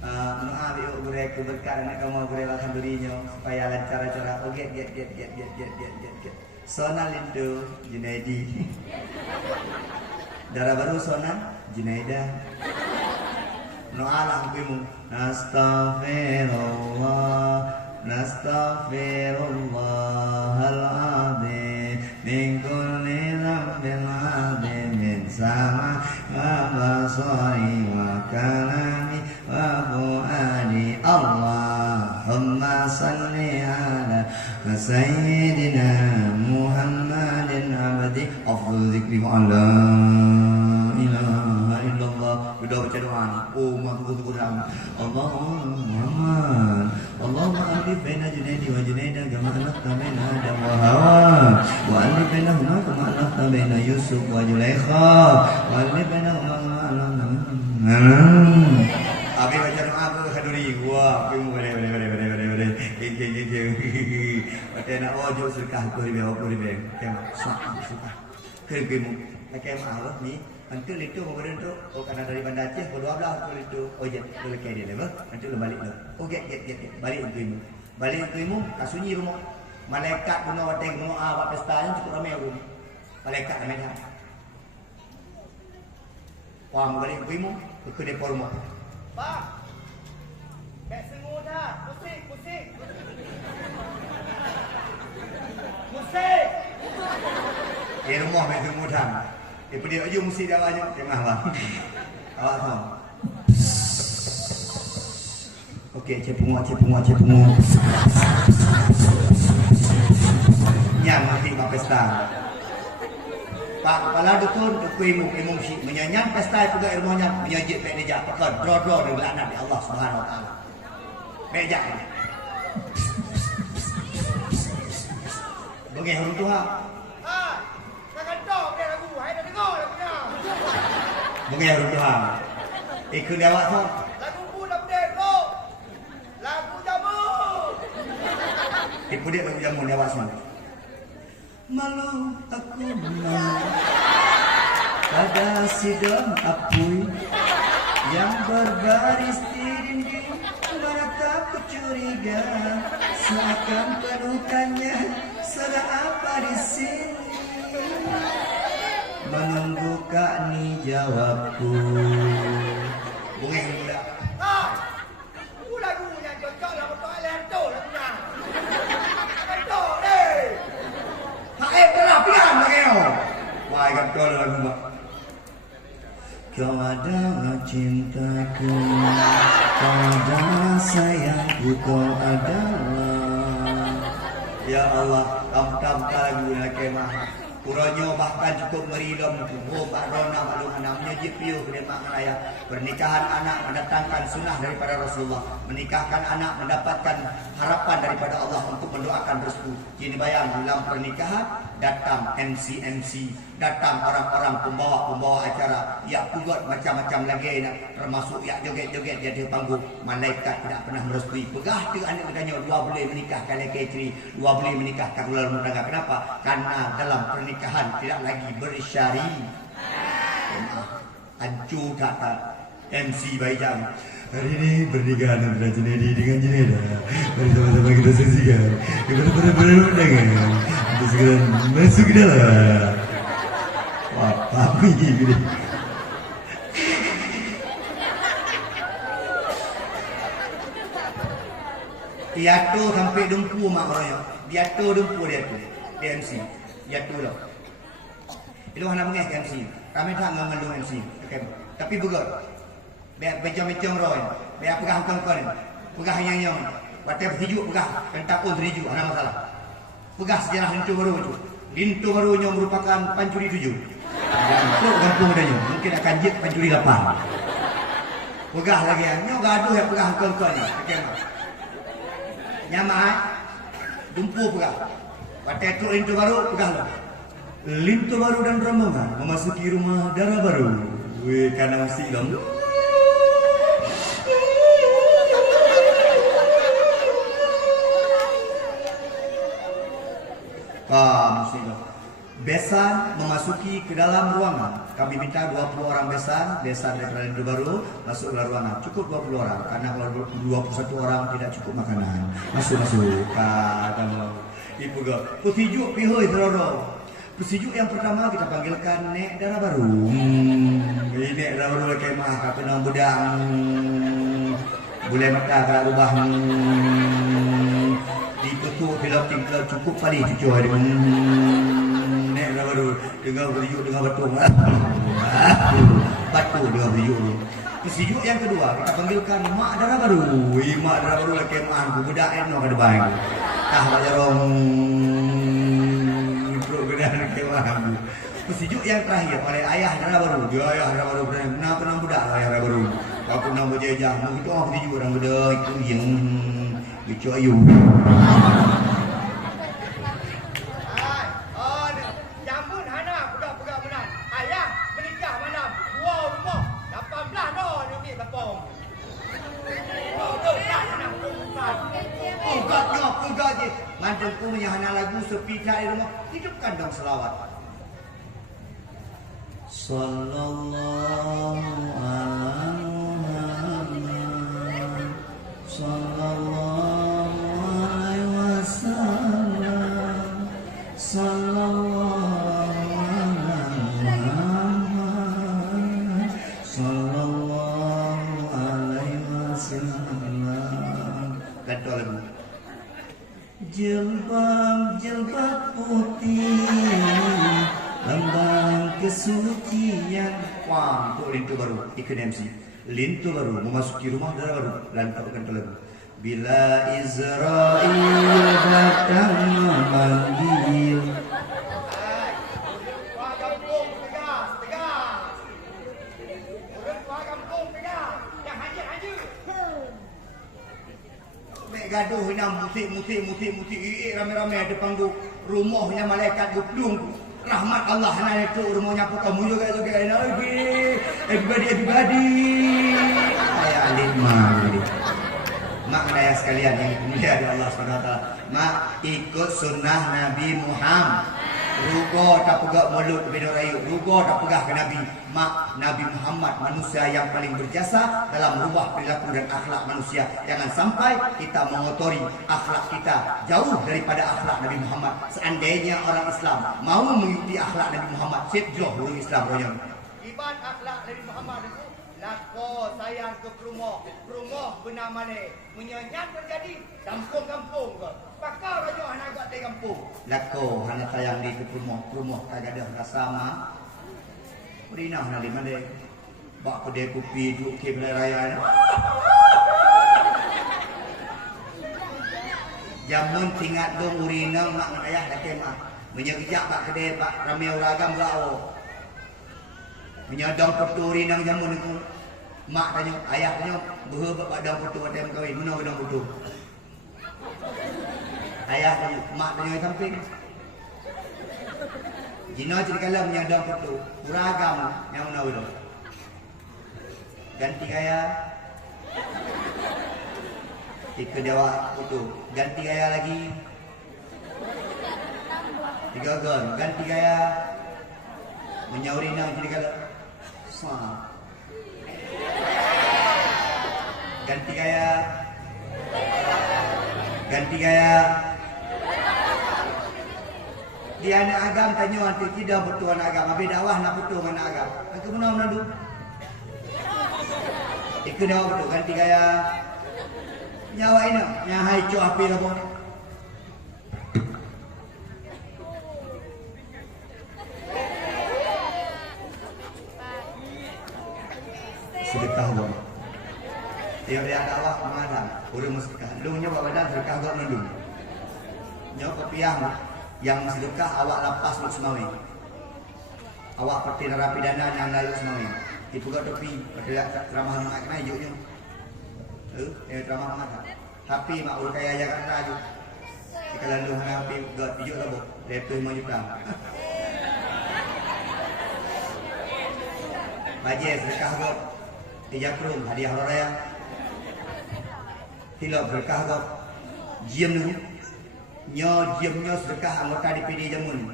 Mendoa biar berek berkat anak kamu berek alhamdulillah supaya lancar acara. Oke, get. Sonal itu Junaidi. Darah baru Sonal Junaida. Mendoa lah kimu. Astaghfirullah. Nastaghfirullahal-azim min kulli dhanbin 'azim min sama wa basari wa kalami wa fuadi. Allahumma salli ala sayyidina Muhammadin abdi afdal dzikri wa la ilaha illallah. baca doa. Oh, tunggu dah. Allah Muhammad. Allahumma alif baina junaidi wa junaida kama alafta baina Adam wa Hawa. Wa alif bainahuma kama alafta baina Yusuf wa Zulaikha. Wa alif bainahuma kama alafta. Abi baca doa aku kaduri. Wah, boleh. Baca nak wajib sedekah 20,000. Tengok, suka. Kergimu. Nak kemah ni. Nanti itu kemudian tu, oh karena dari Banda Aceh, ke 12 itu, oh jet, boleh kaya dia lepas, nanti lu balik tu, oh get, balik untuk imu, kasunyi rumah, malaikat guna wateng guna awak pesta cukup ramai rumah, malaikat ramai dah, wah balik untuk imu, ke depo rumah. Pak, bek sengu dah, pusing. Musik. Di rumah macam mudah. Dia aja mesti dia aja tengah lah. Awak tu. Okey, cepungu. Nyam nanti mak pesta. Pak kepala dukun imum syik menyanyian pesta itu ke ilmunya menyajik pek dia pakai draw dengan laknat Allah Subhanahu Wa Taala. Bejak. Bagi huruf Tuhan. Mengenai Tuhan. Ikut dia awak tu. Lagu pun dah bedek tu. Lagu jamu. Ikut dia lagu jamu dia awak semua. Malu aku malu pada sidang apui yang berbaris di dinding menatap kecuriga seakan penuhkannya sedang apa di sini. Menunggu kak ni jawabku. Bunga muda. Aku lagu yang cocok lah untuk Alento lagunya. Alento deh. Pakai berapa kan pakai? Wah, ikan kau lagu mak. Kau adalah cintaku, kau adalah sayangku, kau adalah. Ya Allah, tam lagu nak kemah. Kurangnya bahkan cukup merilom Pak Rona maklum anaknya jipiu ke demak raya. Pernikahan anak mendatangkan sunnah daripada Rasulullah. Menikahkan anak mendapatkan harapan daripada Allah untuk mendoakan restu. Jadi bayang dalam pernikahan datang MC, datang orang-orang pembawa acara. Ya buat macam-macam lagi termasuk ya joget-joget jadi panggung. Malaikat tidak pernah merestui. Pegah tu anak katanya dua boleh menikahkan laki isteri, dua boleh menikahkan ular rumah tangga. Kenapa? Karena dalam pernikahan tidak lagi bersyari. Hancur kata MC Baijang. Hari ini pernikahan antara Junaidi dengan Junaidah. Mari sama-sama kita saksikan kepada para undangan untuk segera masuk ke dalam. Wah, papi gini. Piatu sampai Dempu mak orangnya. Piatu Dempu dia tu. Dia MC. Piatu lah. Itu mana menges MC. Kami tak mengeluh MC. Okay. Tapi betul. Biar becam-becam roy. Biar pegah kongkon. Pegah yang. Batai berhijuk pegah. Kentak pun terhijuk. Ada masalah. Pegah sejarah Lintu Baru itu. Lintu Barunya merupakan pancuri 7. Untuk kampung dia. Mungkin akan jik pancuri 8. Pegah lagi yang. Nyo gaduh ya pegah kongkon ni. Okay. Nyamai. Dumpu pegah. Batai tu Lintu Baru pegah lah. Lintu Baru dan rombongan memasuki rumah Dara Baru. Weh, karena mesti dong. Mesti dong. Besan memasuki ke dalam ruangan. Kami minta 20 orang besan daripada Lintu Baru masuk ke ruangan. Cukup 20 orang karena kalau 21 orang tidak cukup makanan. Masuk. Kamu. Ibu go. Putijuk pihoi teroro. Persejuk yang pertama kita panggilkan Nek Dara Baru. Ini Nek Dara Baru kemah kata nang budang. Boleh mata kalau rubah. Ditutup film tinggal cukup kali cucu hari. Nek Dara Baru dengar persejuk dengar betul. Batu dengar persejuk. Persejuk yang kedua kita panggilkan Mak Dara Baru. Mak Dara Baru kemah budak eno ke depan. Tah bajarong dan kewahan. Sejuk yang terakhir oleh ayah dara baru. Dia ayah dara baru pernah budak ayah dara baru. Aku nak berjejah, mau itu aku sejuk orang budak itu yang itu ayu. Jamun hana budak-budak menan. Ayah menikah malam. Wow rumah. 18 no ni ambil lapang. Oh, tu tak nak perempuan. Ugat je. Mantanku punya hana lagu sepi di rumah. Hidupkan dong selawat. Sallallahu ala Muhammad Sallallahu alaihi wasallam Sallallahu ala Muhammad Sallallahu alaihi wasallam. Kata lagu. Jilbab putih lambang kesucian. Wah, untuk lintu baru ikut MC. Lintu baru memasuki rumah dara baru dan katakan lagu. Bila Israel datang memanggil. Wah kampung tegas. Orang tua kampung tegas. Yang haji. Mek gaduh yang mutik rame-rame depan tu rumahnya malaikat gudung. Rahmat Allah nak itu rumahnya apa kamu juga everybody. Saya alim mari. Mak daya sekalian yang dimuliakan Allah SWT. Mak ikut sunnah Nabi Muhammad. Rugo tak pegak mulut beda rayu. Rugo tak pegah ke Nabi. Mak Nabi Muhammad manusia yang paling berjasa dalam merubah perilaku dan akhlak manusia. Jangan sampai kita mengotori akhlak kita jauh daripada akhlak Nabi Muhammad. Seandainya orang Islam mau mengikuti akhlak Nabi Muhammad, sejauh orang Islam royong. Iban akhlak Nabi Muhammad itu lako sayang ke rumah benar mana menyanyian terjadi kampung-kampung ke pakar raja anak agak di kampung Lako hana sayang di ke rumah kagak ada rasa mah. Berinah nak di mana? Bak kedai kopi duduk ke belai raya. Jamun tingkat dong urina mak ayah kata mak. Menyekejak bak kedai bak ramai uragam berau. Menyodong petu urina jamun itu. Mak tanya, ayah tanya, berapa bak dong petu ada yang kahwin. Mana dong petu? Ayah tanya, mak tanya samping. Jino cerita kalam yang dong petu. Uragam yang mana dong? Ganti gaya. Tiga dewa petu. Ganti gaya lagi. 3 gon. Ganti gaya. Menyaurin yang cerita kalam. Ganti gaya. Dia anak agam tanya nanti tidak betul anak agam. Habis dakwah nak betul anak agam. Aku menang menandu. Ikut dakwah betul ganti gaya. Nyawa ini nyahai cu api lah pun. Sedekah dong. Dia ada dakwah kemana? Urus sedekah. Lu nyoba badan sedekah gak menundung. Nyoba piang yang sedekah awak lapas lu semawi. Awak perti narapidana yang lalu semawi. Ibu gak tepi pada ceramah mak kena hijaunya. Ceramah mak. Tapi mak ul kaya Jakarta tu. Kalau lu hapi gak hijau lah bu. Lepas 5 juta. Bajai sedekah gak. Tijakrum hadiah raya. Tilap berkah gak. Jiam dulu. Nyo sedekah anggota DPD Jamun.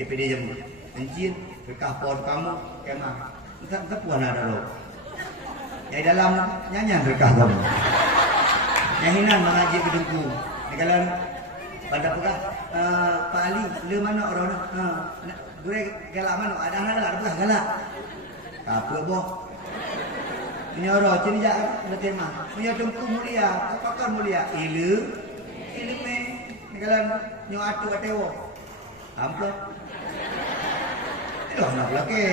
DPD Jamun. Encin sedekah pohon kamu kemah. Entah puan ada lo. Yang dalam nyanyian sedekah kamu. Yang hinan mengaji gedungku. Di kalan pada pegah Pak Ali, le mana orang gue galak mana? Ada anak pegah galak. Apa boh? Menyoro cini jak ada tema. Punya tungku mulia, pakar mulia. Ilu me. Nikalan nyo atu atewo. Amplop. Itu anak laki.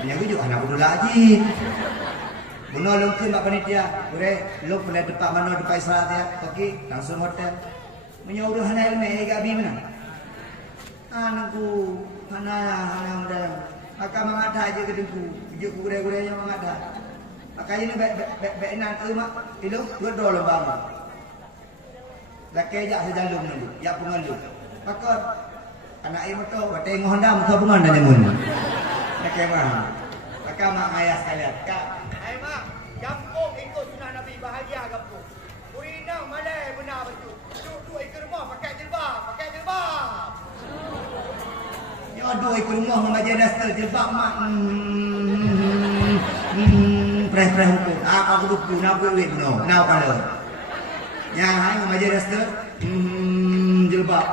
Punya gue juga anak kudu lagi. Bunuh lungkin mak panitia. Gue lu pernah depan mana depan Israel ya. Pergi langsung hotel. Menyuruh anak ilmu gabi mana? Anakku, hana muda. Maka mengada aja ke dengku, juk gure-gurenya mengada. Makanya ini nan mak, itu dua bang. Laki aja sejalung nanti, ya pengalu. Maka anak ibu tu, tengok Honda muka bunga dan nyamun. Laki mah, maka mak ayah sekalian. Kak, Hai mak, kampung ikut sunnah Nabi bahagia kampung. Kurinang malai benar betul. Duduk ikut rumah pakai jilbab. nyodoh ikut rumah membaca dasar jilbab mak. Preh hukum. Aku buku, nak buat no, now kalau. Yang hai membaca dasar, jilbab.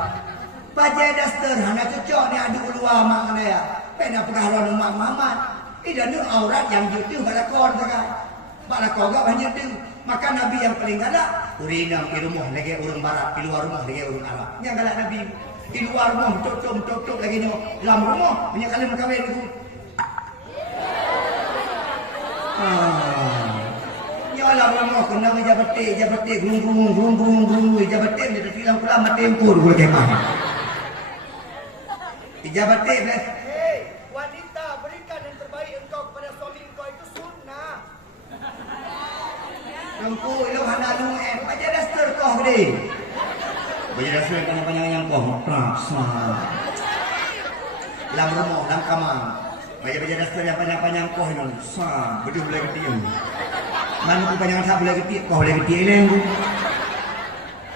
Baca dasar, hana cocok ni adu luar mak mana ya. Pernah pengaruh mak Muhammad. Tidak ni aurat yang jutu pada kor sekarang. Pada kor gak banyak tu. Maka Nabi yang paling galak, urinam di rumah lagi orang barat, di luar rumah lagi orang Arab. Yang galak Nabi di luar rumah tutup lagi ni dalam rumah banyak kali berkahwin tu. Ya dalam rumah kena jabatik gerung jabatik dia terfilang pula mati tempur gula kemah. Jabatik dah. Hei, wanita berikan yang terbaik engkau kepada suami engkau itu sunnah. Tungku lu hana lu baca dasar kau gede. Baca dasar panjang yang kau praksa. Dalam rumah, dalam kamar. Baca dasar yang panjang kau ni. Sa, betul boleh gede. Mana ku panjang sa boleh gede, kau boleh gede leh ku.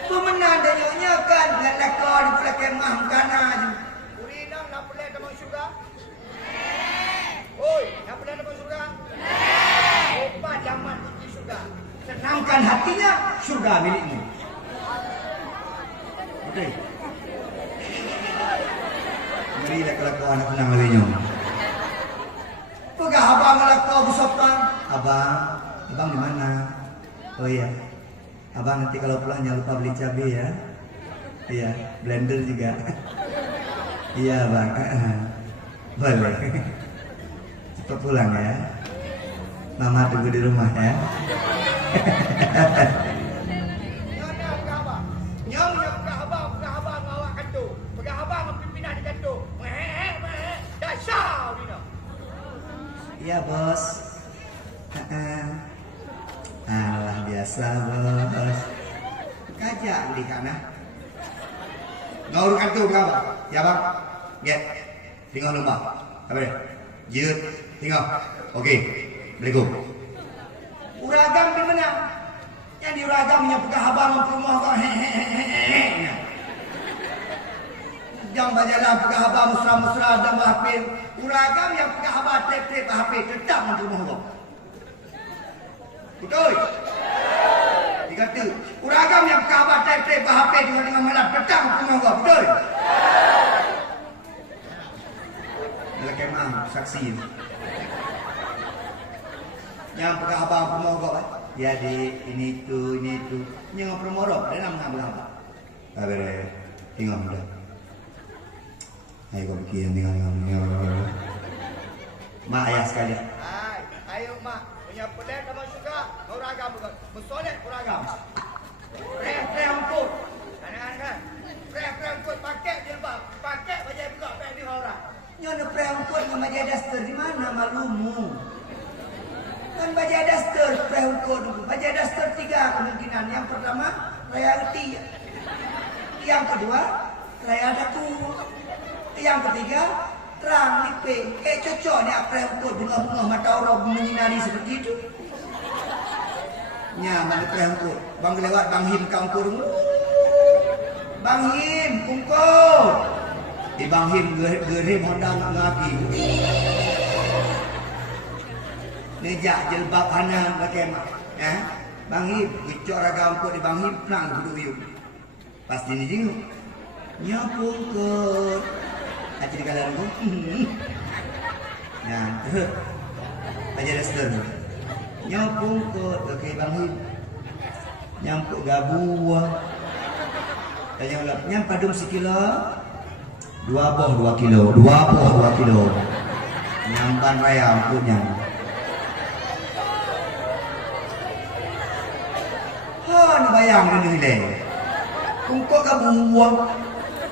Pemenang dan nyonya kan dengan lakon di pula kemah kana je. Urinang nak pelai dalam syurga? Oi, nak pelai dalam syurga? Obat zaman kunci syurga. Senangkan hatinya, surga milikmu. Betul. Berilah kelakuan anak senang lebihnya. Pegah abang ngelakau busopan. Abang di mana? Oh iya. Abang nanti kalau pulang jangan lupa beli cabai ya. Iya, blender juga. Iya bang. Boleh. Cepat pulang ya. Mama tunggu di rumah ya. Nyonya pegah abang. Nyonya pegah abang awak kantor. Pegah abang pimpinan di kantor. Meh. Dahsyat Rina. Iya bos. Alah biasa bos. Kajak di kana. Ngurus kartu berapa? Ya bang. Get. Tinggal lupa. Apa dia? Jut. Tinggal. Okey. Assalamualaikum. Uragam di mana? Yang di uragamnya pegah abang rumah kau. Jangan bacalah pegah abang mesra-mesra dan berhafir. Uragam yang pegah abang tep-tep berhafir tetap di rumah kau. Betul? Dikata, uragam yang pegah abang tep-tep berhafir di tengah malam tetap di rumah kau. Betul? Dalam kemah saksi. Yang pegah abang pemogok ya di ini tu yang pemorok dia nama berapa abere tinggal muda ayo kau bikin tinggal mak ayah sekalian Ayo mak, punya pelai dalam syurga. Uragam bukan. Bersolek uragam. Preh untuk. Kan? Preh untuk pakai jilbab. Pakai baju buka pakai di orang. nyono preungkut dengan baca dasar di mana malumu kan baca dasar preungkut baca dasar 3 kemungkinan. Yang pertama raya reti, yang kedua raya daku, yang ketiga terang lipe. Cocok ni preungkut bunga-bunga mata orang menyinari seperti itu. Nya mana preungkut bang lewat bang him kampur bang him kungkut di bang him gerim Honda ngapi nejak jilbab hana pakai mak bang him gecok ragam kau di bang him nang kudu yuk pasti ni jenguk nyapung kut aci di kalan ku nah aja dasar nyapung kut oke bang him nyampuk gabuah tanya ulang nyampadum sekilo 2 boh 2 kilo 2 boh 2 kilo nyampan raya ampunnya ni bayang ni le kungkok gabuah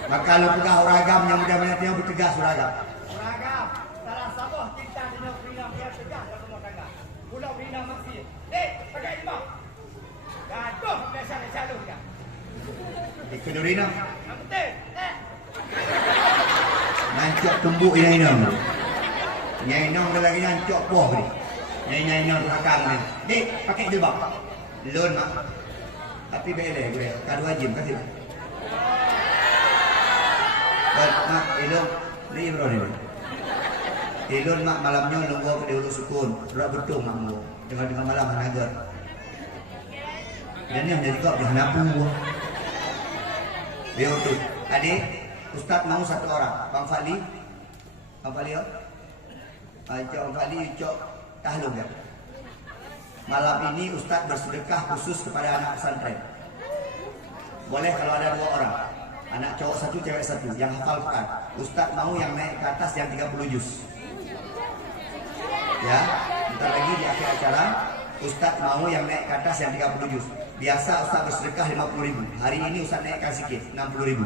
Maka lu pegah ragam yang mudah-mudahan dia bertegas ragam. Ragam, salah sabah cinta dengan Rina biar tegak dalam rumah tangga. Pulau Rina maksir. Pakai lima. Gaduh biasa calon kan. Ikut Rina. Yang penting, Nancok tumbuk Nyai Nom. Nyai Nom dah lagi nancok poh ni. Nyai Nom belakang ni. Dek, pakai jilbab. Lon mak. Tapi boleh gue. Kadu wajib kasih. Mak, elok. Ni bro ni. Elon mak malamnya nunggu ke dia uluk sukun. Berat betul mak mu. Tengah-tengah malam hanagar. Dan ni menjadi kau dia hanapu. Dia tu. Adik, Ustaz mau satu orang. Bang Fadli. Bang Fadli oh? Bang Fadli ucap tahlung ya. Malam ini Ustaz bersedekah khusus kepada anak pesantren. Boleh kalau ada 2 orang. Anak cowok 1, cewek 1 yang hafal Quran. Ustaz mau yang naik ke atas yang 30 juz. Ya, bentar lagi di akhir acara Ustaz mau yang naik ke atas yang 30 juz. Biasa Ustaz bersedekah 50.000. Hari ini Ustaz naikkan sikit 60.000.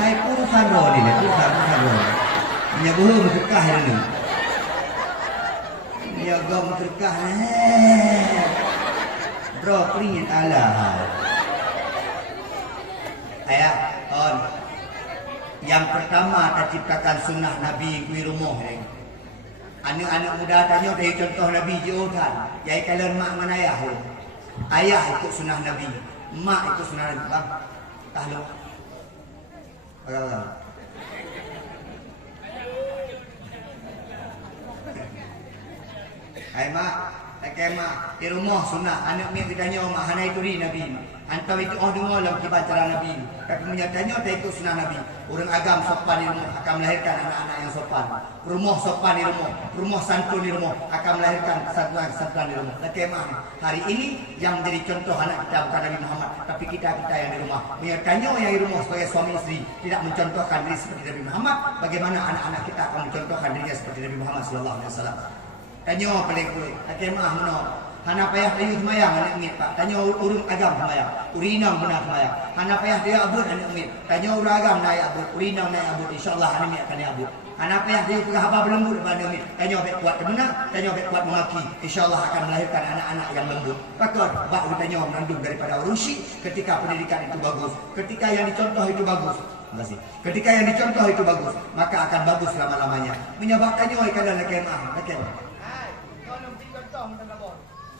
Hai urusan roh ni, urusan roh. Punya buah bersedekah ni. Dia gom bersedekah ni. Bro, peringin Allah. Ayah, on. Yang pertama terciptakan sunnah Nabi kui rumah ni. Anak-anak muda tanya dari contoh Nabi Johan. Yai kalian mak dengan ayah. Ayah ikut sunnah Nabi, mak ikut sunnah Nabi. Bang, tahluk. Bagaimana? Hai mak, tak mak di rumah sunnah. Anak ni ditanya mak hanai turi Nabi. Antam itu dengar dalam kibar cara Nabi. Tapi menyatanya tak ikut sunnah Nabi. Orang agam sopan di rumah akan melahirkan anak-anak yang sopan. Rumah sopan di rumah, rumah santun di rumah akan melahirkan kesatuan di rumah. Tak mak hari ini yang menjadi contoh anak kita bukan Nabi Muhammad, tapi kita yang di rumah. Menyatanya yang di rumah sebagai suami istri tidak mencontohkan diri seperti Nabi Muhammad. Bagaimana anak-anak kita akan mencontohkan dirinya seperti Nabi Muhammad SAW. Tanya paling kulit. Tak mak mana? Hana payah dia semayang anak umit pak. Tanya urung agam semayang. Urinam benar semayang. Hana payah dia abut anak umit. Tanya urung agam naik abut. Urinam naik abut. InsyaAllah anak umit akan naik abut. Hana payah dia pegah haba berlembut depan anak umit. Tanya abik kuat kemenang. Tanya abik kuat memaki. InsyaAllah akan melahirkan anak-anak yang lembut. Pakar bak tanya mengandung daripada urung syik. Ketika pendidikan itu bagus. Ketika yang dicontoh itu bagus. Terima kasih. Ketika yang dicontoh itu bagus, maka akan bagus selama-lamanya. Menyebabkannya oleh kadang lekemah. Lekemah. Hai, kau nanti contoh macam apa?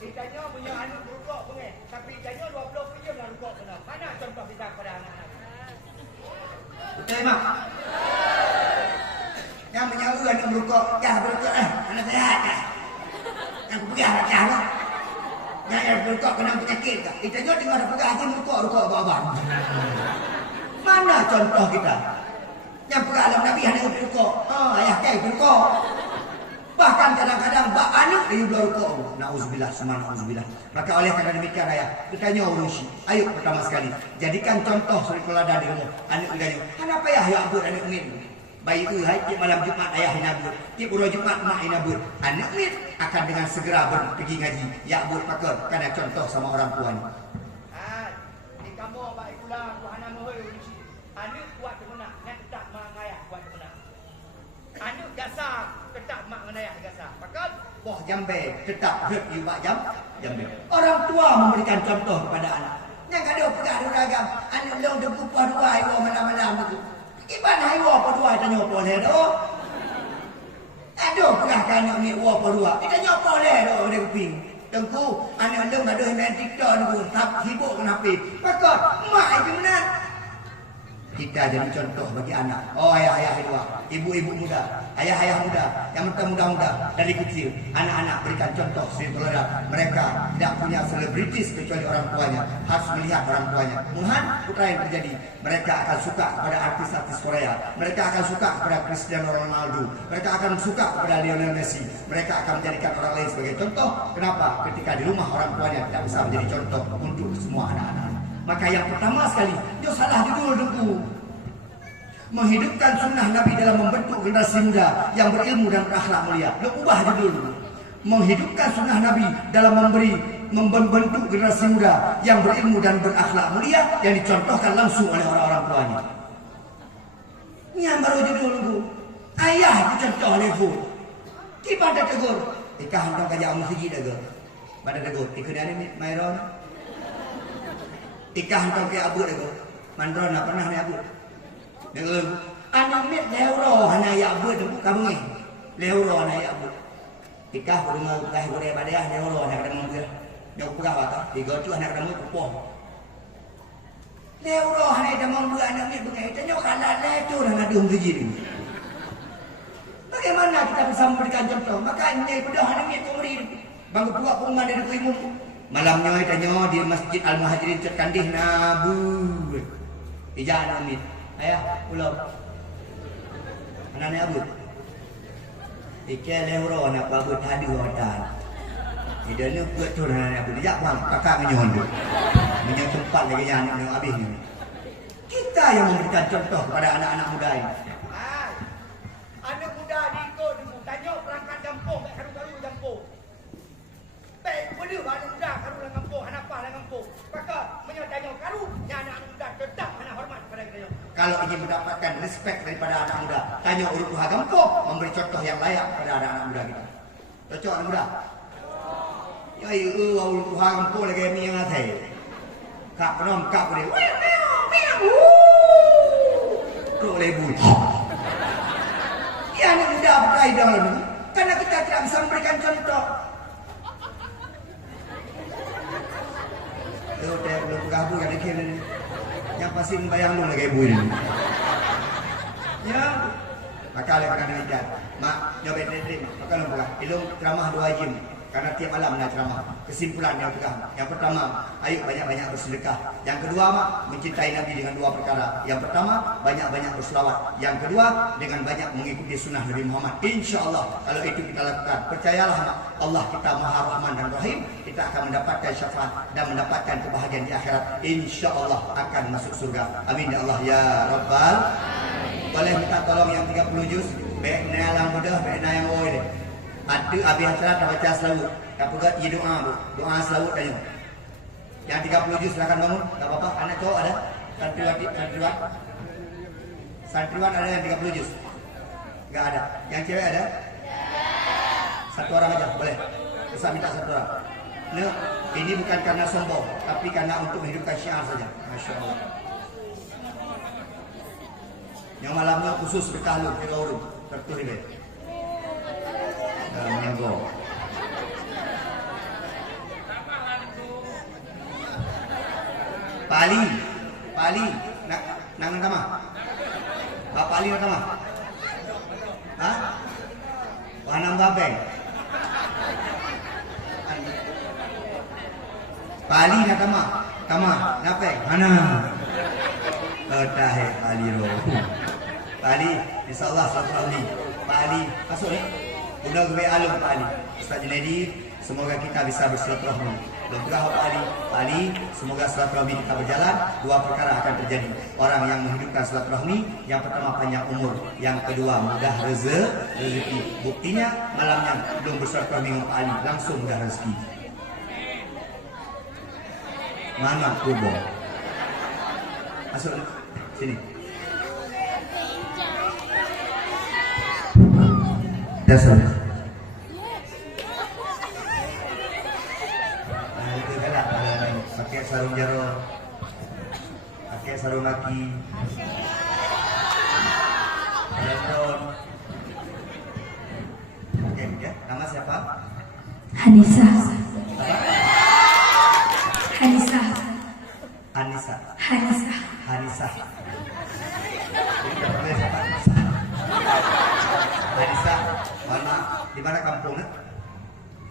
Ditanya punya anak rukuk pun tapi tanya 20 pijam lah rukuk sana. Mana contoh kita kepada anak-anak? Betul mak? Yang menyawa anak merukuk, berukuk anak sehat yang aku pegah nak lah. Yang berukuk kena penyakit tak? Ditanya dengar ada pegah haji merukuk abang-abang. Mana contoh kita? Yang pegah alam Nabi anak berukuk. Ayah kaya berukuk. Bahkan kadang-kadang bak anak dia belah rukuk. Nauzubillah, semua nauzubillah. Maka oleh kerana demikian ayah, bertanya urusi. Ayo pertama sekali, jadikan contoh suri teladan di rumah. Anak bertanya, kenapa ayah yang abut anak umit? Bayi itu hai tiap malam Jumat ayah yang abut. Tiap urut Jumat mak yang abut. Anak umit akan dengan segera pergi ngaji. Ya abut pakar kerana contoh sama orang tuanya. Di kamu baik pula Tuhan mohon urusi. Anak kuat kemenang, nak tak mangayah kuat kemenang. Anak dasar tetap mak dengan ayah gasa. Pakal Wah jambe tetap herd juga jambe. Orang tua memberikan contoh kepada anak. Yang ada pegah ragam, anak long debu puah dua iwa malam-malam itu. Gimana iwa puah dua tanya apa leh doh? Aduh pegah kan anak ni iwa puah dua. Tanya apa leh doh dia kuping. Tengku anak long ada main TikTok ni tak sibuk kenapa? Maka mak itu mana? Kita jadi contoh bagi anak. Oh ayah-ayah dua, ibu-ibu muda, ayah-ayah muda, yang muda-muda dari kecil, anak-anak berikan contoh suri teladan. Mereka tidak punya selebritis kecuali orang tuanya, harus melihat orang tuanya. Muhan putra yang terjadi, mereka akan suka kepada artis-artis Korea, mereka akan suka kepada Cristiano Ronaldo, mereka akan suka kepada Lionel Messi, mereka akan menjadikan orang lain sebagai contoh. Kenapa? Ketika di rumah orang tuanya tidak bisa menjadi contoh untuk semua anak-anak. Maka yang pertama sekali, dia salah judul dengku. Menghidupkan sunnah Nabi dalam membentuk generasi muda yang berilmu dan berakhlak mulia. Dia ubah judul. Menghidupkan sunnah Nabi dalam membentuk generasi muda yang berilmu dan berakhlak mulia yang dicontohkan langsung oleh orang-orang tuanya. Ini yang baru judul ku. Ayah ku contoh level. Kita ada tegur. Ika hendak kajak musik dah. Pada tegur. Ika ni ada Myron. Ika hendak ke abu dah. Mandron nak pernah ni abu. Dengar. Anak ni leuro hana ya abu tu kamu ni. Leuro hana ya abu. Ika dengar kah boleh pada leuro hana kadang dia. Dia pegah apa? Tiga tu hana kadang kupoh. Leuro hana demang dua anak ni bengai. Tanya kalah lecu hana dum sejiri. Bagaimana kita bisa memberikan contoh? Maka ini pedah hana ni komri. Bangku puak pun ada dekat ilmu. Malamnya tanya di Masjid Al-Muhajirin Cot Kandih Nabu. Ijazah amit. Ayah pulau. Mana ni abut? Ikan leuro nak abut tadi hotel. Dia ni buat tu nak abut. Dia bang kakak menyon tu. Menyon tempat lagi yang ni habis ni. Kita yang memberikan contoh kepada anak-anak muda ini. Anak muda ni ikut dulu. Tanya perangkat kampung kat karu-karu kampung. Baik pada anak muda karu dalam kampung, anak apa dalam kampung. Maka tanya karu, yang anak muda tetap anak hormat pada kita. Kalau ingin mendapatkan respect daripada anak muda, tanya urut tuha kampung, memberi contoh yang layak kepada anak-anak muda kita. Cocok anak muda? Ya, urut tuha kampung lagi ni yang ada. Kak penom kak boleh. Kok lebu. Ya anak muda apa dalam ni? Karena kita tidak bisa memberikan contoh. Dia belum gabung ada kira ni. Yang pasti membayang lu lagi ibu ini. Ya. Maka oleh kerana demikian, mak nyobain dedek, maka lu buka. Ilmu ceramah 2 jam. Karena tiap malam nak ceramah. Kesimpulan yang pegang. Yang pertama, ayo banyak-banyak bersedekah. Yang kedua, mak mencintai Nabi dengan 2 perkara. Yang pertama, banyak-banyak berselawat. Yang kedua, dengan banyak mengikuti sunnah Nabi Muhammad. InsyaAllah, kalau itu kita lakukan, percayalah mak, Allah kita Maha Rahman dan Rahim. Kita akan mendapatkan syafaat dan mendapatkan kebahagiaan di akhirat. InsyaAllah akan masuk surga. Amin ya Allah ya Rabbal. Boleh minta tolong yang 30 juz. Baik yang mudah, baik yang boleh. Ada habis acara tak baca selawut. Tak pegat ia doa bu. Doa selawut tanya. Yang 30 juz silakan bangun. Tak apa-apa. Anak cowok ada. Santriwan ada yang 30 juz. Enggak ada. Yang cewek ada? Satu orang aja boleh. Bisa minta satu orang. Nah, ini bukan karena sombong, tapi karena untuk menghidupkan syiar saja. Masya Allah. Yang malamnya khusus bertahlul ke urut tertulis deh. Menyago. Pali, nang tama. Bapak Pali nang tama. Hah? Wanang babeng. Pali nang tama, napeng. Mana? Tahe Pali ro. Pali, insyaallah satu kali. Pali, masuk ni. Udah gue alum Pak Ali. Ustaz Junaidi, semoga kita bisa bersilaturahmi. Doa Pak Ali, semoga silaturahmi kita berjalan. 2 perkara akan terjadi. Orang yang menghidupkan silaturahmi, yang pertama panjang umur, yang kedua mudah rezeki. Buktinya malamnya belum bersilaturahmi dengan Pak Ali, langsung mudah rezeki. Mana kubo? Masuk sini. Dasar. Nah itu galak pakai sarung jaro, pakai sarung laki, telepon. Oke ya, nama siapa? Hanisa. Apa? Hanisa. Anissa. Hanisa. Hanisa. Ini namanya siapa? Hanisa. Mana? Di mana kampungnya?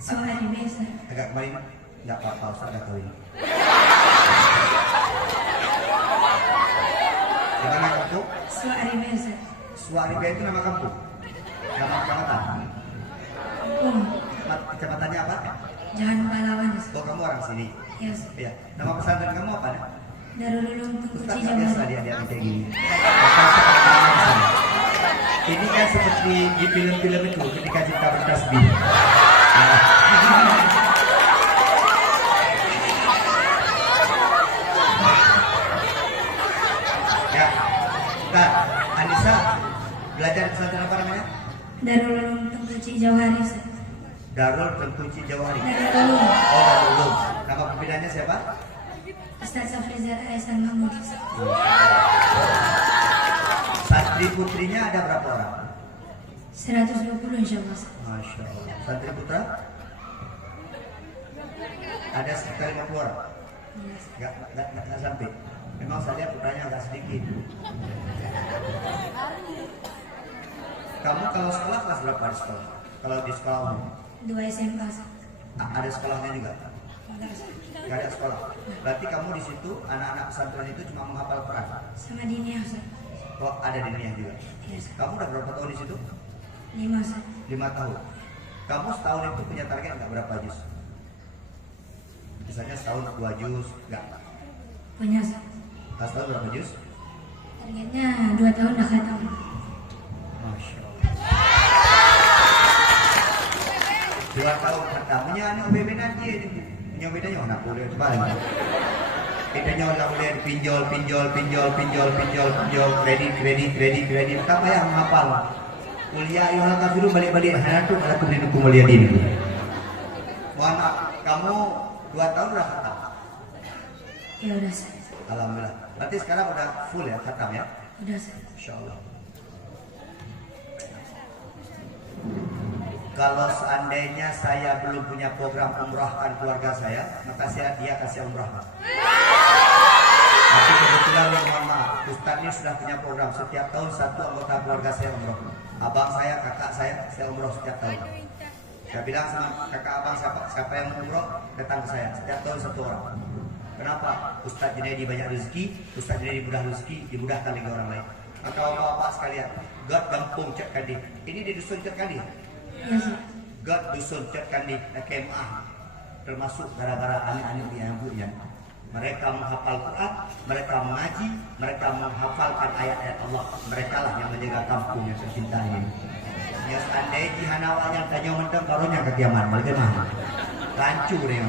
Suara di mesa. Agak kemarin. Tidak apa-apa, Ustaz dah tahu ini. Di mana kampung? Suara di mesa. Suaribe itu nama kampung? Nama kecamatan? Kampung. Kecamatannya apa? Jangan pahlawan. Oh, kamu orang sini? Yes. Iya. Nama pesantren kamu apa? Darul Ulum Tengku Ustaz tak Cijaman. biasa dia kayak gini. Ini kan seperti di film-film itu ketika kita bertasbih. Ya. Nah, Anissa belajar di pesantren apa namanya? Darul Ulum Tengku Jauhari Ustaz. Darul Tengku Jauhari. Darul Ulum. Oh, Darul Ulum. Nama pimpinannya siapa? Ustaz Safrizal Aisan Mahmud Ustaz. Santri putrinya ada berapa orang? 120 insyaallah Ustaz. Masya Allah. Santri putra? Ada sekitar 50 orang? Iya, Nggak sampai. Memang saya lihat putranya agak sedikit. Kamu kalau sekolah kelas berapa di sekolah? Kalau di sekolah umum? 2 SMA Ustaz. Ada sekolahnya juga? Enggak Ustaz. Nggak ada sekolah. Berarti kamu di situ anak-anak pesantren itu cuma menghafal Quran. Sama Dinia Ustaz. Oh, ada diniyah juga. Iya Ustaz. Kamu udah berapa tahun di situ? 5 Ustaz. 5 tahun. Kamu setahun itu punya target nggak berapa juz? Misalnya setahun 2 juz, nggak? Punya Ustaz. Setahun berapa juz? Targetnya 2 tahun dah khatam. Masya Allah. 2 tahun pertamanya anak bebe nanti punya bedanya anak boleh balik. Bedanya orang boleh pinjol, kredit. Apa yang menghafal? Kuliah ayuhal kafirun balik-balik hantu malah kemudian hukum mulia dini. Mohon maaf, kamu 2 tahun udah khatam? Ya udah Ustaz. Alhamdulillah. Berarti sekarang udah full ya khatam ya? Udah Ustaz. Insya Allah. Kalau seandainya saya belum punya program umrahkan keluarga saya, maka dia kasih umrah. Tapi kebetulan mohon maaf, Ustaz ini sudah punya program setiap tahun 1 anggota keluarga saya umrah. Abang saya, kakak saya umrah setiap tahun. Saya bilang sama kakak abang siapa yang mau umrah datang ke saya setiap tahun 1 orang. Kenapa? Ustaz Junaidi banyak rezeki, Ustaz Junaidi mudah rezeki, dimudahkan lagi orang lain. Maka bapak-bapak sekalian, God Gampung Cek Kandi. Ini di dusun Cek Kandi. Ya Ustaz. God dusun Cek Kandi KMA. Termasuk gara-gara anak-anak yang ibunya. Mereka menghafal Quran, mereka mengaji, mereka menghafalkan ayat-ayat Allah. Mereka lah yang menjaga kampung yang tercinta ini. Ya seandainya jihanawa yang tanya mentang karunya kekiaman, bagaimana? Lancur ya.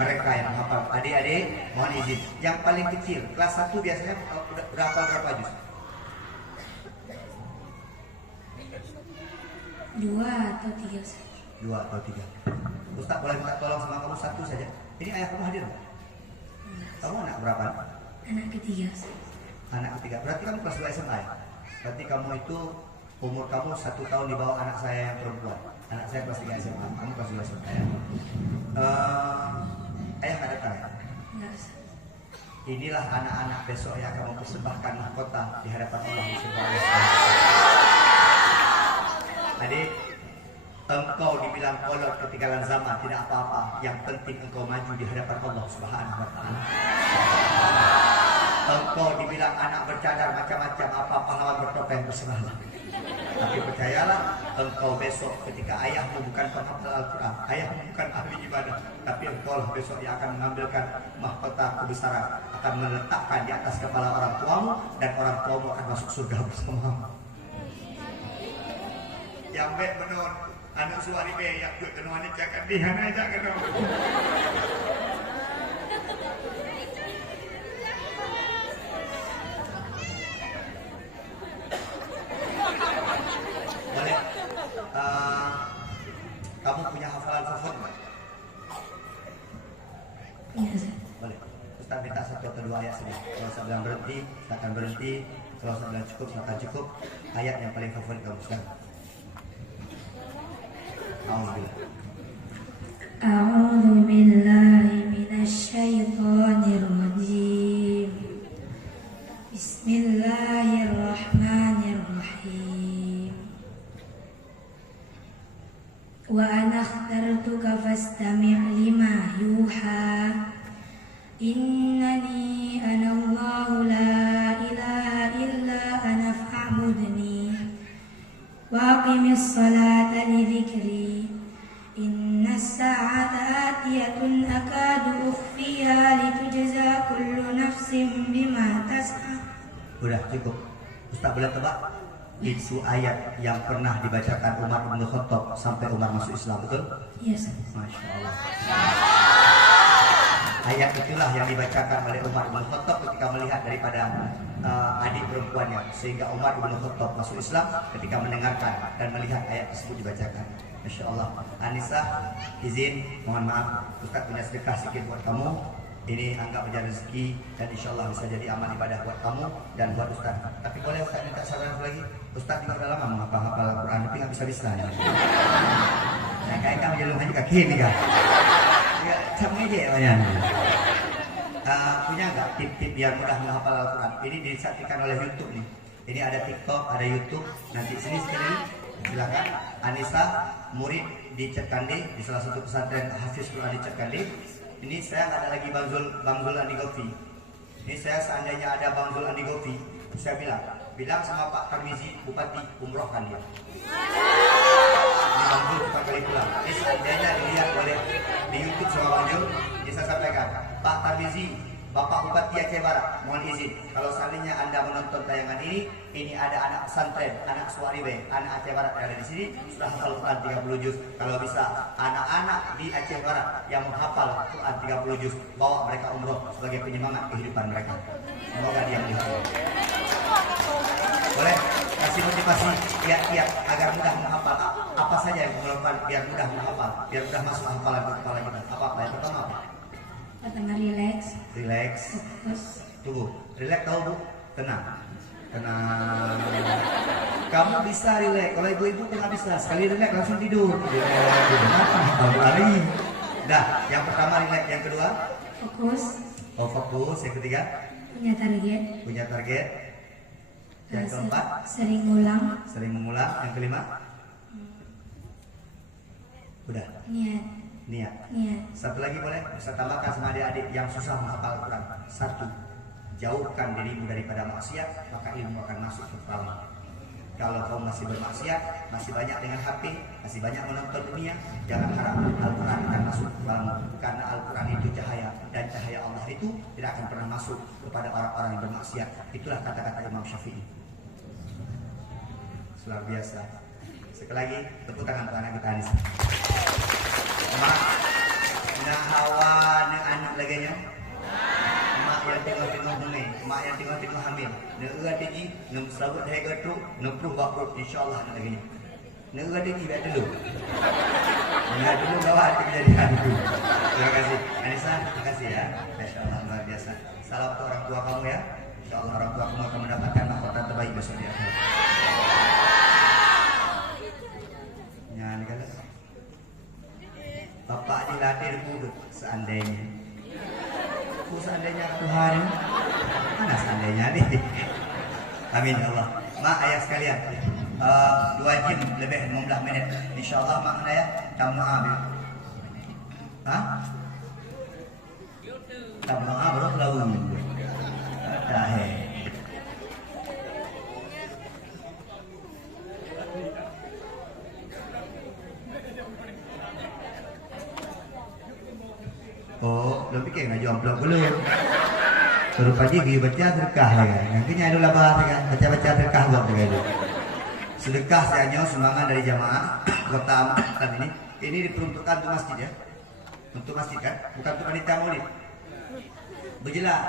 Mereka yang menghafal. Adik-adik, mohon izin. Yang paling kecil, kelas 1 biasanya udah hafal berapa juz? 2 atau 3 Ustaz. 2 atau 3. Ustaz boleh minta tolong sama kamu 1 saja. Ini ayah kamu hadir nggak? Kamu anak berapa? Anak ketiga Ustaz. Anak ketiga. Berarti kamu kelas 2 SMA ya? Berarti kamu itu umur kamu 1 tahun di bawah anak saya yang perempuan. Anak saya kelas 3 SMA. Kamu kelas 2 SMA ya? Ayah nggak datang ya? Enggak Ustaz. Inilah anak-anak besok yang akan mempersembahkan mahkota di hadapan Allah Subhanahu wa taala. Adik, engkau dibilang kolot ketinggalan zaman tidak apa-apa. Yang penting engkau maju di hadapan Allah Subhanahu wa taala. Engkau dibilang anak bercadar macam-macam, apa pahlawan bertopeng berserahlah. Tapi percayalah, engkau besok ketika ayahmu bukan penghafal Al-Quran, ayahmu bukan ahli ibadah, tapi engkau lah besok yang akan mengambilkan mahkota kebesaran, akan meletakkan di atas kepala orang tuamu, dan orang tuamu akan masuk surga bersamamu. Yang baik benar, anak suari baik yang tuh tenuan ini jangan dihana jangan dong. Boleh. Kamu punya hafalan favorit nggak? Punya Ustaz. Boleh. Ustaz minta 1 atau 2 ayat saja. Kalau saya bilang berhenti, silakan berhenti. Kalau saya bilang cukup, silakan cukup. Ayat yang paling favorit kamu sekarang. Alhamdulillah. A'udzu billahi minasyaitonir rajim. Bismillahirrahmanirrahim. Wa ana akhtartuka fastami' lima yuha. Innani ana Allahu la ilaha illa ana fa'budni. Wa aqimis salata li dzikri. Inna as-sa'ata atiyatun akadu ukhfiha litujza kullu nafsin bima tas'a. Udah cukup. Ustaz boleh tebak? Itu ayat yang pernah dibacakan Umar bin Khattab sampai Umar masuk Islam, betul? Iya Ustaz. Masya Allah. ayat itulah yang dibacakan oleh Umar bin Khattab ketika melihat daripada adik perempuannya, sehingga Umar bin Khattab masuk Islam ketika mendengarkan dan melihat ayat tersebut dibacakan. Masya Allah. Anissa, izin, mohon maaf, Ustaz punya sedekah sedikit buat kamu. Ini anggap menjadi rezeki dan insya Allah bisa jadi amal ibadah buat kamu dan buat Ustaz. Tapi boleh Ustaz minta saran lagi? Ustaz juga udah lama menghafal Al-Quran tapi nggak bisa ya. Nah, kayak kamu jalur haji kaki nih kan? Ya, sama aja banyak. Punya nggak tip-tip biar mudah menghafal Al-Quran? Ini disaksikan oleh YouTube nih. Ini ada TikTok, ada YouTube. Nanti sini sekali silakan. Anissa, murid di Cerkande, di salah satu pesantren Hafiz Quran di Cerkande. Ini saya nggak ada lagi Bang Zul Andi Gofi. Ini saya seandainya ada Bang Zul Andi Gofi, saya bilang sama Pak Tarmizi Bupati, umrohkan dia. Ini Bang Zul 4 kali pulang. Ini seandainya dilihat oleh di YouTube sama Bang Zul, ini saya sampaikan, Pak Tarmizi, Bapak Bupati Aceh Barat, mohon izin, kalau seandainya Anda menonton tayangan ini ada anak pesantren, anak Suwaribe, anak Aceh Barat yang ada di sini, sudah hafal Quran 30 juz. Kalau bisa anak-anak di Aceh Barat yang menghafal Quran 30 juz, bawa mereka umroh sebagai penyemangat kehidupan mereka. Semoga dia melihat. Boleh kasih motivasi kiat-kiat agar mudah menghafal. Apa saja yang melakukan biar mudah menghafal, biar mudah masuk hafalan ke kepala kita. Apa? Yang pertama apa? Pertama relax, fokus. Tunggu, relax tahu Bu? Tenang. Kamu bisa relax. Kalau ibu-ibu kan nggak bisa. Sekali relax langsung tidur. Tahu lari. Dah, yang pertama relax, yang kedua Fokus. oh fokus, yang ketiga Punya target. yang keempat Sering ngulang. sering mengulang, yang kelima udah niat. Satu lagi boleh saya tambahkan sama adik-adik yang susah menghafal Al-Quran. Satu, jauhkan dirimu daripada maksiat, maka ilmu akan masuk ke kepalamu. Kalau kau masih bermaksiat, masih banyak dengan HP, masih banyak menonton dunia, jangan harap Al-Quran akan masuk ke kepalamu. Karena Al-Quran itu cahaya, dan cahaya Allah itu tidak akan pernah masuk kepada orang-orang yang bermaksiat. Itulah kata-kata Imam Syafi'i. Luar biasa. Sekali lagi tepuk tangan untuk anak kita Anis. Mak, nak hawa nak anak lagi nya. Mak yang tengah-tengah hamil, mak yang tengah-tengah hamil. Negara tinggi, nuk sabut hai gatu, nuk pruh baprut insyaallah anak lagi nya. Negara tinggi biar dulu. Biar dulu bawa kejadian itu. Terima kasih. Anissa, terima kasih ya. Masyaallah luar biasa. Salam untuk orang tua kamu ya. Insyaallah orang tua kamu akan mendapatkan mahkota terbaik besok di akhirat. Nyanyi kan? Bapak dilatih buduk seandainya. Seandainya Tuhan, mana seandainya nih? Amin ya Allah. Mak ayah sekalian, 2 jam lebih 15 menit. Insyaallah mak ayah kamu ambil. Hah? Kamu ambil lalu. Dah. Oh, lo pikir nggak jawab belum? Baru pagi gigi baca sedekah ya kan? Nantinya ada labah kan? Baca sedekah buat begitu. Sedekah sebenarnya sumbangan dari jamaah kota Amatan ini diperuntukkan untuk masjid ya, untuk masjid kan, bukan untuk panitia maulid. Berjelas,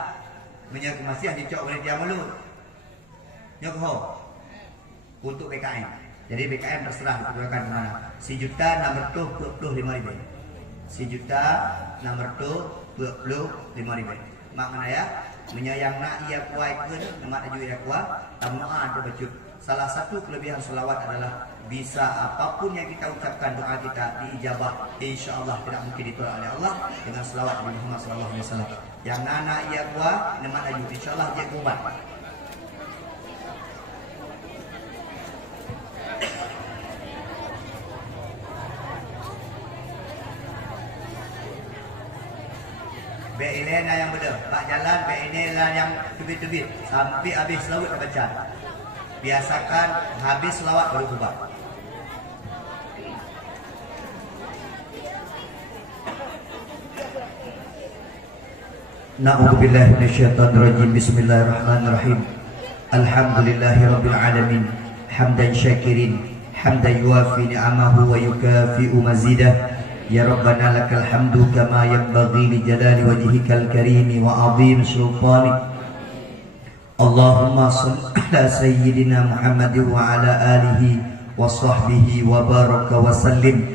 menjaga masjid yang dicok panitia maulid. Nyokho untuk BKM. Jadi BKM terserah dikeluarkan kemana. 1.625.000. 1.625.000. Mak mana ya? Menyayang nak ia kuai kun, mak aju ia kuat, tamuan tu baca. Salah satu kelebihan selawat adalah bisa apapun yang kita ucapkan doa kita diijabah. Insya-Allah tidak mungkin ditolak oleh Allah dengan selawat Nabi Muhammad sallallahu alaihi wasallam. Yang nana ia kuat, mak aju insya-Allah dia kuat. Beilena yang benar, pak jalan beilena yang tubit-tubit sampai habis selawat baca. Biasakan habis selawat baru bubar. Na'udzubillahi minasyaitonirrajim. Bismillahirrahmanirrahim. Alhamdulillahirabbil alamin. Hamdan syakirin, hamdan yuwafi ni'amahu wa yukafi'u mazidah. Ya Rabbana lakal hamdu kama yanbaghi li jalali wajhikal karimi wa azim sultanik. Allahumma salli ala sayyidina Muhammad wa ala alihi wa sahbihi wa baraka wa sallim.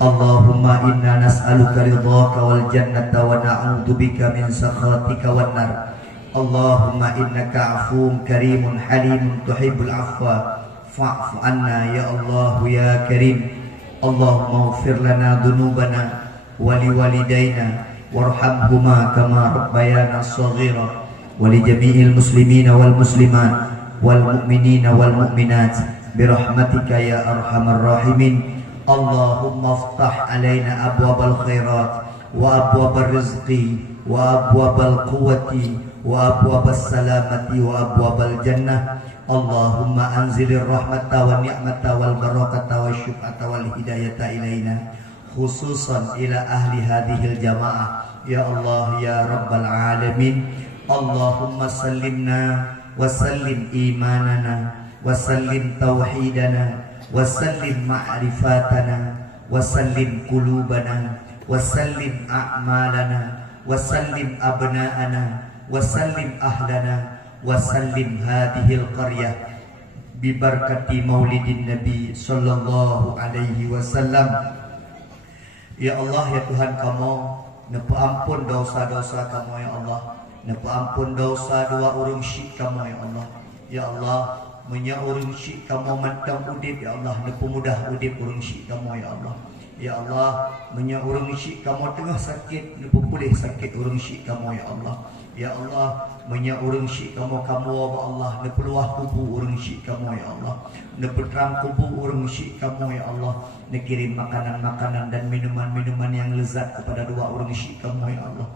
Allahumma inna nas'aluka ridhaka wal jannata wa na'udzubika min sakhatika wan nar. Allahumma innaka afuwun karimun halimun tuhibbul afwa fa'fu anna ya Allah ya karim. Allahumma ighfir lana dhunubana wa liwalidayna warhamhuma kama rabbayana shaghira wa li jami'il muslimina wal muslimat wal mu'minina wal mu'minat birahmatika ya arhamar rahimin. Allahumma iftah alaina abwabal khairat wa abwabal rizqi wa abwabal quwwati wa abwabas salamati wa abwabal jannah. Allahumma anzilir rahmata wa ni'mata wal barakata wa syuf'ata wal hidayata ilaina khususan ila ahli hadhil jamaah ya Allah ya rabbal alamin. Allahumma sallimna wa sallim imanana wa sallim tauhidana wa sallim ma'rifatana wa sallim qulubana wa sallim a'malana wa sallim abna'ana wa sallim ahlana wa sallim hadhil qaryah bi barakati maulidin nabi sallallahu alaihi wasallam. Ya Allah ya Tuhan kamu, nepu ampun dosa-dosa kamu ya Allah, nepu ampun dosa dua urung syik kamu ya Allah. Ya Allah menya urung syik kamu mantang udip ya Allah, nepu mudah udip urung syik kamu ya Allah. Ya Allah menya urung syik kamu tengah sakit, nepu pulih sakit urung syik kamu ya Allah. Ya Allah menya urung syik kamu ya Allah, ne peluah kubu urung syik kamu ya Allah, ne terang kubu urung syik kamu ya Allah, ne kirim makanan-makanan dan minuman-minuman yang lezat kepada dua urung syik kamu ya Allah.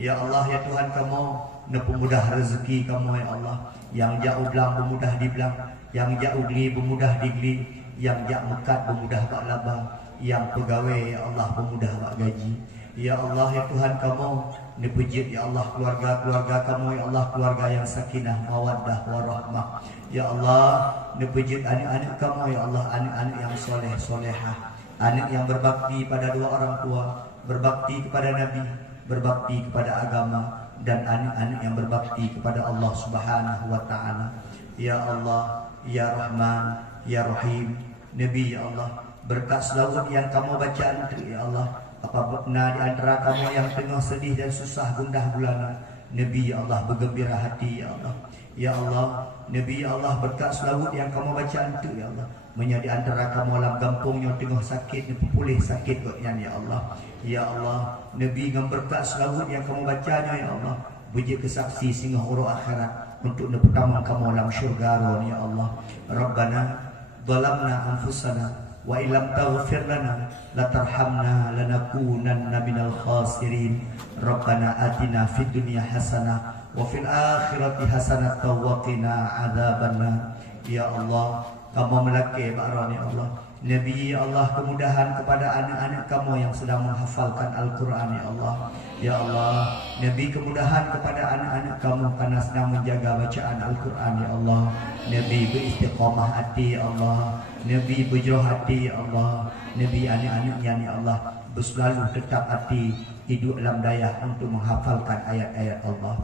Ya Allah ya Tuhan kamu, ne pemudah rezeki kamu ya Allah, yang jauh belang pemudah dibelang, yang jauh geli pemudah digeli, yang jak mekat pemudah bak laba, yang pegawai ya Allah pemudah bak gaji. Ya Allah ya Tuhan kamu, dipujit ya Allah keluarga-keluarga kamu ya Allah, keluarga yang sakinah mawaddah warahmah. Ya Allah dipujit anak-anak kamu ya Allah, anak-anak yang soleh solehah, anak yang berbakti pada dua orang tua, berbakti kepada Nabi, berbakti kepada agama, dan anak-anak yang berbakti kepada Allah Subhanahu wa taala. Ya Allah ya Rahman ya Rahim, Nabi ya Allah, berkat selawat yang kamu bacaan ya Allah, apabila di antara kamu yang tengah sedih dan susah gundah gulana, Nabi ya Allah bergembira hati ya Allah. Ya Allah, Nabi ya Allah berkat selawat yang kamu bacaan itu ya Allah, menjadi antara kamu dalam kampungnya tengah sakit, pulih sakit koknya ya Allah. Ya Allah, Nabi dengan berkat selawat yang kamu bacanya ya Allah, bujik kesaksi singa huruf akhirat untuk pertama kamu dalam syurga ya Allah. Rabbana zalamna anfusana wa illam taghfir lana latarhamna lanakunanna minal khasirin. Rabbana atina fid dunya hasanah wa fil akhirati hasanah wa qina adzabannar. Ya Allah, kamu melaki ba'ran ya Allah. Nabi ya Allah, kemudahan kepada anak-anak kamu yang sedang menghafalkan Al-Quran ya Allah. Ya Allah, Nabi kemudahan kepada anak-anak kamu karena sedang menjaga bacaan Al-Quran ya Allah. Nabi beristiqamah hati ya Allah, Nabi berjerah hati ya Allah, Nabi anak-anaknya ya Allah berselalu tetap hati hidup dalam daya untuk menghafalkan ayat-ayat Allah.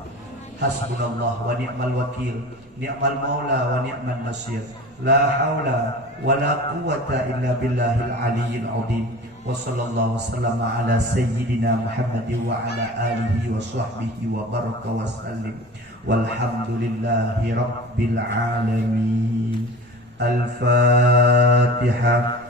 Hasbunallah wa ni'mal wakil, ni'mal maula wa ni'mal nasir. La haula wa la quwwata illa billahil aliyyil azim. Wa sallallahu wasallama ala sayyidina Muhammad wa ala alihi wa sahbihi wa baraka wa sallim. Walhamdulillahi rabbil alamin. Al-Fatihah.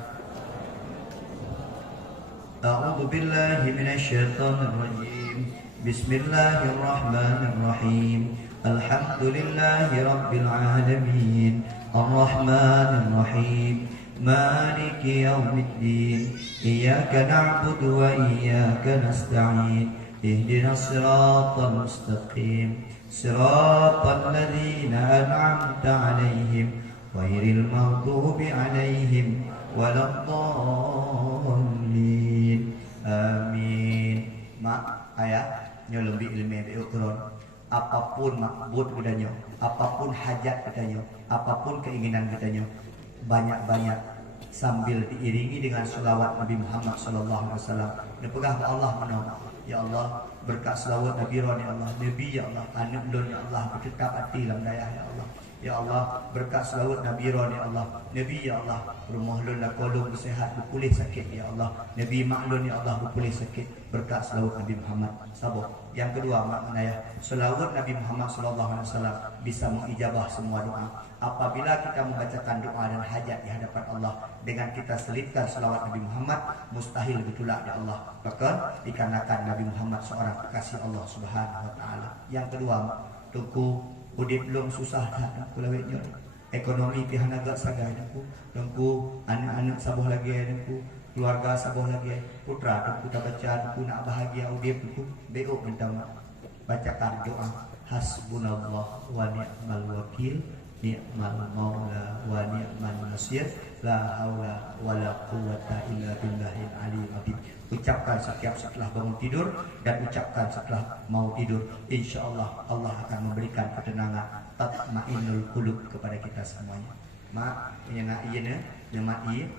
A'udzu billahi minasy syaithanir rajim. Bismillahirrahmanirrahim. Alhamdulillahi rabbil alamin. Ar-Rahmanir Rahim. Maliki yaumiddin. Iyyaka na'budu wa iyyaka nasta'in. Ihdinas siratal mustaqim. Siratal ladzina an'amta 'alaihim ghairil maghdubi 'alaihim waladdallin. Amin. Mak ayah nyo lebih ilmu Al-Quran. Apapun makbud katanya, apapun hajat katanya, apapun keinginan katanya, banyak-banyak sambil diiringi dengan selawat Nabi Muhammad sallallahu alaihi wasallam. Nepegah ke Allah menolong. Ya Allah, berkat selawat Nabi Ron ya Allah, Nabi ya Allah, anak lun ya Allah, bertetap hati dalam daya ya Allah. Ya Allah, berkat selawat Nabi Ron ya Allah, Nabi ya Allah, rumah lun la kolong bersihat, berpulih sakit ya Allah, Nabi maklun ya Allah, berpulih sakit, berkat selawat Nabi Muhammad. Sabar. Yang kedua makna ya, selawat Nabi Muhammad sallallahu alaihi wasallam bisa mengijabah semua doa. Apabila kita membacakan doa dan hajat di hadapan Allah dengan kita selipkan selawat Nabi Muhammad, mustahil betulak ya Allah. Bahkan dikarenakan Nabi Muhammad seorang kekasih Allah Subhanahu wa taala. Yang kedua, tuku udip belum susah dah aku lawetnya. Ekonomi pihak agak sagai aku. Tengku anak-anak sabuh lagi aku. Keluarga sabuh lagi. Putra tengku tak baca aku nak bahagia udip aku. Beok bentang bacakan doa hasbunallah wa ni'mal wakil. Ni'mal maula wa ni'mal nasir, la haula wa la quwwata illa billahil aliyyil azim. Ucapkan setiap setelah bangun tidur dan ucapkan setelah mau tidur. Insyaallah Allah akan memberikan ketenangan tatmainnul qulub kepada kita semuanya. Mak yang ieu nya mak ieu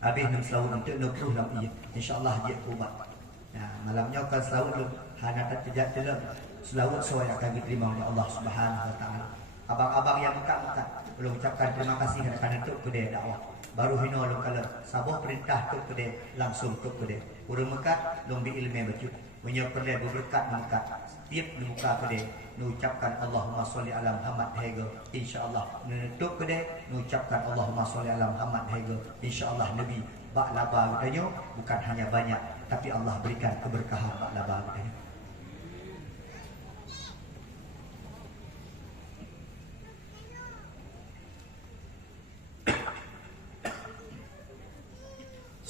habis nam selawat untuk 60 lam ieu. Insyaallah dia ubat. Nah, malamnya akan selawat lu hana terjejak dalam selawat soal akan diterima oleh Allah Subhanahu wa taala. Abang-abang yang mekat-mekat belum ucapkan terima kasih kerana tuk kedai dakwah. Baru hino lu kalau sabuh perintah tuk kedai langsung tuk kedai. Urang mekat long bi ilmu baju. Punya kedai berberkat mekat. Setiap di muka kedai mengucapkan Allahumma sholli ala Muhammad hega. Insyaallah tuk kedai mengucapkan Allahumma sholli ala Muhammad hega. Insyaallah Nabi bak laba katanya bukan hanya banyak tapi Allah berikan keberkahan bak laba katanya.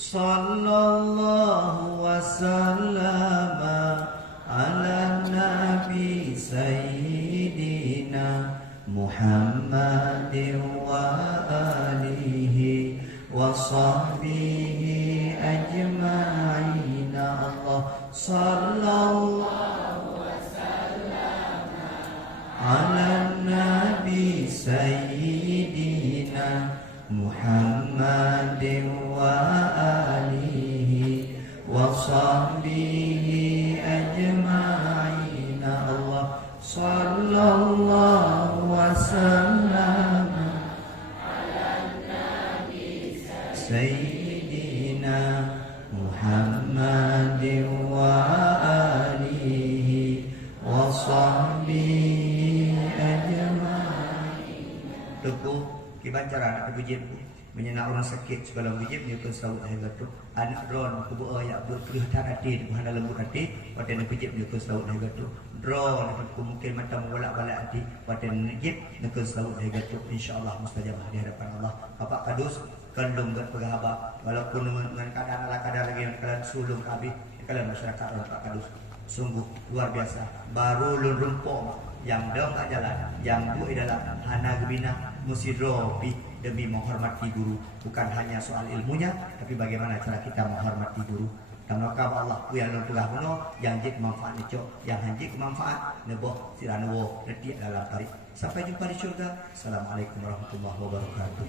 Sallallahu wasallama ala nabi sayyidina Muhammadin wa alihi wa sahbihi ajma'in. Allah sallallahu wasallama ala nabi sayyidina Muhammadin wa alihi wa sahbihi ajma'in. Allah sallallahu wasallam ala nabi sayyidina Muhammadin wa alihi wa sahbihi ajma'in. Tuku kiban cara nak bujit menyenak orang sakit segala bujit dia ke sawut harga tu anak drone kubu ya berkelihatan hati di mana lembut hati pada nak bujit dia ke sawut harga tu drone aku mungkin mata bolak-balik hati pada najib nak ke sawut harga tu insyaallah mustajabah di hadapan Allah. Bapak kadus kandung gat pegahaba walaupun dengan keadaan ala kadar lagi yang kalian sulung habis kalian masyarakat orang Pak kadus sungguh luar biasa. Baru lun rumpok yang dong tak jalan, yang bu adalah hana gebina musidropi demi menghormati guru. Bukan hanya soal ilmunya, tapi bagaimana cara kita menghormati guru. Dan maka Allah ku yang pegah kuno, yang jik manfaat neco, yang hanjik manfaat neboh siranowo letik dalam tarik. Sampai jumpa di surga. Assalamualaikum warahmatullahi wabarakatuh.